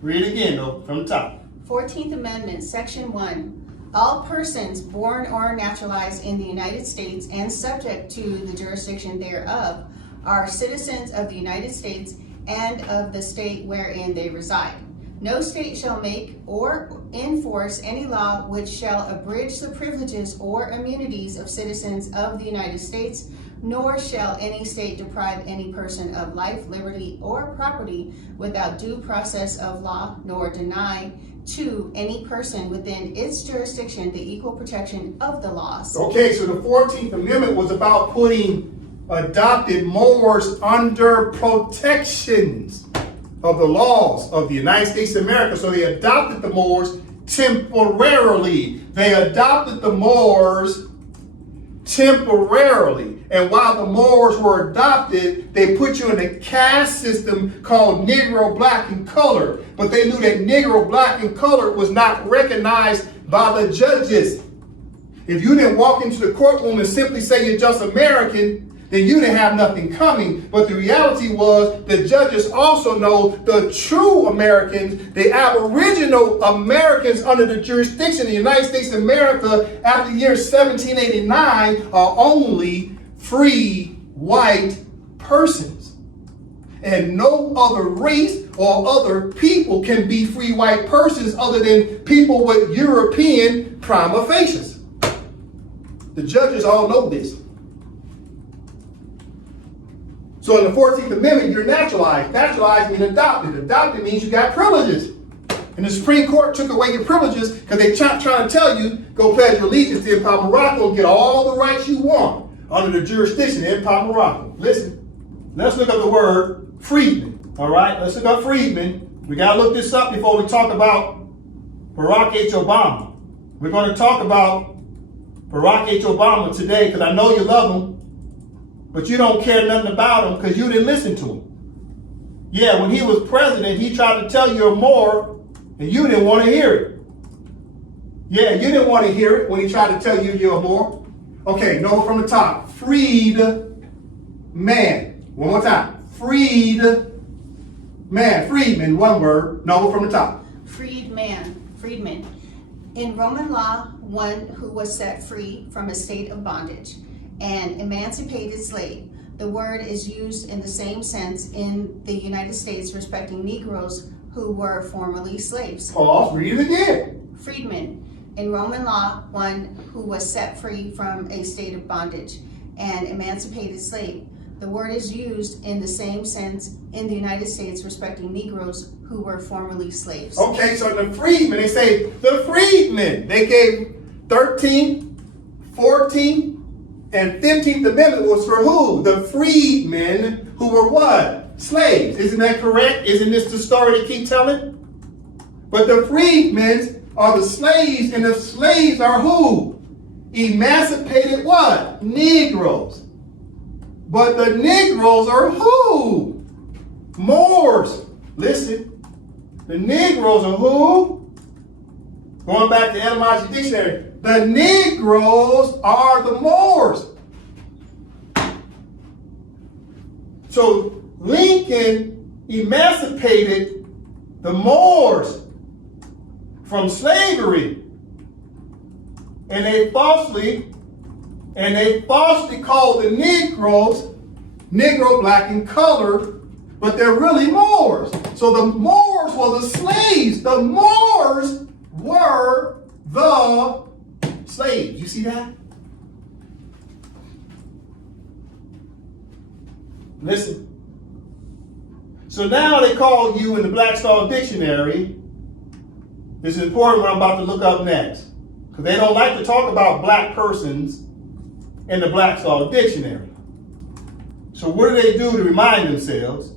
Read it again, though, from the top. 14th Amendment, Section 1. All persons born or naturalized in the United States and subject to the jurisdiction thereof are citizens of the United States and of the state wherein they reside. No state shall make or enforce any law which shall abridge the privileges or immunities of citizens of the United States, nor shall any state deprive any person of life, liberty, or property without due process of law, nor deny to any person within its jurisdiction the equal protection of the laws. Okay, so the 14th Amendment was about putting adopted Moors under protections of the laws of the United States of America. So they adopted the Moors temporarily. They adopted the Moors temporarily. And while the Moors were adopted, they put you in a caste system called Negro, Black, and Colored. But they knew that Negro, Black, and Colored was not recognized by the judges. If you didn't walk into the courtroom and simply say you're just American, then you didn't have nothing coming. But the reality was the judges also know the true Americans, the aboriginal Americans under the jurisdiction of the United States of America after the year 1789 are only free white persons. And no other race or other people can be free white persons other than people with European prima facie. The judges all know this. So in the 14th Amendment, you're naturalized. Naturalized means adopted. Adopted means you got privileges. And the Supreme Court took away your privileges because they trying to tell you, go pledge your allegiance to Empire of Morocco and get all the rights you want under the jurisdiction of Empire of Morocco. Listen, let's look up the word freedman. All right, let's look up freedman. We got to look this up before we talk about Barack H. Obama. We're going to talk about Barack H. Obama today because I know you love him. But you don't care nothing about him because you didn't listen to him. Yeah, when he was president, he tried to tell you more and you didn't want to hear it. Yeah, you didn't want to hear it when he tried to tell you you're more. Okay, no from the top. Freed man. One more time. Freed man. Freedman, one word. No from the top. Freedman. In Roman law, one who was set free from a state of bondage. An emancipated slave. The word is used in the same sense in the United States respecting Negroes who were formerly slaves. Pause, read it again. Freedman. In Roman law, one who was set free from a state of bondage. An emancipated slave. The word is used in the same sense in the United States respecting Negroes who were formerly slaves. Okay, so the freedmen, they say the freedmen. They gave 13, 14, and 15th Amendment was for who? The freedmen who were what? Slaves. Isn't that correct? Isn't this the story they keep telling? But the freedmen are the slaves, and the slaves are who? Emancipated what? Negroes. But the Negroes are who? Moors. Listen. The Negroes are who? Going back to Etymology Dictionary. The Negroes are the Moors. So Lincoln emancipated the Moors from slavery. And they falsely called the Negroes Negro, Black, and Colored, but they're really Moors. So the Moors were the slaves. The Moors were the slaves. You see that? Listen. So now they call you in the Black Star Dictionary. This is important what I'm about to look up next. Because they don't like to talk about black persons in the Black Star Dictionary. So what do they do to remind themselves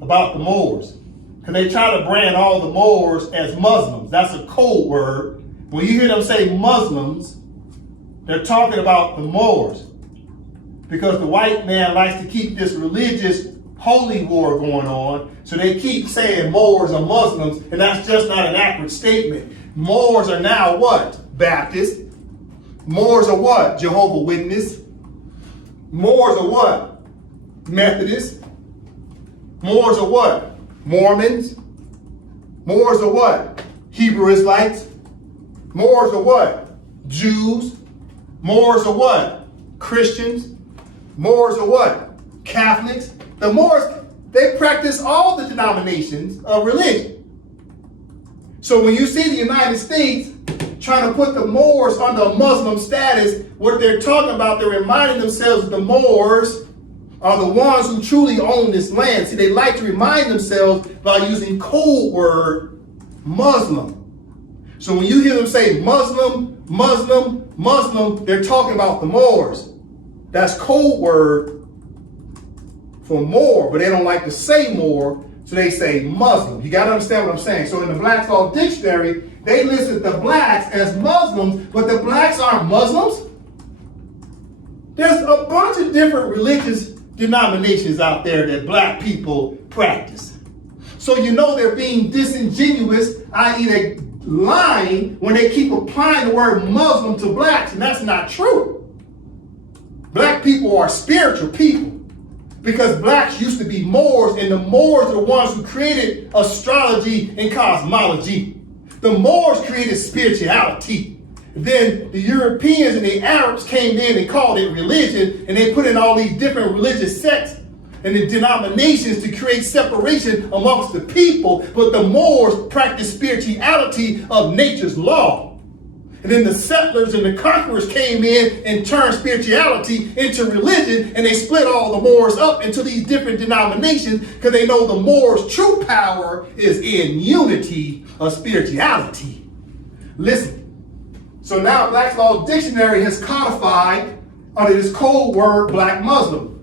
about the Moors? Because they try to brand all the Moors as Muslims. That's a code word. When you hear them say Muslims, they're talking about the Moors. Because the white man likes to keep this religious holy war going on. So they keep saying Moors are Muslims, and that's just not an accurate statement. Moors are now what? Baptist. Moors are what? Jehovah's Witness. Moors are what? Methodist. Moors are what? Mormons. Moors are what? Hebrew Israelites. Moors are what? Jews. Moors are what? Christians. Moors are what? Catholics. The Moors, they practice all the denominations of religion. So when you see the United States trying to put the Moors under a Muslim status, what they're talking about, they're reminding themselves that the Moors are the ones who truly own this land. See, they like to remind themselves by using code word Muslim. So when you hear them say Muslim, Muslim, Muslim, they're talking about the Moors. That's code word for Moor, but they don't like to say Moor, so they say Muslim. You got to understand what I'm saying. So in the Black's Law Dictionary, they listed the blacks as Muslims, but the blacks aren't Muslims. There's a bunch of different religious denominations out there that black people practice. So you know they're being disingenuous, i.e. they're lying when they keep applying the word Muslim to blacks, and that's not true. Black people are spiritual people because blacks used to be Moors, and the Moors are the ones who created astrology and cosmology. The Moors created spirituality. Then the Europeans and the Arabs came in and called it religion, and they put in all these different religious sects and the denominations to create separation amongst the people. But the Moors practiced spirituality of nature's law. And then the settlers and the conquerors came in and turned spirituality into religion, and they split all the Moors up into these different denominations because they know the Moors' true power is in unity of spirituality. Listen. So now Black's Law Dictionary has codified under this code word Black Muslim.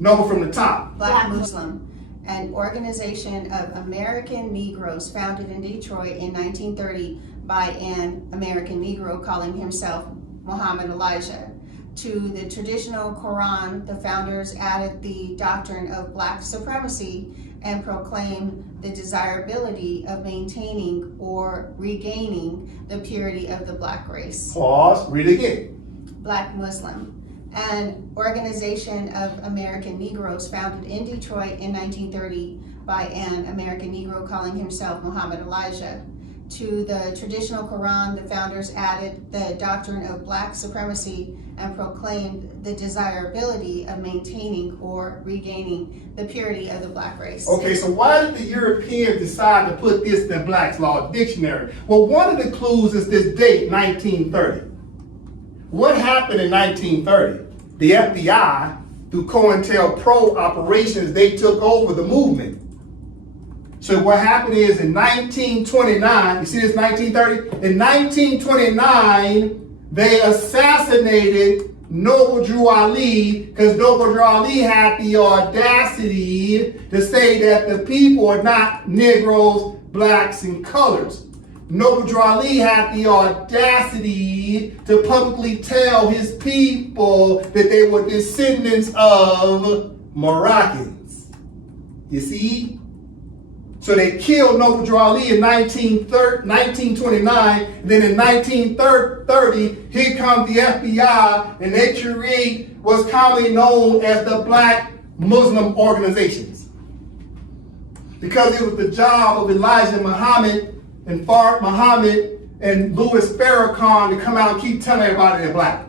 Number from the top. Black Muslim, an organization of American Negroes founded in Detroit in 1930 by an American Negro calling himself Muhammad Elijah. To the traditional Quran, the founders added the doctrine of black supremacy and proclaimed the desirability of maintaining or regaining the purity of the black race. Pause, read it again. Black Muslim, an organization of American Negroes founded in Detroit in 1930 by an American Negro calling himself Muhammad Elijah. To the traditional Quran, the founders added the doctrine of black supremacy and proclaimed the desirability of maintaining or regaining the purity of the black race. Okay, so why did the Europeans decide to put this in Black's Law Dictionary? Well, one of the clues is this date, 1930. What happened in 1930? The FBI, through COINTELPRO operations, they took over the movement. So what happened is in 1929, you see this 1930? In 1929, they assassinated Noble Drew Ali because Noble Drew Ali had the audacity to say that the people are not Negroes, blacks, and colors. Noble Drew Ali had the audacity to publicly tell his people that they were descendants of Moroccans. You see? So they killed Noble Drew Ali in 1929. Then in 1930, here comes the FBI, and they create what's commonly known as the Black Muslim organizations. Because it was the job of Elijah Muhammad and Fard Muhammad and Louis Farrakhan to come out and keep telling everybody they're black.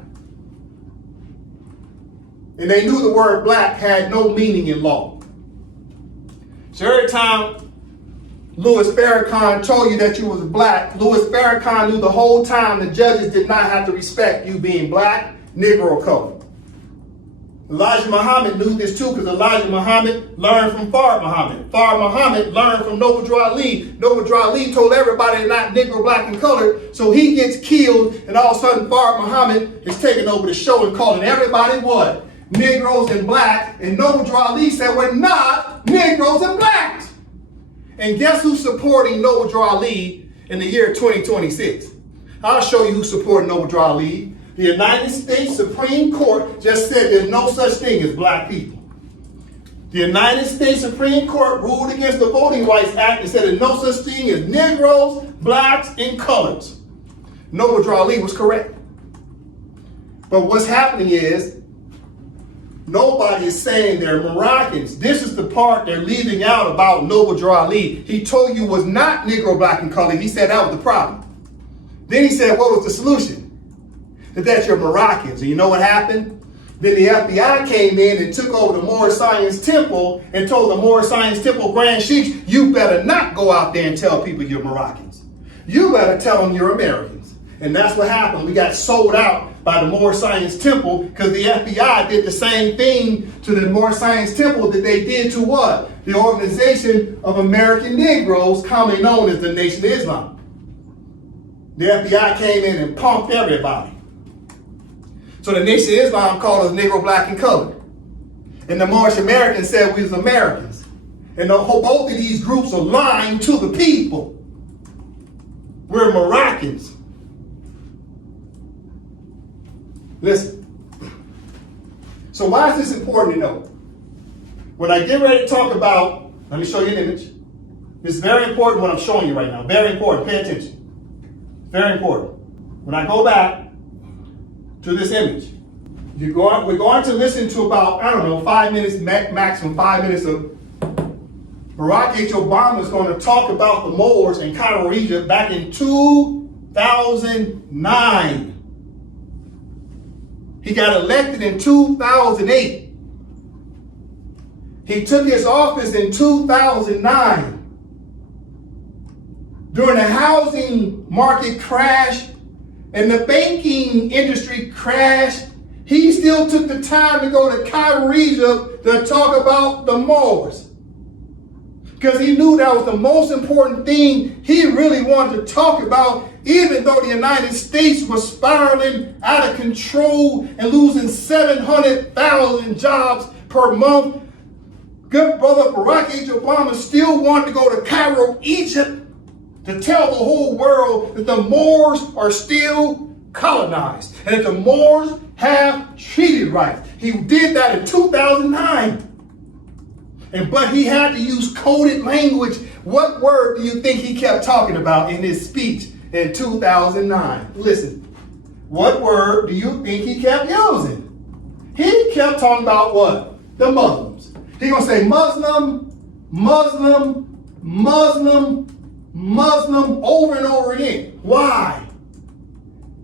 And they knew the word black had no meaning in law. So every time Louis Farrakhan told you that you was black, Louis Farrakhan knew the whole time the judges did not have to respect you being black, Negro, or color. Elijah Muhammad knew this too because Elijah Muhammad learned from Fard Muhammad. Fard Muhammad learned from Noble Drew Ali. Noble Drew Ali told everybody they're not Negro, black, and colored, so he gets killed, and all of a sudden Fard Muhammad is taking over the show and calling everybody what? Negroes and blacks, and Noble Drew Ali said we're not Negroes and blacks. And guess who's supporting Noble Drew Ali in the year 2026? I'll show you who's supporting Noble Drew Ali. The United States Supreme Court just said there's no such thing as black people. The United States Supreme Court ruled against the Voting Rights Act and said there's no such thing as Negroes, blacks, and coloreds. Noble Drawley was correct. But what's happening is nobody is saying they're Moroccans. This is the part they're leaving out about Noble Drawley. He told you was not Negro, black, and colored. He said that was the problem. Then he said, what was the solution? That you're Moroccans. And you know what happened? Then the FBI came in and took over the Moorish Science Temple and told the Moorish Science Temple Grand Sheiks, you better not go out there and tell people you're Moroccans. You better tell them you're Americans. And that's what happened. We got sold out by the Moorish Science Temple because the FBI did the same thing to the Moorish Science Temple that they did to what? The Organization of American Negroes, commonly known as the Nation of Islam. The FBI came in and punked everybody. So the Nation of Islam called us Negro, black, and colored. And the Moorish Americans said we was Americans. And both of these groups are lying to the people. We're Moroccans. Listen. So why is this important to know? When I get ready to talk about, let me show you an image. It's very important what I'm showing you right now. Very important. Pay attention. Very important. When I go back to this image, we're going to listen to about, 5 minutes, maximum 5 minutes of Barack H. Obama is going to talk about the Moors in Cairo, Egypt back in 2009. He got elected in 2008. He took his office in 2009. During the housing market crash and the banking industry crash, he still took the time to go to Cairo, Egypt to talk about the Moors. Because he knew that was the most important thing he really wanted to talk about, even though the United States was spiraling out of control and losing 700,000 jobs per month. Good brother Barack H. Obama still wanted to go to Cairo, Egypt, to tell the whole world that the Moors are still colonized and that the Moors have treaty rights. He did that in 2009. But he had to use coded language. What word do you think he kept talking about in his speech in 2009? Listen, what word do you think he kept using? He kept talking about what? The Muslims. He gonna say Muslim, Muslim, Muslim, Muslim over and over again. Why?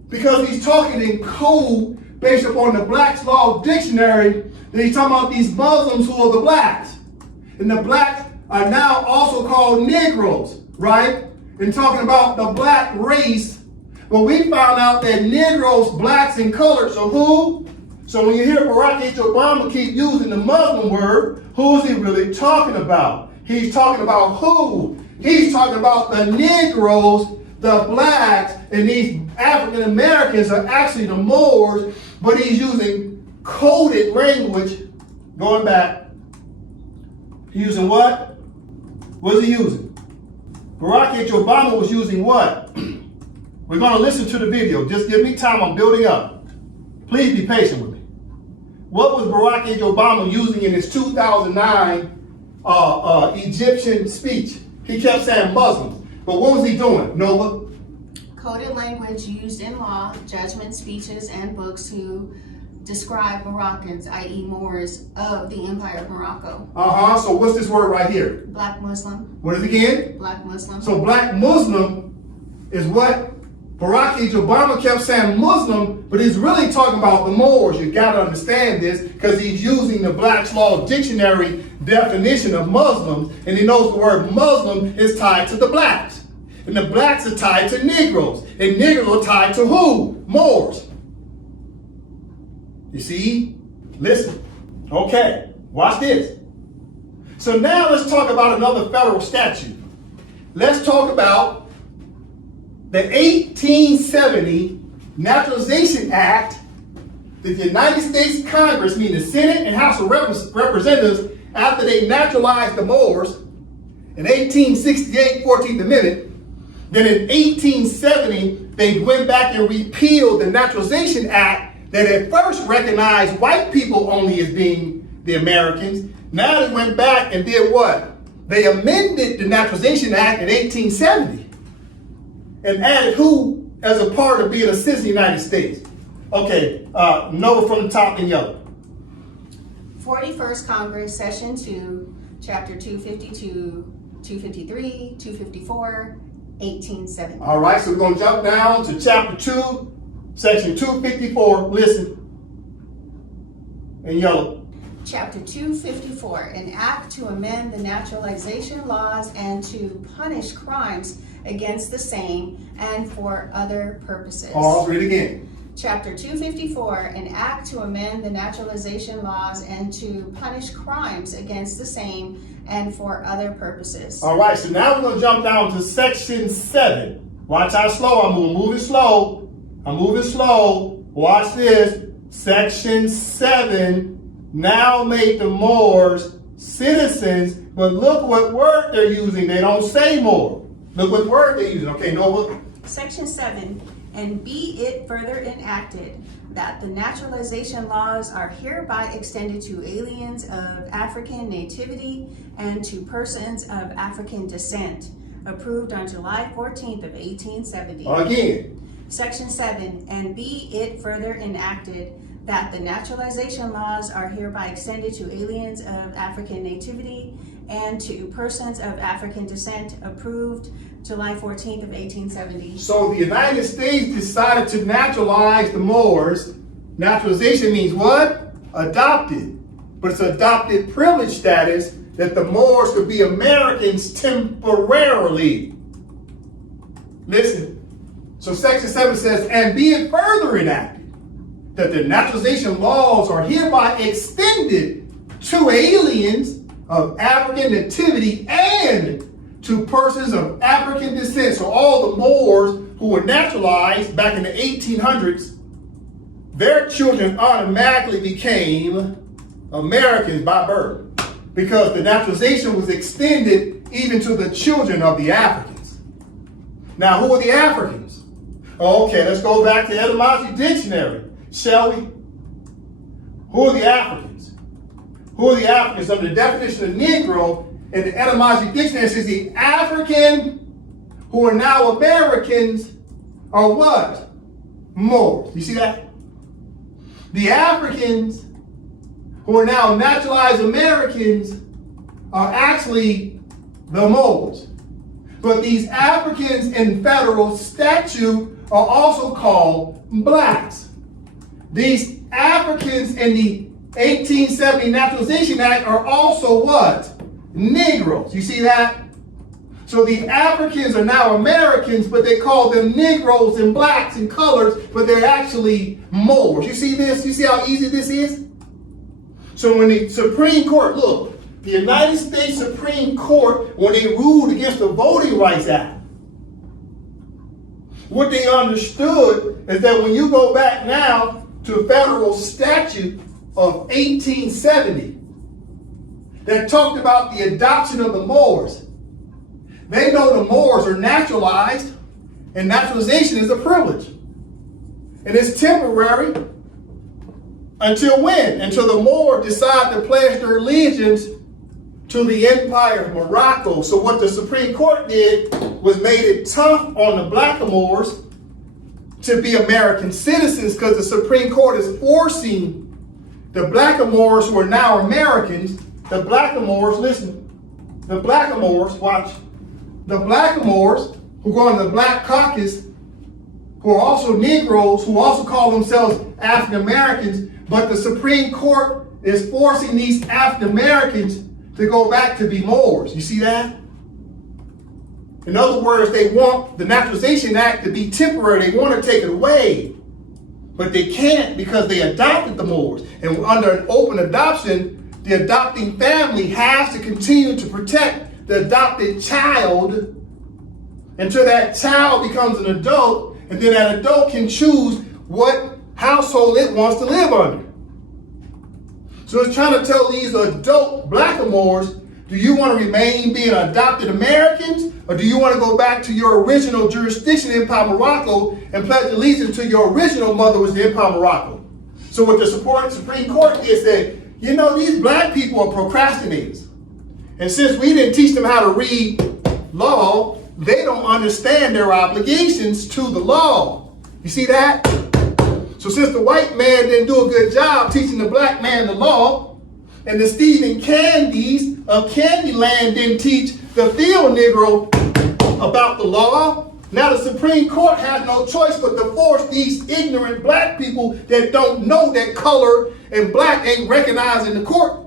Because he's talking in code based upon the Black's Law Dictionary, that he's talking about these Muslims who are the blacks. And the blacks are now also called Negroes, right? And talking about the black race. But we found out that Negroes, blacks, and coloreds are who? So when you hear Barack H. Obama keep using the Muslim word, who is he really talking about? He's talking about who? He's talking about the Negroes, the blacks, and these African Americans are actually the Moors, but he's using coded language. Going back, he's using what? What is he using? Barack H. Obama was using what? We're going to listen to the video. Just give me time. I'm building up. Please be patient with me. What was Barack H. Obama using in his 2009 Egyptian speech? He kept saying Muslims. But what was he doing? Nova? Coded language used in law, judgment speeches, and books to describe Moroccans, i.e. Moors, of the Empire of Morocco. So what's this word right here? Black Muslim. What is it again? Black Muslim. So black Muslim is what Barack H. Obama kept saying Muslim, but he's really talking about the Moors. You got to understand this because he's using the Black's Law Dictionary definition of Muslims, and he knows the word Muslim is tied to the blacks. And the blacks are tied to Negroes. And Negroes are tied to who? Moors. You see? Listen. Okay. Watch this. So now let's talk about another federal statute. Let's talk about the 1870 Naturalization Act that the United States Congress, meaning the Senate and House of Representatives, after they naturalized the Moors in 1868, 14th Amendment, then in 1870, they went back and repealed the Naturalization Act that at first recognized white people only as being the Americans. Now they went back and did what? They amended the Naturalization Act in 1870 and added who as a part of being a citizen of the United States. Okay, Noah from the top in yellow. 41st Congress, Session 2, Chapter 252, 253, 254, 1870. All right, so we're going to jump down to Chapter 2, Section 254. Listen. In yellow. Chapter 254, an act to amend the naturalization laws and to punish crimes against the same and for other purposes. Pause, read again. Chapter 254, an act to amend the naturalization laws and to punish crimes against the same and for other purposes. All right, so now we're going to jump down to Section 7. Watch how slow I'm moving. Moving slow. I'm moving slow. Watch this. Section 7 now made the Moors citizens, but look what word they're using. They don't say more. Look what word they're using. Okay, Nova. Section 7, and be it further enacted that the naturalization laws are hereby extended to aliens of African nativity and to persons of African descent, approved on July 14th of 1870. Again. Section 7, and be it further enacted that the naturalization laws are hereby extended to aliens of African nativity and to persons of African descent, approved July 14th of 1870. So the United States decided to naturalize the Moors. Naturalization means what? Adopted. But it's adopted privilege status that the Moors could be Americans temporarily. Listen. So Section 7 says, and be it further enacted that the naturalization laws are hereby extended to aliens of African nativity and to persons of African descent. So all the Moors who were naturalized back in the 1800s, their children automatically became Americans by birth because the naturalization was extended even to the children of the Africans. Now, who are the Africans? Okay, let's go back to etymology dictionary, shall we? Who are the Africans? Who are the Africans? Under the definition of Negro in the etymology dictionary, it says the African who are now Americans are what? Moors. You see that? The Africans who are now naturalized Americans are actually the Moors. But these Africans in federal statute are also called blacks. These Africans in the 1870 Naturalization Act are also what? Negroes. You see that? So the Africans are now Americans, but they call them Negroes and blacks and colors, but they're actually Moors. You see this? You see how easy this is? So when the Supreme Court, look, the United States Supreme Court, when they ruled against the Voting Rights Act, what they understood is that when you go back now to a federal statute of 1870 that talked about the adoption of the Moors, they know the Moors are naturalized, and naturalization is a privilege. And it's temporary until when? Until the Moors decide to pledge their allegiance to the Empire of Morocco. So what the Supreme Court did was made it tough on the blackamoors to be American citizens, because the Supreme Court is forcing the blackamoors who are now Americans, the blackamoors, listen, the blackamoors, watch, the blackamoors who go in the Black Caucus, who are also Negroes, who also call themselves African Americans, but the Supreme Court is forcing these African Americans to go back to be Moors. You see that? In other words, they want the Naturalization Act to be temporary. They want to take it away. But they can't because they adopted the Moors. And under an open adoption, the adopting family has to continue to protect the adopted child until that child becomes an adult, and then that adult can choose what household it wants to live under. So it's trying to tell these adult blackamoors, do you want to remain being adopted Americans, or do you want to go back to your original jurisdiction, Empire of Morocco, and pledge allegiance to your original mother, was the Empire of Morocco? So what the Supreme Court did said, you know, these black people are procrastinators. And since we didn't teach them how to read law, they don't understand their obligations to the law. You see that? So since the white man didn't do a good job teaching the black man the law, and the Stephen Candys of Candyland didn't teach the field Negro about the law, now the Supreme Court has no choice but to force these ignorant black people that don't know that color and black ain't recognized in the court.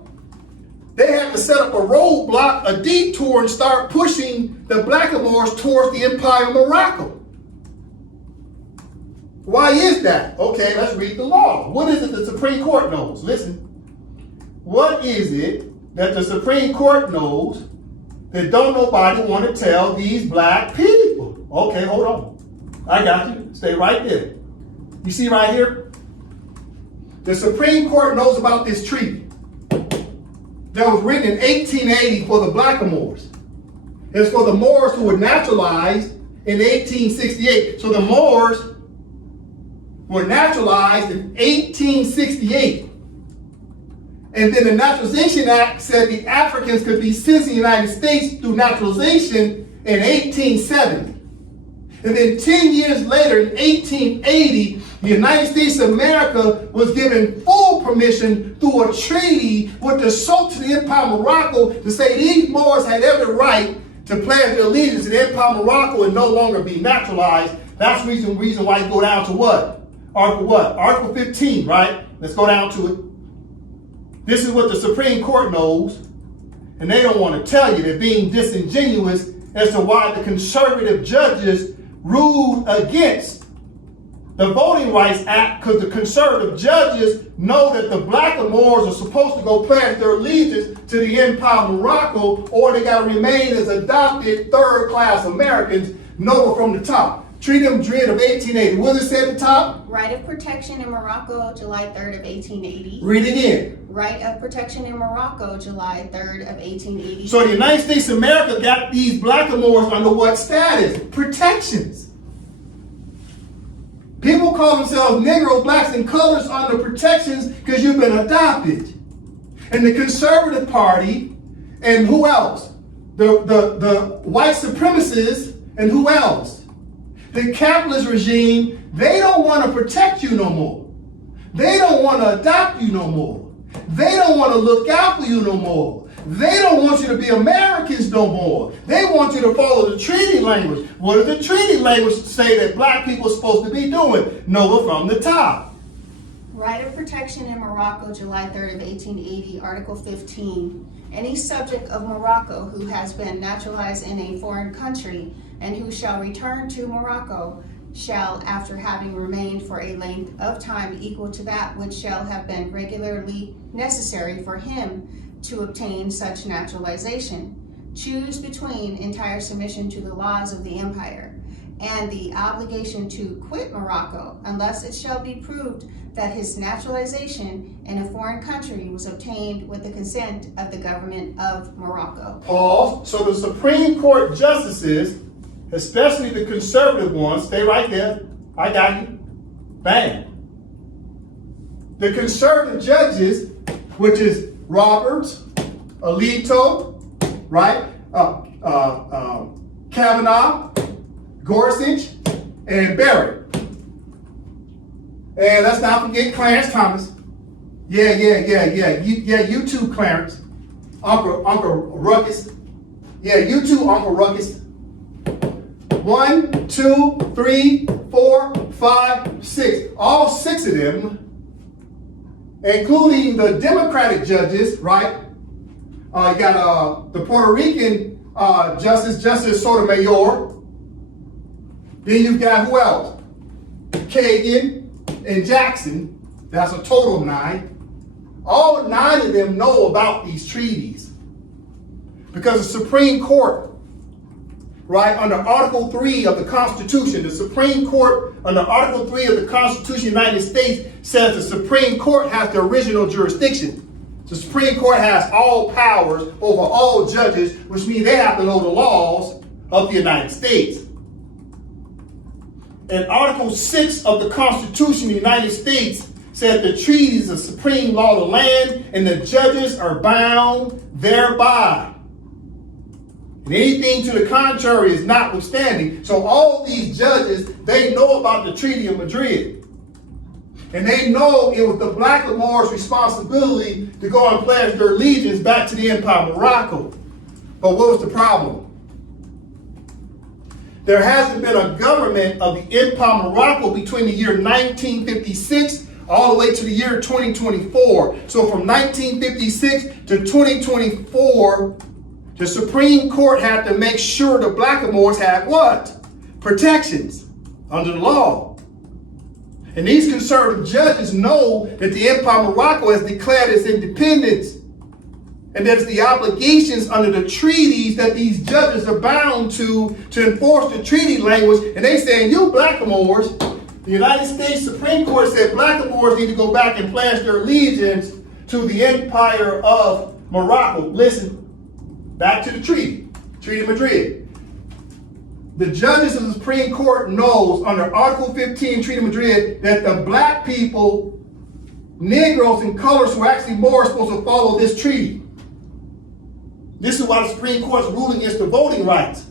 They have to set up a roadblock, a detour, and start pushing the blackamoors towards the Empire of Morocco. Why is that? Okay, let's read the law. What is it the Supreme Court knows? Listen. What is it that the Supreme Court knows that don't nobody want to tell these black people? Okay, hold on. I got you. Stay right there. You see right here? The Supreme Court knows about this treaty that was written in 1880 for the blackamoors. It's for the Moors who were naturalized in 1868. So the Moors were naturalized in 1868. And then the Naturalization Act said the Africans could be citizens of the United States through naturalization in 1870. And then 10 years later, in 1880, the United States of America was given full permission through a treaty with the Sultan of the Empire of Morocco to say these Moors had every right to pledge their allegiance to the Empire of Morocco and no longer be naturalized. That's the reason why you go down to what? Article what? Article 15, right? Let's go down to it. This is what the Supreme Court knows, and they don't want to tell you. They're being disingenuous as to why the conservative judges ruled against the Voting Rights Act, because the conservative judges know that the blackamoors are supposed to go pledge their allegiance to the Empire of Morocco, or they got to remain as adopted third-class Americans. Know it from the top. Treaty Madrid of 1880. What does it say at the top? Right of protection in Morocco, July 3rd of 1880. Read it in. Right of protection in Morocco, July 3rd of 1880. So the United States of America got these blackamoors under what status? Protections. People call themselves Negro, blacks, and colors under protections because you've been adopted. And the Conservative Party, and who else? The white supremacists, and who else? The capitalist regime, they don't want to protect you no more. They don't want to adopt you no more. They don't want to look out for you no more. They don't want you to be Americans no more. They want you to follow the treaty language. What does the treaty language say that black people are supposed to be doing? Know it from the top. Right of protection in Morocco, July 3rd of 1880, Article 15. Any subject of Morocco who has been naturalized in a foreign country and who shall return to Morocco shall, after having remained for a length of time equal to that which shall have been regularly necessary for him to obtain such naturalization, choose between entire submission to the laws of the empire and the obligation to quit Morocco, unless it shall be proved that his naturalization in a foreign country was obtained with the consent of the government of Morocco. Pause. So the Supreme Court justices, especially the conservative ones, stay right there. I got you. Bang. The conservative judges, which is Roberts, Alito, right? Kavanaugh, Gorsuch, and Barrett. And let's not forget Clarence Thomas. Yeah. You too, Clarence. Uncle Ruckus. Yeah, you too, Uncle Ruckus. 1, 2, 3, 4, 5, 6. All 6 of them, including the Democratic judges, right? You got the Puerto Rican Justice Sotomayor. Then you've got who else? Kagan and Jackson. That's a total of 9. All 9 of them know about these treaties because the Supreme Court, right, under Article 3 of the Constitution, the Supreme Court under Article 3 of the Constitution of the United States says the Supreme Court has the original jurisdiction. The Supreme Court has all powers over all judges, which means they have to know the laws of the United States. And Article 6 of the Constitution of the United States said the treaty is the supreme law of the land and the judges are bound thereby. And anything to the contrary is notwithstanding. So all these judges, they know about the Treaty of Madrid. And they know it was the black Moors' responsibility to go and pledge their allegiance back to the Empire of Morocco. But what was the problem? There hasn't been a government of the Empire of Morocco between the year 1956 all the way to the year 2024. So from 1956 to 2024, the Supreme Court had to make sure the black Moors had what? Protections under the law. And these conservative judges know that the Empire of Morocco has declared its independence. And there's the obligations under the treaties that these judges are bound to enforce the treaty language. And they saying, you black Moors, the United States Supreme Court said black Moors need to go back and pledge their allegiance to the Empire of Morocco. Listen, back to the treaty, Treaty of Madrid. The judges of the Supreme Court knows under Article 15 Treaty of Madrid that the black people, Negroes and colors who are actually more supposed to follow this treaty. This is why the Supreme Court's ruling against the voting rights.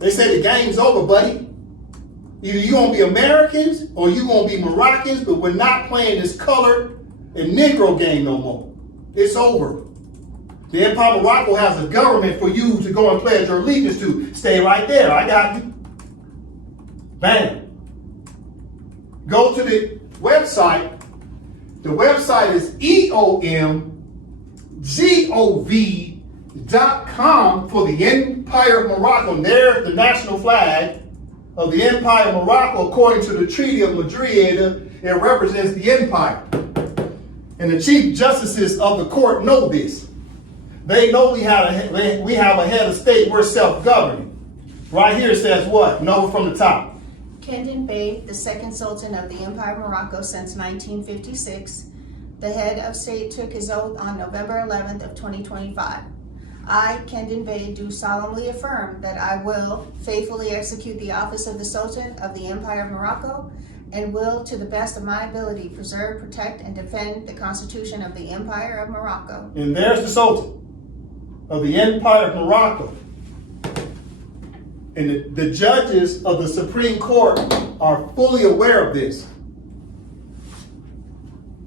They say the game's over, buddy. Either you're going to be Americans or you're going to be Moroccans, but we're not playing this colored and Negro game no more. It's over. The Empire of Morocco has a government for you to go and pledge your allegiance to. Stay right there. I got you. Bam. Go to the website. The website is eomgov.com for the Empire of Morocco. And there's the national flag of the Empire of Morocco. According to the Treaty of Madrid, it represents the empire. And the chief justices of the court know this. They know we have a head of state. We're self-governing. Right here it says what? Know from the top. Kendon Bey, the second Sultan of the Empire of Morocco since 1956. The head of state took his oath on November 11th of 2025. I, Kendon Bey, do solemnly affirm that I will faithfully execute the office of the Sultan of the Empire of Morocco and will, to the best of my ability, preserve, protect, and defend the Constitution of the Empire of Morocco. And there's the Sultan of the Empire of Morocco. And the judges of the Supreme Court are fully aware of this.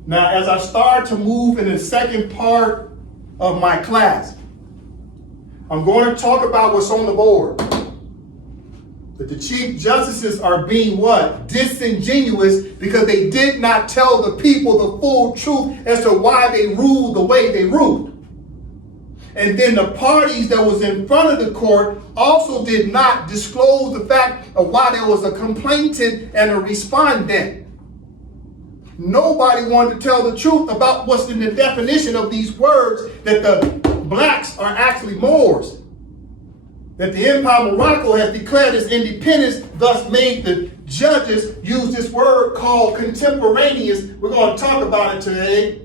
Now, as I start to move in the second part of my class, I'm going to talk about what's on the board. That the chief justices are being what? Disingenuous because they did not tell the people the full truth as to why they ruled the way they ruled. And then the parties that was in front of the court also did not disclose the fact of why there was a complainant and a respondent. Nobody wanted to tell the truth about what's in the definition of these words, that the blacks are actually Moors. That the Empire of Morocco has declared its independence, thus made the judges use this word called contemporaneous. We're going to talk about it today.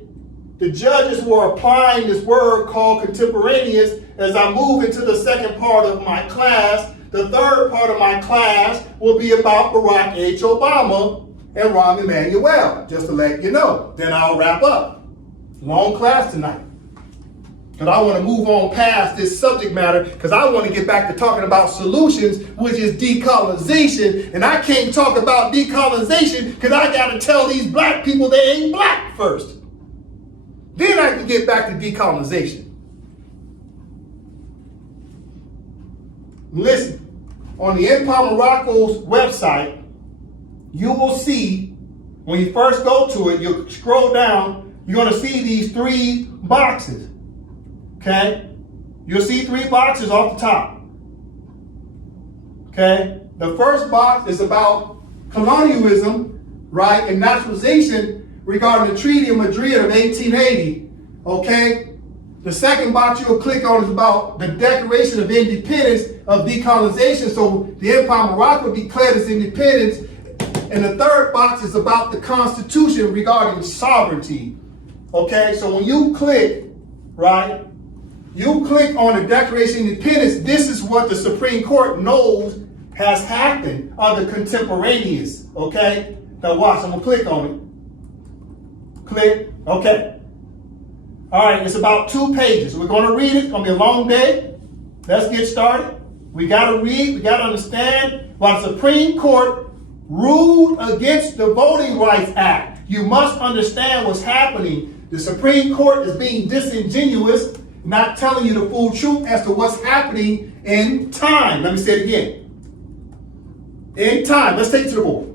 The judges who are applying this word called contemporaneous as I move into the second part of my class. The third part of my class will be about Barack H. Obama and Rahm Emanuel, just to let you know. Then I'll wrap up. Long class tonight. But I want to move on past this subject matter because I want to get back to talking about solutions, which is decolonization. And I can't talk about decolonization because I got to tell these black people they ain't black first. Then I can get back to decolonization. Listen, on the Empire of Morocco's website, you will see, when you first go to it, you'll scroll down, you're going to see these three boxes. Okay? You'll see three boxes off the top. Okay? The first box is about colonialism, right, and naturalization regarding the Treaty of Madrid of 1880. Okay? The second box you'll click on is about the Declaration of Independence of decolonization. So the Empire of Morocco declared its independence. And the third box is about the Constitution regarding sovereignty. Okay? So when you click, right, you click on the Declaration of Independence, this is what the Supreme Court knows has happened under contemporaneous. Okay? Now watch, I'm going to click on it. Click. Okay. All right, it's about 2 pages. We're going to read it. It's going to be a long day. Let's get started. We got to read. We got to understand. While the Supreme Court ruled against the Voting Rights Act, you must understand what's happening. The Supreme Court is being disingenuous, not telling you the full truth as to what's happening in time. Let me say it again. In time. Let's take it to the board.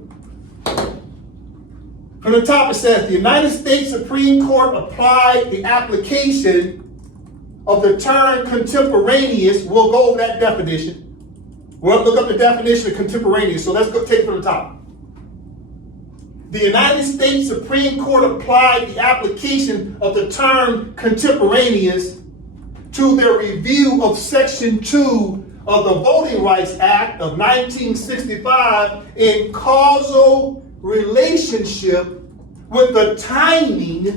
From the top it says, the United States Supreme Court applied the application of the term contemporaneous. We'll go over that definition. We'll look up the definition of contemporaneous. So let's go take it from the top. The United States Supreme Court applied the application of the term contemporaneous to their review of Section 2 of the Voting Rights Act of 1965 in causal relationship with the timing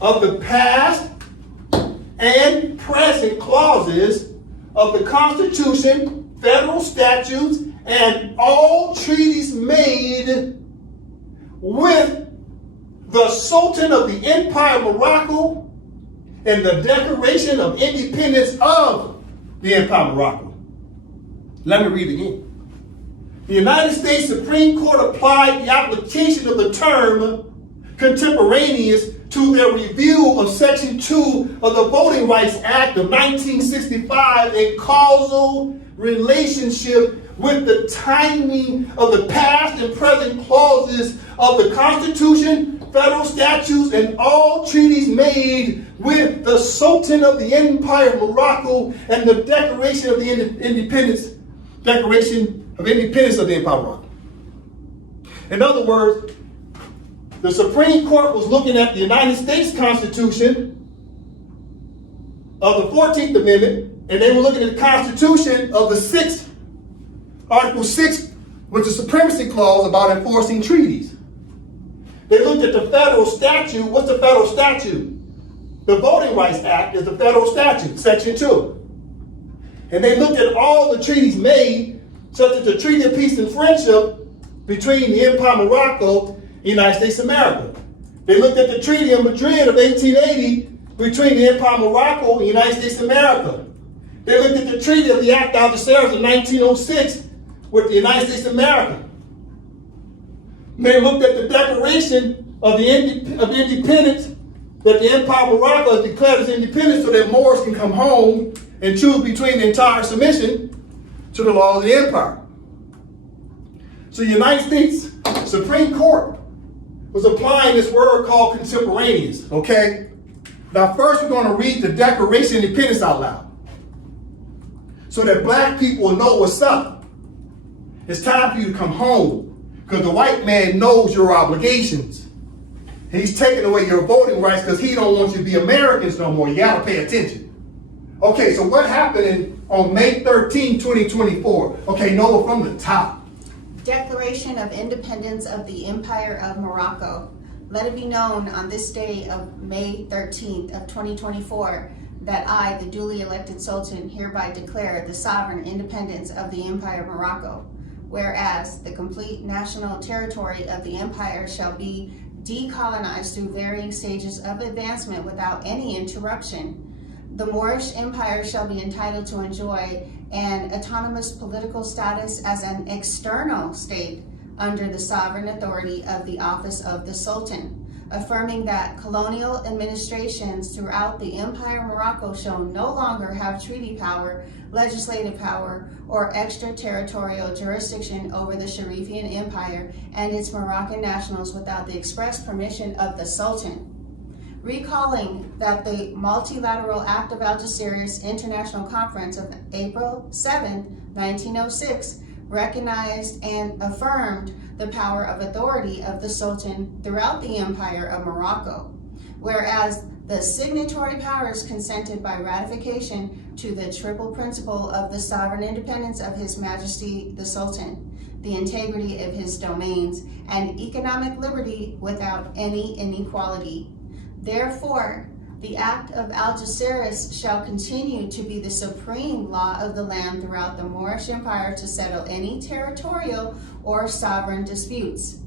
of the past and present clauses of the Constitution, federal statutes, and all treaties made with the Sultan of the Empire of Morocco and the Declaration of Independence of the Empire of Morocco. Let me read it again. The United States Supreme Court applied the application of the term contemporaneous to their review of Section 2 of the Voting Rights Act of 1965 in causal relationship with the timing of the past and present clauses of the Constitution, federal statutes, and all treaties made with the Sultan of the Empire of Morocco and the Declaration of the Independence of the Empire of Morocco. In other words, the Supreme Court was looking at the United States Constitution of the 14th Amendment, and they were looking at the Constitution of the 6th, Article 6, with the Supremacy Clause about enforcing treaties. They looked at the federal statute. What's the federal statute? The Voting Rights Act is the federal statute, Section 2. And they looked at all the treaties made, such as the Treaty of Peace and Friendship between the Empire of Morocco and the United States of America. They looked at the Treaty of Madrid of 1880 between the Empire of Morocco and the United States of America. They looked at the Treaty of the Act of Algeciras of 1906 with the United States of America. They looked at the Declaration of Independence that the Empire of Morocco has declared its independence so that Moors can come home and choose between the entire submission to the laws of the empire. So the United States Supreme Court was applying this word called contemporaneous, okay? Now first we're going to read the Declaration of Independence out loud so that black people will know what's up. It's time for you to come home because the white man knows your obligations. He's taking away your voting rights because he don't want you to be Americans no more. You got to pay attention. Okay, so what happened on May 13, 2024? Okay, Noah, from the top. Declaration of Independence of the Empire of Morocco. Let it be known on this day of May 13th of 2024 that I, the duly elected Sultan, hereby declare the sovereign independence of the Empire of Morocco. Whereas the complete national territory of the empire shall be decolonized through varying stages of advancement without any interruption. The Moorish Empire shall be entitled to enjoy an autonomous political status as an external state under the sovereign authority of the office of the Sultan, affirming that colonial administrations throughout the Empire of Morocco shall no longer have treaty power, legislative power, or extraterritorial jurisdiction over the Sharifian Empire and its Moroccan nationals without the express permission of the Sultan. Recalling that the Multilateral Act of Algeciras International Conference of April 7, 1906, recognized and affirmed the power of authority of the Sultan throughout the Empire of Morocco, whereas the signatory powers consented by ratification to the triple principle of the sovereign independence of His Majesty the Sultan, the integrity of his domains, and economic liberty without any inequality. Therefore, the Act of Algeciras shall continue to be the supreme law of the land throughout the Moorish Empire to settle any territorial or sovereign disputes.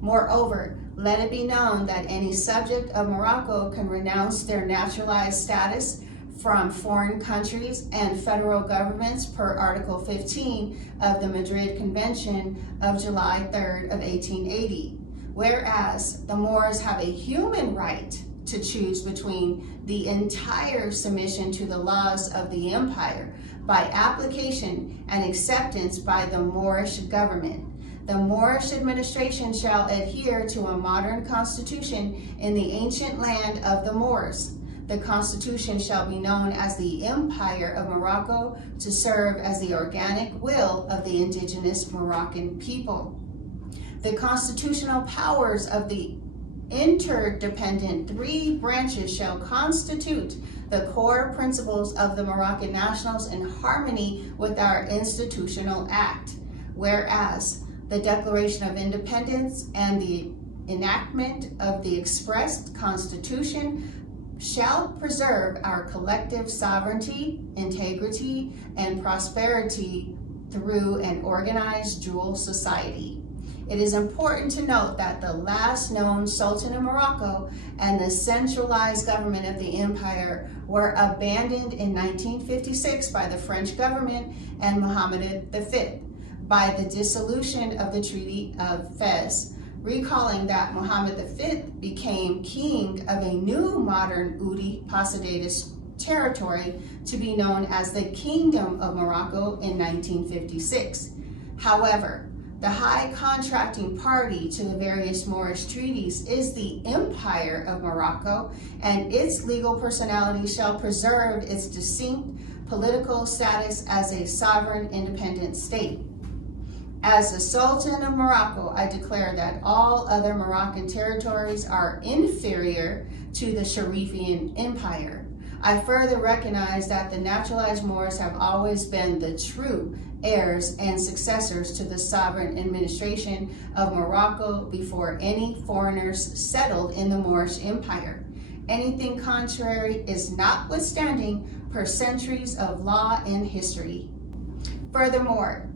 Moreover, Let it be known that any subject of Morocco can renounce their naturalized status from foreign countries and federal governments per Article 15 of the Madrid Convention of July 3rd of 1880. Whereas the Moors have a human right to choose between the entire submission to the laws of the empire by application and acceptance by the Moorish government. The Moorish administration shall adhere to a modern constitution in the ancient land of the Moors. The constitution shall be known as the Empire of Morocco to serve as the organic will of the indigenous Moroccan people. The constitutional powers of the interdependent three branches shall constitute the core principles of the Moroccan nationals in harmony with our institutional act. Whereas the Declaration of Independence and the enactment of the expressed Constitution shall preserve our collective sovereignty, integrity, and prosperity through an organized dual society. It is important to note that the last known Sultan of Morocco and the centralized government of the empire were abandoned in 1956 by the French government and Mohammed V by the dissolution of the Treaty of Fez, recalling that Mohammed V became king of a new modern Oudi Posadatus territory to be known as the Kingdom of Morocco in 1956. However, the high contracting party to the various Moorish treaties is the Empire of Morocco, and its legal personality shall preserve its distinct political status as a sovereign independent state. As the Sultan of Morocco, I declare that all other Moroccan territories are inferior to the Sharifian Empire. I further recognize that the naturalized Moors have always been the true heirs and successors to the sovereign administration of Morocco before any foreigners settled in the Moorish Empire. Anything contrary is notwithstanding per centuries of law and history. Furthermore,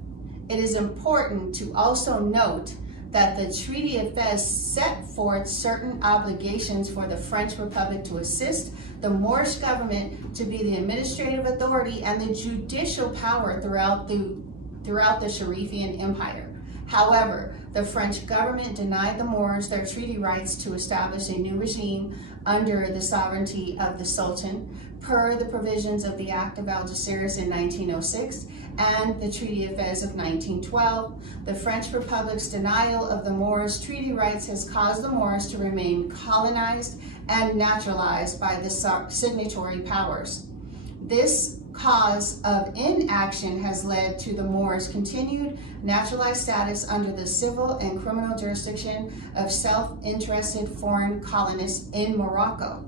it is important to also note that the Treaty of Fez set forth certain obligations for the French Republic to assist the Moorish government to be the administrative authority and the judicial power throughout the Sharifian Empire. However, the French government denied the Moors their treaty rights to establish a new regime under the sovereignty of the Sultan, per the provisions of the Act of Algeciras in 1906 and the Treaty of Fez of 1912. The French Republic's denial of the Moors' treaty rights has caused the Moors to remain colonized and naturalized by the signatory powers. This cause of inaction has led to the Moors' continued naturalized status under the civil and criminal jurisdiction of self-interested foreign colonists in Morocco.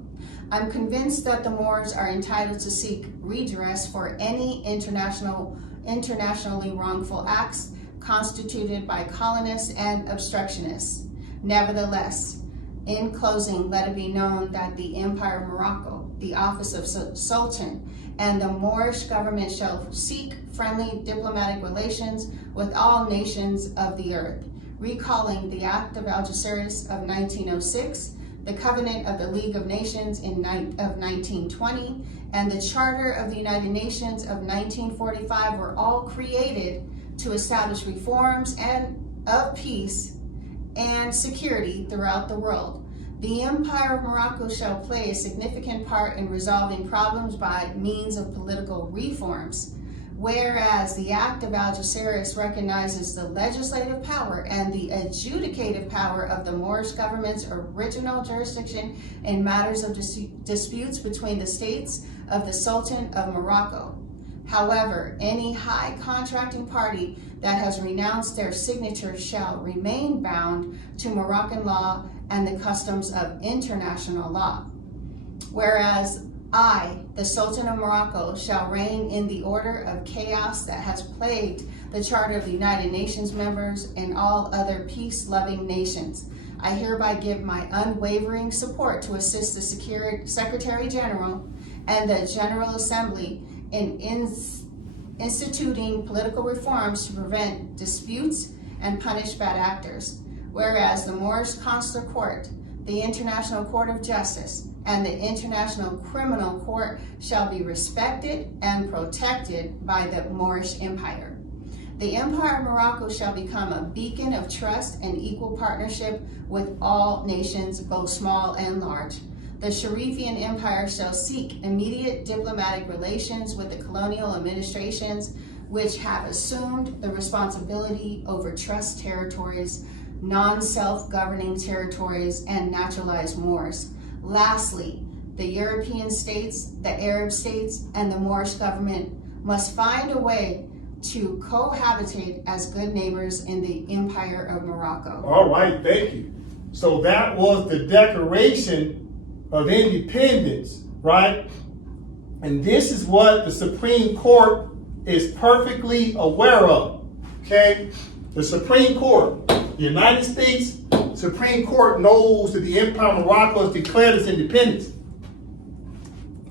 I'm convinced that the Moors are entitled to seek redress for any internationally wrongful acts constituted by colonists and obstructionists. Nevertheless, in closing, let it be known that the Empire of Morocco, the office of Sultan, and the Moorish government shall seek friendly diplomatic relations with all nations of the earth, recalling the Act of Algeciras of 1906, the Covenant of the League of Nations of 1920, and the Charter of the United Nations of 1945 were all created to establish reforms and of peace and security throughout the world. The Empire of Morocco shall play a significant part in resolving problems by means of political reforms, whereas the Act of Algeciras recognizes the legislative power and the adjudicative power of the Moorish government's original jurisdiction in matters of disputes between the states of the Sultan of Morocco. However, any high contracting party that has renounced their signature shall remain bound to Moroccan law and the customs of international law. Whereas I, the Sultan of Morocco, shall reign in the order of chaos that has plagued the Charter of the United Nations members and all other peace-loving nations. I hereby give my unwavering support to assist the Secretary General and the General Assembly in instituting political reforms to prevent disputes and punish bad actors. Whereas the Moorish Consular Court, the International Court of Justice, and the International Criminal Court shall be respected and protected by the Moorish Empire. The Empire of Morocco shall become a beacon of trust and equal partnership with all nations, both small and large. The Sharifian Empire shall seek immediate diplomatic relations with the colonial administrations which have assumed the responsibility over trust territories, non-self-governing territories, and naturalized Moors. Lastly, the European states, the Arab states, and the Moorish government must find a way to cohabitate as good neighbors in the Empire of Morocco. All right, thank you. So that was the Declaration of Independence, right? And this is what the Supreme Court is perfectly aware of, okay? The Supreme Court, the United States Supreme Court knows that the Empire of Morocco has declared its independence.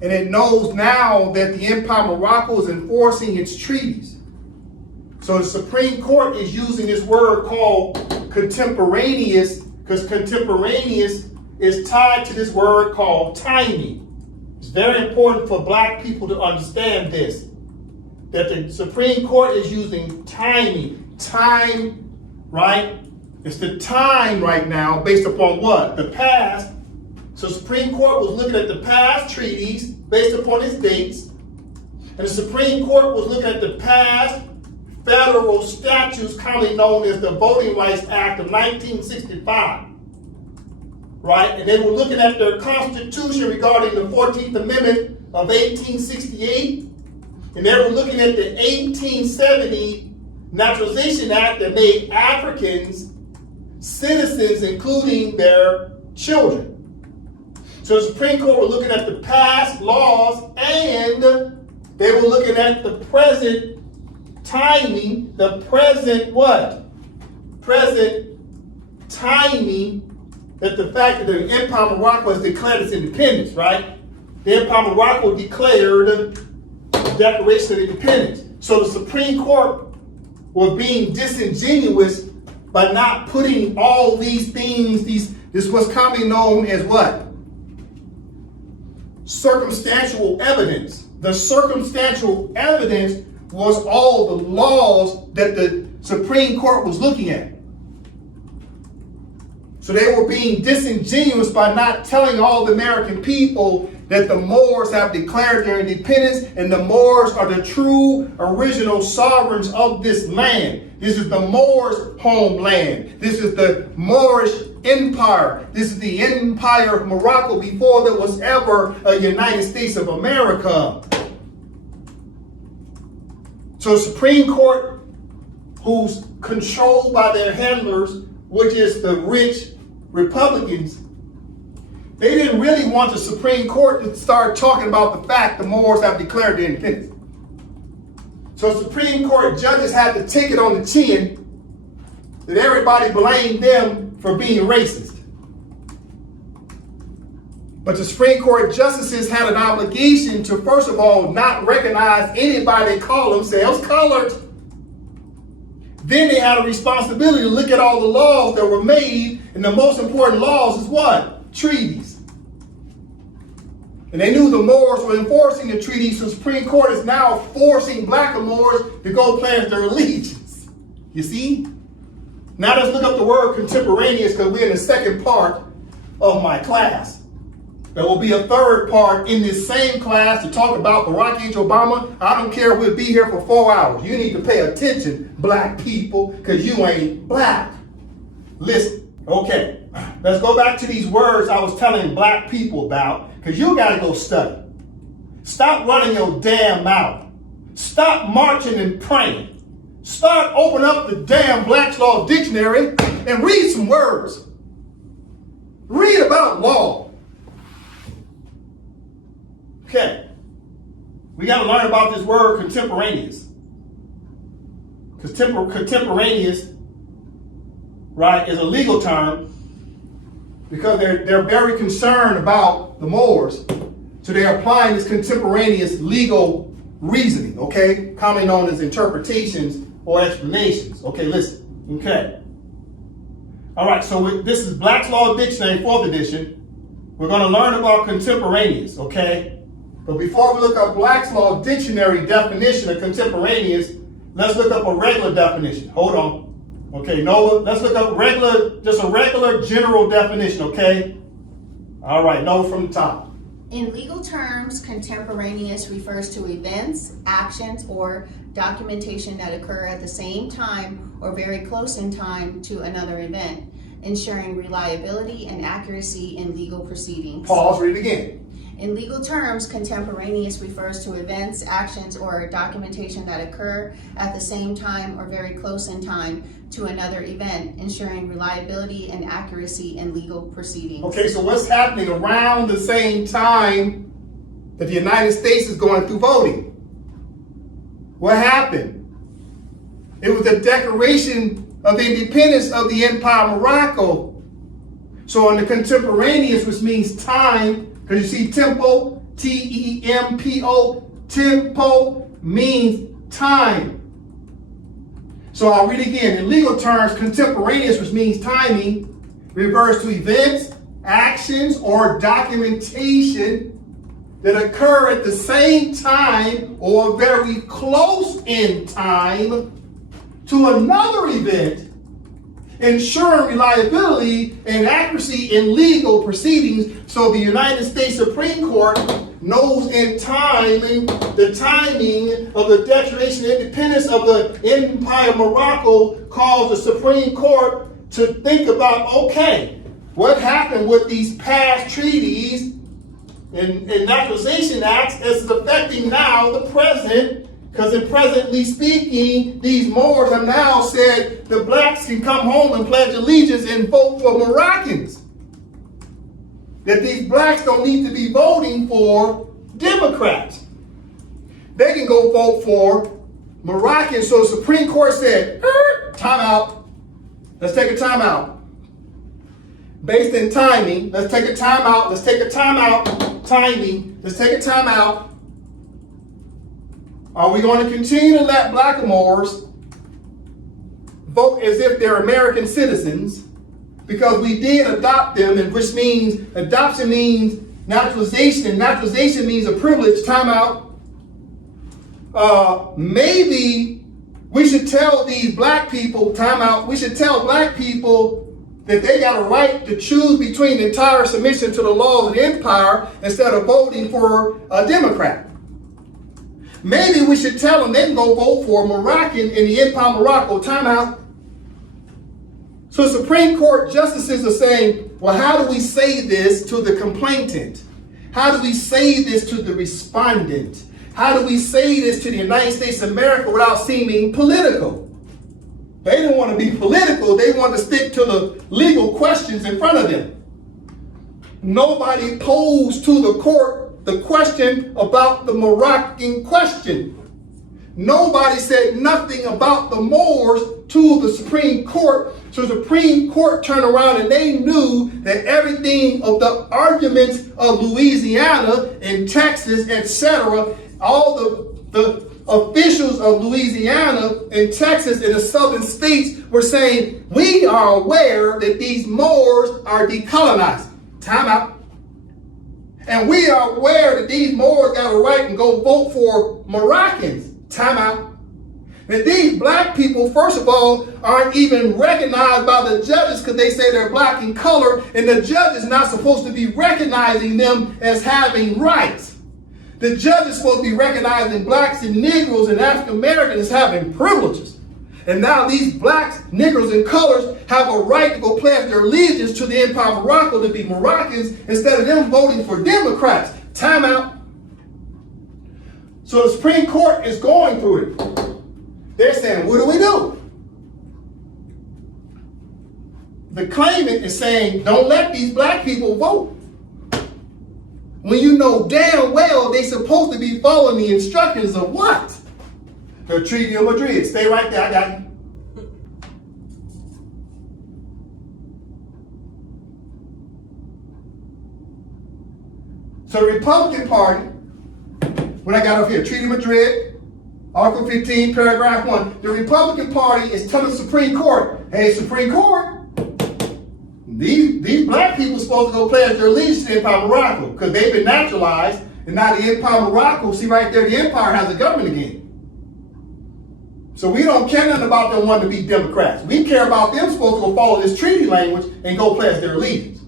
And it knows now that the Empire of Morocco is enforcing its treaties. So the Supreme Court is using this word called contemporaneous, because contemporaneous is tied to this word called timing. It's very important for black people to understand this, that the Supreme Court is using timing. Time, right? It's the time right now based upon what? The past. So the Supreme Court was looking at the past treaties based upon its dates. And the Supreme Court was looking at the past federal statutes commonly known as the Voting Rights Act of 1965. Right? And they were looking at their Constitution regarding the 14th Amendment of 1868. And they were looking at the 1870 Naturalization Act that made Africans citizens, including their children. So the Supreme Court were looking at the past laws, and they were looking at the present timing, the present what? Present timing, that the fact that the Empire of Morocco has declared its independence, right? The Empire of Morocco declared the Declaration of Independence. So the Supreme Court was being disingenuous by not putting all these things, this was commonly known as what? Circumstantial evidence. The circumstantial evidence was all the laws that the Supreme Court was looking at. So they were being disingenuous by not telling all the American people that the Moors have declared their independence and the Moors are the true original sovereigns of this land. This is the Moors' homeland. This is the Moorish Empire. This is the Empire of Morocco before there was ever a United States of America. So the Supreme Court, who's controlled by their handlers, which is the rich Republicans, they didn't really want the Supreme Court to start talking about the fact the Moors have declared their independence. So Supreme Court judges had to take it on the chin that everybody blamed them for being racist. But the Supreme Court justices had an obligation to, first of all, not recognize anybody that called themselves colored. Then they had a responsibility to look at all the laws that were made, and the most important laws is what? Treaties. And they knew the Moors were enforcing the treaties, so the Supreme Court is now forcing black Moors to go pledge their allegiance. You see? Now let's look up the word contemporaneous, because we're in the second part of my class. There will be a third part in this same class to talk about Barack H. Obama. I don't care if we'll be here for 4 hours. You need to pay attention, black people, because you ain't black. Listen, okay, let's go back to these words I was telling black people about, because you got to go study. Stop running your damn mouth. Stop marching and praying. Start opening up the damn Black's Law Dictionary and read some words. Read about law. Okay, we got to learn about this word contemporaneous. Because contemporaneous, right, is a legal term because they're very concerned about the Moors. So they're applying this contemporaneous legal reasoning, okay, commonly known as interpretations or explanations. Okay, listen, okay. All right, so this is Black's Law Dictionary, 4th edition. We're going to learn about contemporaneous, okay? But before we look up Black's Law Dictionary definition of contemporaneous, let's look up a regular definition. Hold on. Okay, Nova, let's look up just a regular general definition, okay? All right, Nova from the top. In legal terms, contemporaneous refers to events, actions, or documentation that occur at the same time or very close in time to another event, ensuring reliability and accuracy in legal proceedings. Pause, read it again. In legal terms, contemporaneous refers to events, actions, or documentation that occur at the same time or very close in time to another event, ensuring reliability and accuracy in legal proceedings. Okay, so what's happening around the same time that the United States is going through voting? What happened? It was the Declaration of Independence of the Empire of Morocco. So in the contemporaneous, which means time, because you see tempo, T-E-M-P-O, tempo means time. So I'll read again. In legal terms, contemporaneous, which means timing, refers to events, actions, or documentation that occur at the same time or very close in time to another event, ensuring reliability and accuracy in legal proceedings. So the United States Supreme Court knows in timing the timing of the Declaration of Independence of the Empire of Morocco, calls the Supreme Court to think about, okay, what happened with these past treaties and naturalization acts as it's affecting now the present. Because in presently speaking, these Moors have now said the blacks can come home and pledge allegiance and vote for Moroccans. That these blacks don't need to be voting for Democrats. They can go vote for Moroccans. So the Supreme Court said, time out. Let's take a time out. Based in timing, let's take a time out. Let's take a time out. Timing, let's take a time out. Are we going to continue to let blackamoors vote as if they're American citizens because we did adopt them, and which means adoption means naturalization, and naturalization means a privilege? Time out. Maybe we should tell these black people, time out, we should tell black people that they got a right to choose between entire submission to the laws of the empire instead of voting for a Democrat. Maybe we should tell them they can go vote for a Moroccan in the Empire of Morocco. Time out. So Supreme Court justices are saying, well, how do we say this to the complainant? How do we say this to the respondent? How do we say this to the United States of America without seeming political? They didn't want to be political. They wanted to stick to the legal questions in front of them. Nobody posed to the court the question about the Moroccan question. Nobody said nothing about the Moors to the Supreme Court. So the Supreme Court turned around and they knew that everything of the arguments of Louisiana and Texas, etc., all the officials of Louisiana and Texas and the southern states were saying, we are aware that these Moors are decolonized. Time out. And we are aware that these Moors got a right and go vote for Moroccans. Time out. That these black people, first of all, aren't even recognized by the judges because they say they're black in color, and the judge is not supposed to be recognizing them as having rights. The judge is supposed to be recognizing blacks and Negroes and African Americans as having privileges. And now these blacks, Negroes, and colors have a right to go pledge their allegiance to the Empire of Morocco to be Moroccans instead of them voting for Democrats. Time out. So the Supreme Court is going through it. They're saying, what do we do? The claimant is saying, don't let these black people vote. When you know damn well they're supposed to be following the instructions of what? The Treaty of Madrid. Stay right there, I got you. So the Republican Party, what I got up here, Treaty of Madrid, Article 15, paragraph 1. The Republican Party is telling the Supreme Court, hey, Supreme Court, These black people are supposed to go pledge their allegiance to the Empire of Morocco because they've been naturalized, and now the Empire of Morocco, see right there, the empire has a government again. So we don't care nothing about them wanting to be Democrats. We care about them supposed to go follow this treaty language and go pledge their allegiance.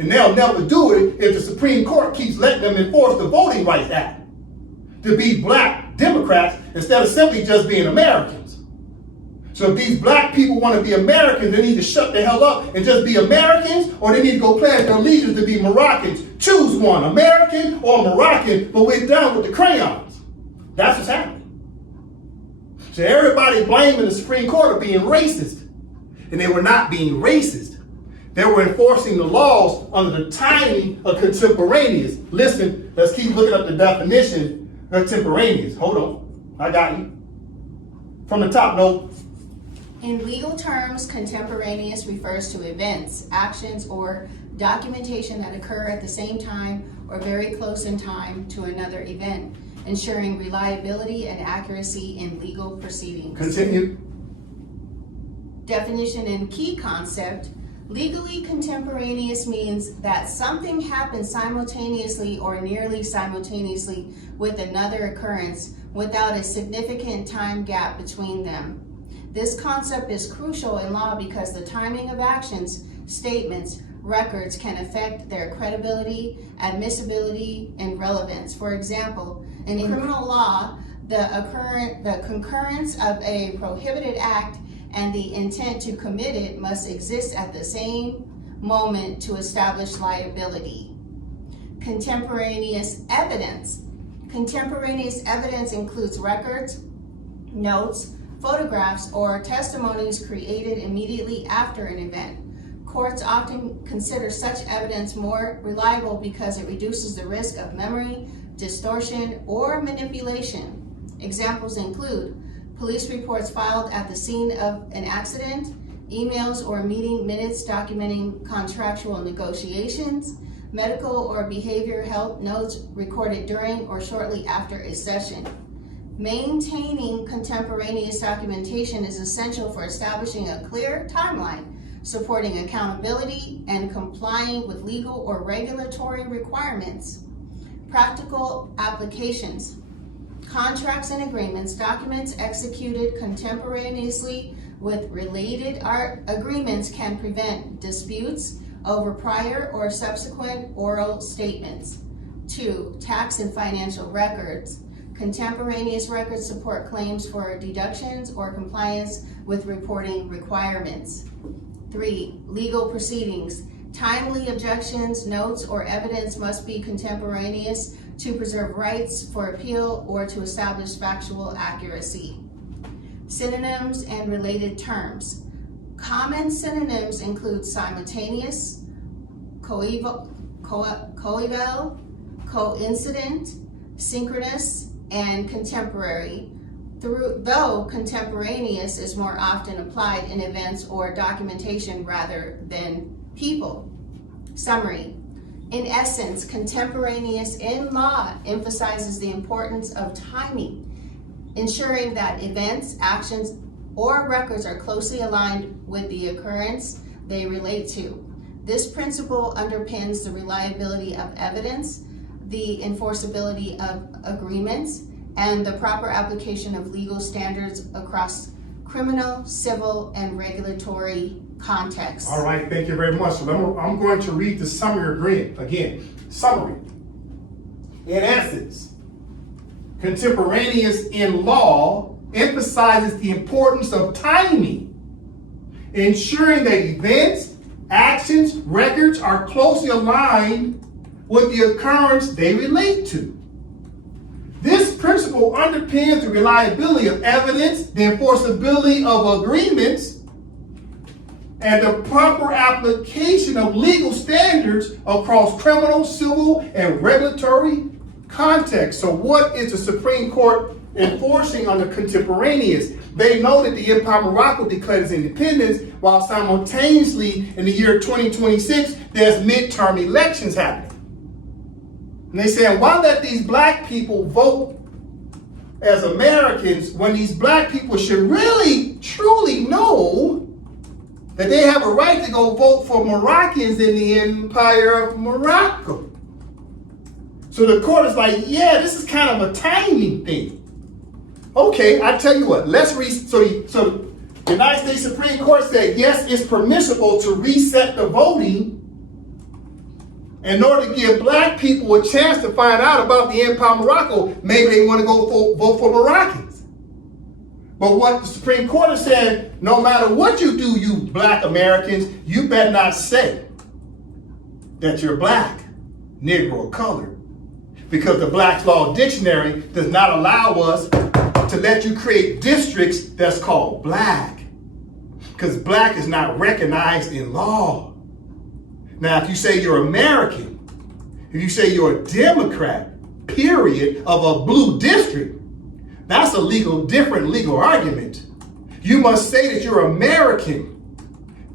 And they'll never do it if the Supreme Court keeps letting them enforce the Voting Rights Act to be black Democrats instead of simply just being Americans. So if these black people want to be Americans, they need to shut the hell up and just be Americans, or they need to go pledge their allegiance to be Moroccans. Choose one, American or Moroccan, but we're done with the crayons. That's what's happening. So everybody blaming the Supreme Court of being racist. And they were not being racist. They were enforcing the laws under the timing of contemporaneous. Listen, let's keep looking up the definition of contemporaneous. Hold on, I got you. From the top, no. In legal terms, contemporaneous refers to events, actions, or documentation that occur at the same time or very close in time to another event, ensuring reliability and accuracy in legal proceedings. Continue. Definition and key concept. Legally contemporaneous means that something happens simultaneously or nearly simultaneously with another occurrence without a significant time gap between them. This concept is crucial in law because the timing of actions, statements, records can affect their credibility, admissibility, and relevance. For example, in criminal law, the concurrence of a prohibited act and the intent to commit it must exist at the same moment to establish liability. Contemporaneous evidence. Contemporaneous evidence includes records, notes, photographs, or testimonies created immediately after an event. Courts often consider such evidence more reliable because it reduces the risk of memory distortion or manipulation. Examples include police reports filed at the scene of an accident, emails or meeting minutes documenting contractual negotiations, medical or behavioral health notes recorded during or shortly after a session. Maintaining contemporaneous documentation is essential for establishing a clear timeline, supporting accountability, and complying with legal or regulatory requirements. Practical applications. Contracts and agreements, documents executed contemporaneously with related agreements can prevent disputes over prior or subsequent oral statements. 2. Tax and financial records. Contemporaneous records support claims for deductions or compliance with reporting requirements. 3. Legal proceedings. Timely objections, notes, or evidence must be contemporaneous to preserve rights for appeal or to establish factual accuracy. Synonyms and related terms. Common synonyms include simultaneous, coeval, coincident, synchronous, and contemporary, though contemporaneous is more often applied in events or documentation rather than people. Summary. In essence, contemporaneous in law emphasizes the importance of timing, ensuring that events, actions, or records are closely aligned with the occurrence they relate to. This principle underpins the reliability of evidence, the enforceability of agreements, and the proper application of legal standards across criminal, civil, and regulatory contexts. All right, thank you very much. So I'm going to read the summary agreement again. Summary. In essence, contemporaneous in law emphasizes the importance of timing, ensuring that events, actions, records are closely aligned with the occurrence they relate to. This principle underpins the reliability of evidence, the enforceability of agreements, and the proper application of legal standards across criminal, civil, and regulatory contexts. So what is the Supreme Court enforcing on the contemporaneous? They know that the Empire of Morocco declared its independence, while simultaneously in the year 2026, there's midterm elections happening. And they say, why let these black people vote as Americans when these black people should really, truly know that they have a right to go vote for Moroccans in the Empire of Morocco. So the court is like, yeah, this is kind of a timing thing. Okay, I tell you what, so the United States Supreme Court said, yes, it's permissible to reset the voting in order to give black people a chance to find out about the Empire of Morocco. Maybe they want to go vote for Moroccans. But what the Supreme Court is saying, no matter what you do, you black Americans, you better not say that you're black, Negro, or colored. Because the Black's Law Dictionary does not allow us to let you create districts that's called black. Because black is not recognized in law. Now, if you say you're American, if you say you're a Democrat, period, of a blue district, that's a different legal argument. You must say that you're American,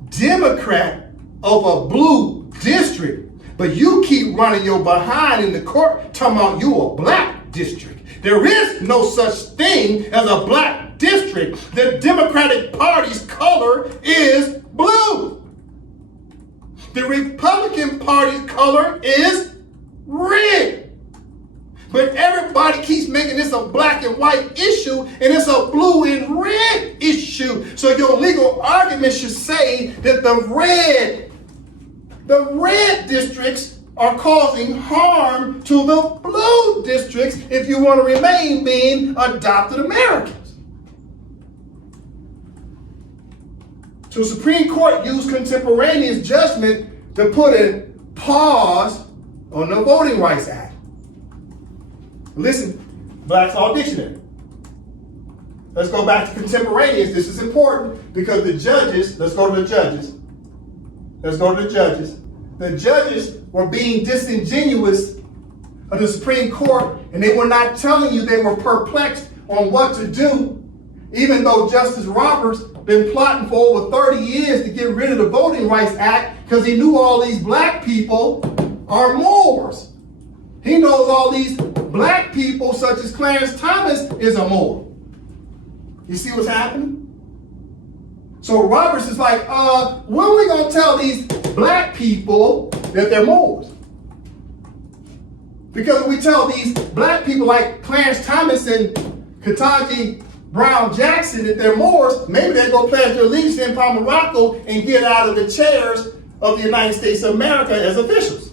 Democrat of a blue district, but you keep running your behind in the court talking about you a black district. There is no such thing as a black district. The Democratic Party's color is blue. The Republican Party's color is red. But everybody keeps making this a black and white issue, and it's a blue and red issue. So your legal argument should say that the red districts are causing harm to the blue districts if you want to remain being adopted Americans. So Supreme Court used contemporaneous judgment to put a pause on the Voting Rights Act. Listen, Black's Law Dictionary. Let's go back to contemporaneous. This is important because the judges, let's go to the judges. Let's go to the judges. The judges were being disingenuous of the Supreme Court, and they were not telling you they were perplexed on what to do, even though Justice Roberts been plotting for over 30 years to get rid of the Voting Rights Act because he knew all these black people are Moors. He knows all these black people, such as Clarence Thomas, is a Moor. You see what's happening? So Roberts is like, when are we going to tell these black people that they're Moors? Because if we tell these black people like Clarence Thomas and Ketanji Brown Jackson that they're Moors, maybe they go pledge their allegiance to Empire of Morocco and get out of the chairs of the United States of America as officials.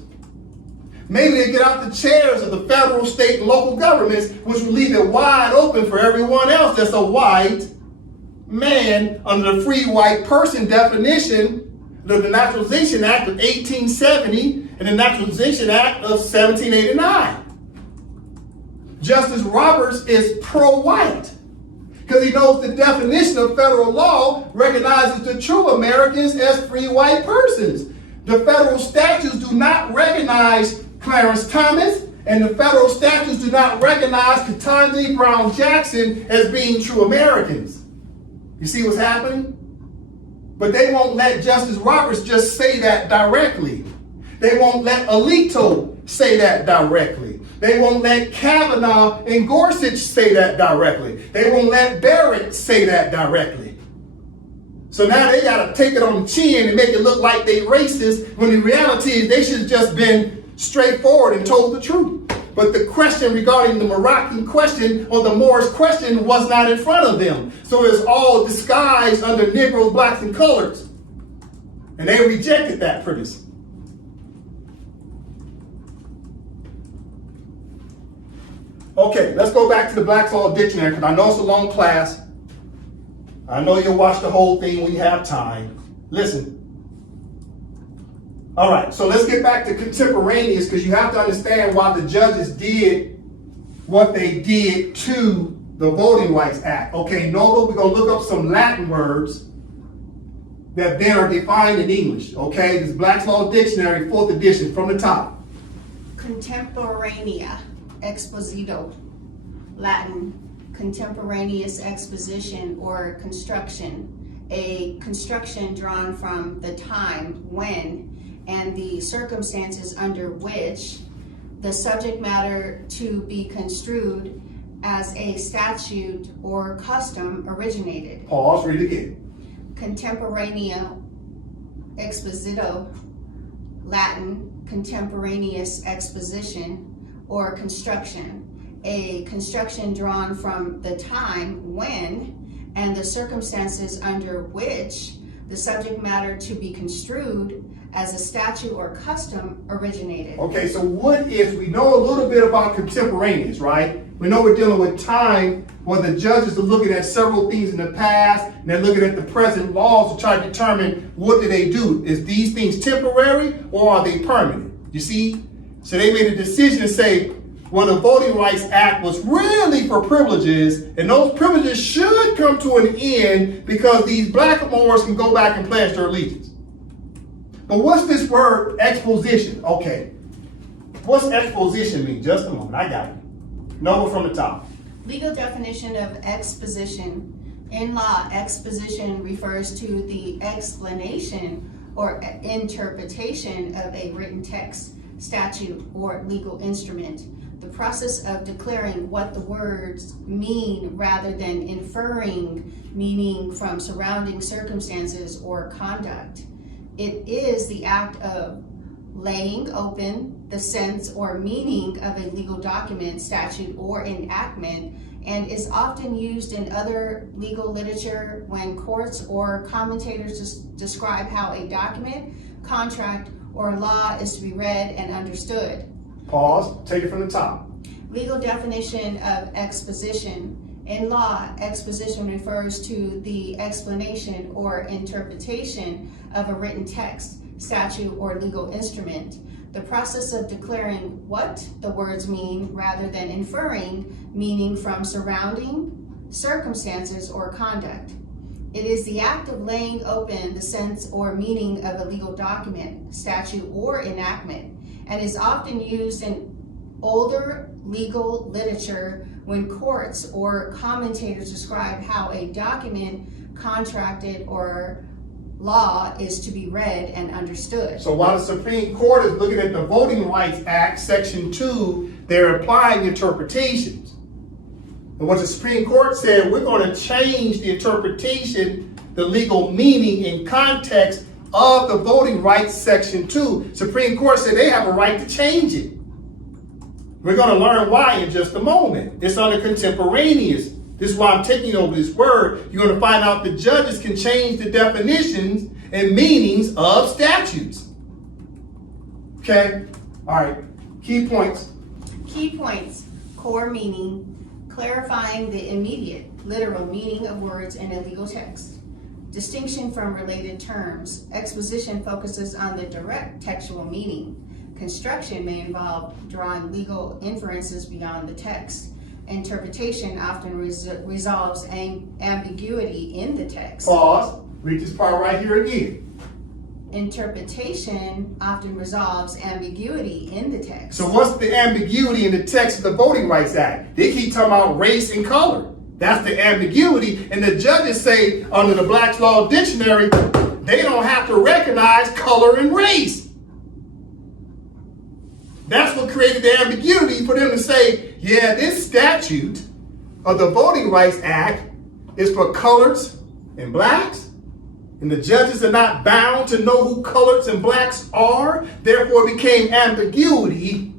Maybe they get out the chairs of the federal, state, and local governments, which will leave it wide open for everyone else that's a white man under the free white person definition of the Naturalization Act of 1870 and the Naturalization Act of 1789. Justice Roberts is pro-white because he knows the definition of federal law recognizes the true Americans as free white persons. The federal statutes do not recognize Clarence Thomas, and the federal statutes do not recognize Ketanji Brown Jackson as being true Americans. You see what's happening? But they won't let Justice Roberts just say that directly. They won't let Alito say that directly. They won't let Kavanaugh and Gorsuch say that directly. They won't let Barrett say that directly. So now they got to take it on the chin and make it look like they racist, when the reality is they should have just been straightforward and told the truth. But the question regarding the Moroccan question or the Moors question was not in front of them. So it's all disguised under Negroes, blacks, and colors. And they rejected that premise. Okay, let's go back to the Black's Law Dictionary, because I know it's a long class. I know you'll watch the whole thing when you have time. Listen. All right, so let's get back to contemporaneous, because you have to understand why the judges did what they did to the Voting Rights Act. Okay, Nova, we're going to look up some Latin words that then are defined in English. Okay, this is Black's Law Dictionary, 4th edition, from the top. Contemporanea, exposito, Latin, contemporaneous exposition or construction, a construction drawn from the time when and the circumstances under which the subject matter to be construed as a statute or custom originated. Pause, read it again. Contemporanea exposito, Latin, contemporaneous exposition, or construction, a construction drawn from the time when and the circumstances under which the subject matter to be construed as a statute or custom originated. Okay, so what if we know a little bit about contemporaneous, right? We know we're dealing with time where the judges are looking at several things in the past and they're looking at the present laws to try to determine what do they do. Is these things temporary or are they permanent? You see? So they made a decision to say, well, the Voting Rights Act was really for privileges, and those privileges should come to an end because these black Moors can go back and pledge their allegiance. But what's this word exposition? Okay, what's exposition mean? Just a moment, I got it. Number from the top. Legal definition of exposition. In law, exposition refers to the explanation or interpretation of a written text, statute, or legal instrument. The process of declaring what the words mean rather than inferring meaning from surrounding circumstances or conduct. It is the act of laying open the sense or meaning of a legal document, statute, or enactment, and is often used in other legal literature when courts or commentators describe how a document, contract, or law is to be read and understood. Pause, take it from the top. Legal definition of exposition. In law, exposition refers to the explanation or interpretation of a written text, statute, or legal instrument. The process of declaring what the words mean rather than inferring meaning from surrounding circumstances or conduct. It is the act of laying open the sense or meaning of a legal document, statute, or enactment, and is often used in older legal literature when courts or commentators describe how a document, contracted, or law is to be read and understood. So while the Supreme Court is looking at the Voting Rights Act, Section 2, they're applying interpretations. And what the Supreme Court said, we're going to change the interpretation, the legal meaning and context of the Voting Rights Section 2. Supreme Court said they have a right to change it. We're going to learn why in just a moment. It's under contemporaneous. This is why I'm taking over this word. You're going to find out the judges can change the definitions and meanings of statutes. Okay? All right. Key points. Key points. Core meaning. Clarifying the immediate, literal meaning of words in a legal text. Distinction from related terms. Exposition focuses on the direct textual meaning. Construction may involve drawing legal inferences beyond the text. Interpretation often resolves ambiguity in the text. Pause. Read this part right here again. Interpretation often resolves ambiguity in the text. So what's the ambiguity in the text of the Voting Rights Act? They keep talking about race and color. That's the ambiguity. And the judges say under the Black's Law Dictionary, they don't have to recognize color and race. That's what created the ambiguity for them to say, yeah, this statute of the Voting Rights Act is for coloreds and blacks, and the judges are not bound to know who coloreds and blacks are. Therefore, it became ambiguity.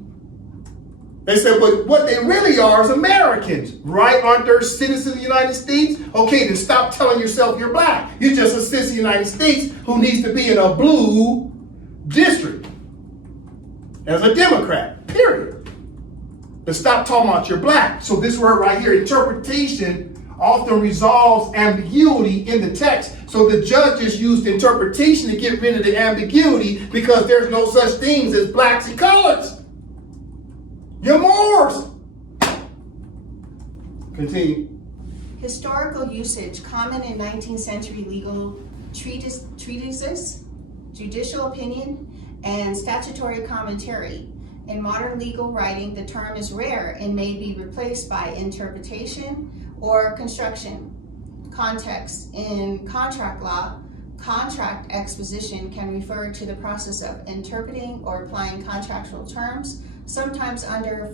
They said, but what they really are is Americans, right? Aren't they citizens of the United States? Okay, then stop telling yourself you're black. You're just a citizen of the United States who needs to be in a blue district as a Democrat, period. But stop talking about you're black. So this word right here, interpretation, often resolves ambiguity in the text. So the judges used interpretation to get rid of the ambiguity because there's no such things as blacks and coloreds. You're Moors. Continue. Historical usage, common in 19th century legal treatises, judicial opinion, and statutory commentary. In modern legal writing, the term is rare and may be replaced by interpretation or construction. Context. In contract law, contract exposition can refer to the process of interpreting or applying contractual terms, sometimes under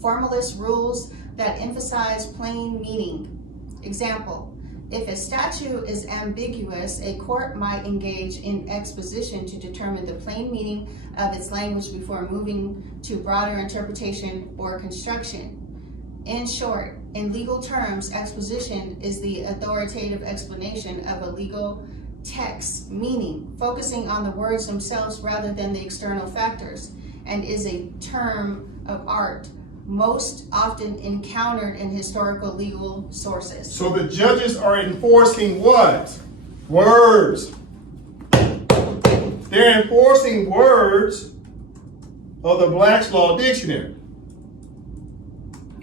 formalist rules that emphasize plain meaning. Example, If a statute is ambiguous, a court might engage in exposition to determine the plain meaning of its language before moving to broader interpretation or construction. In short, in legal terms, exposition is the authoritative explanation of a legal text, meaning focusing on the words themselves rather than the external factors, and is a term of art most often encountered in historical legal sources. So the judges are enforcing what? Words. They're enforcing words of the Black's Law Dictionary.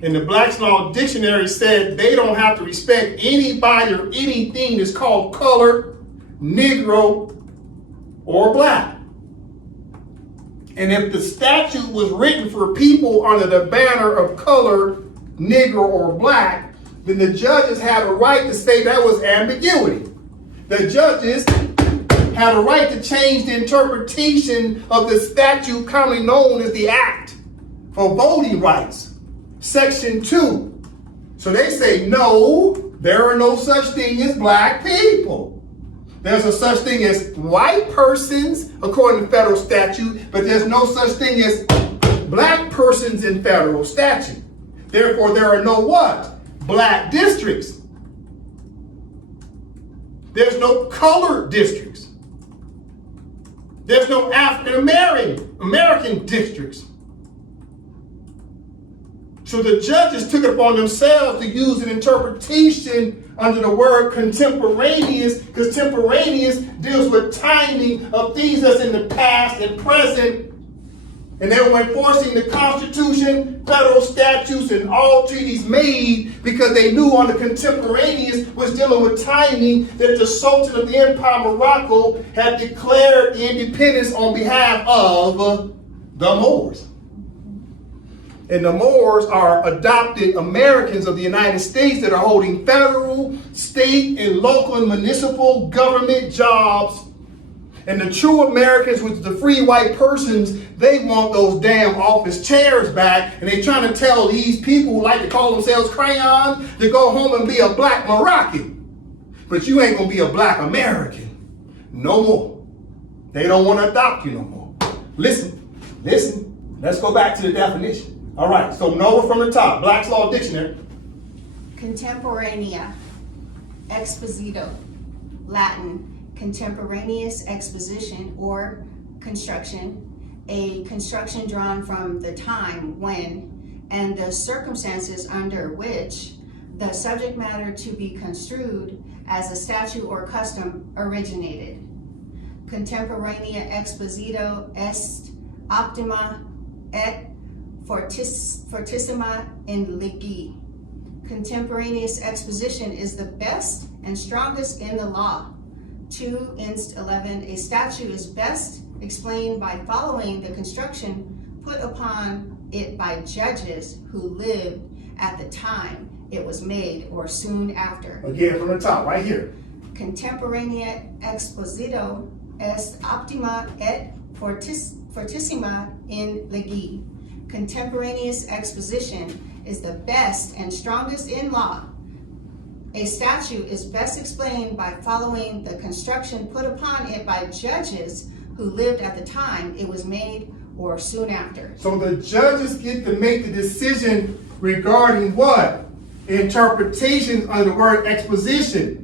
And the Black's Law Dictionary said they don't have to respect anybody or anything that's called colored, Negro, or black. And if the statute was written for people under the banner of color, Negro, or black, then the judges had a right to say that was ambiguity. The judges had a right to change the interpretation of the statute commonly known as the Act for Voting Rights, Section 2. So they say, no, there are no such thing as black people. There's a such thing as white persons, according to federal statute, but there's no such thing as black persons in federal statute. Therefore, there are no what? Black districts. There's no colored districts. There's no African American districts. So the judges took it upon themselves to use an interpretation under the word contemporaneous, because contemporaneous deals with timing of things that's in the past and present. And they were enforcing the Constitution, federal statutes, and all treaties made because they knew on the contemporaneous was dealing with timing that the Sultan of the Empire of Morocco had declared the independence on behalf of the Moors. And the Moors are adopted Americans of the United States that are holding federal, state, and local and municipal government jobs. And the true Americans, which is the free white persons, they want those damn office chairs back. And they're trying to tell these people who like to call themselves crayons to go home and be a black Moroccan. But you ain't gonna be a black American no more. They don't want to adopt you no more. Listen. Let's go back to the definition. All right, so Noah from the top, Black's Law Dictionary. Contemporanea, exposito, Latin, contemporaneous exposition or construction, a construction drawn from the time when and the circumstances under which the subject matter to be construed as a statute or custom originated. Contemporanea exposito est optima et fortissima in legi. Contemporaneous exposition is the best and strongest in the law. 2 Inst 11, a statute is best explained by following the construction put upon it by judges who lived at the time it was made or soon after. Again, from the top, right here. Contemporanea exposito est optima et fortissima in legi. Contemporaneous exposition is the best and strongest in law. A statute is best explained by following the construction put upon it by judges who lived at the time it was made or soon after. So the judges get to make the decision regarding what? Interpretation of the word exposition.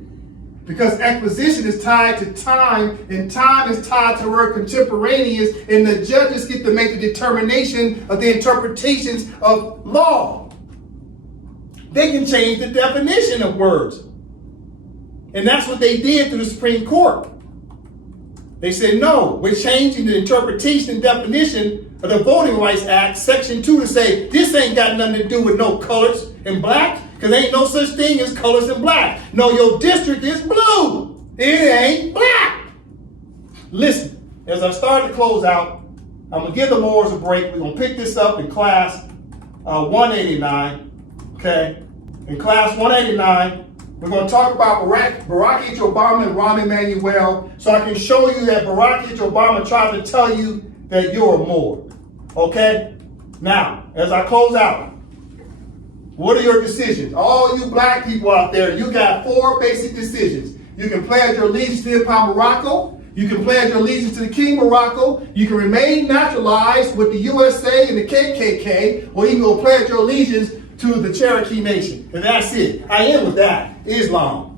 Because exposition is tied to time, and time is tied to the word contemporaneous, and the judges get to make the determination of the interpretations of law. They can change the definition of words. And that's what they did through the Supreme Court. They said, no, we're changing the interpretation and definition of the Voting Rights Act, Section 2, to say this ain't got nothing to do with no colors and black, because ain't no such thing as colors and black. No, your district is blue. It ain't black. Listen, as I start to close out, I'm going to give the Moors a break. We're going to pick this up in class 189. Okay? In class 189, we're going to talk about Barack H. Obama and Rahm Emanuel, so I can show you that Barack H. Obama tried to tell you that you're a Moor. Okay? Now, as I close out, What are your decisions? All you black people out there, you got 4 basic decisions. You can pledge your allegiance to Empire of Morocco. You can pledge your allegiance to the King of Morocco. You can remain naturalized with the USA and the KKK, or you can go pledge your allegiance to the Cherokee Nation. And that's it. I end with that. Islam.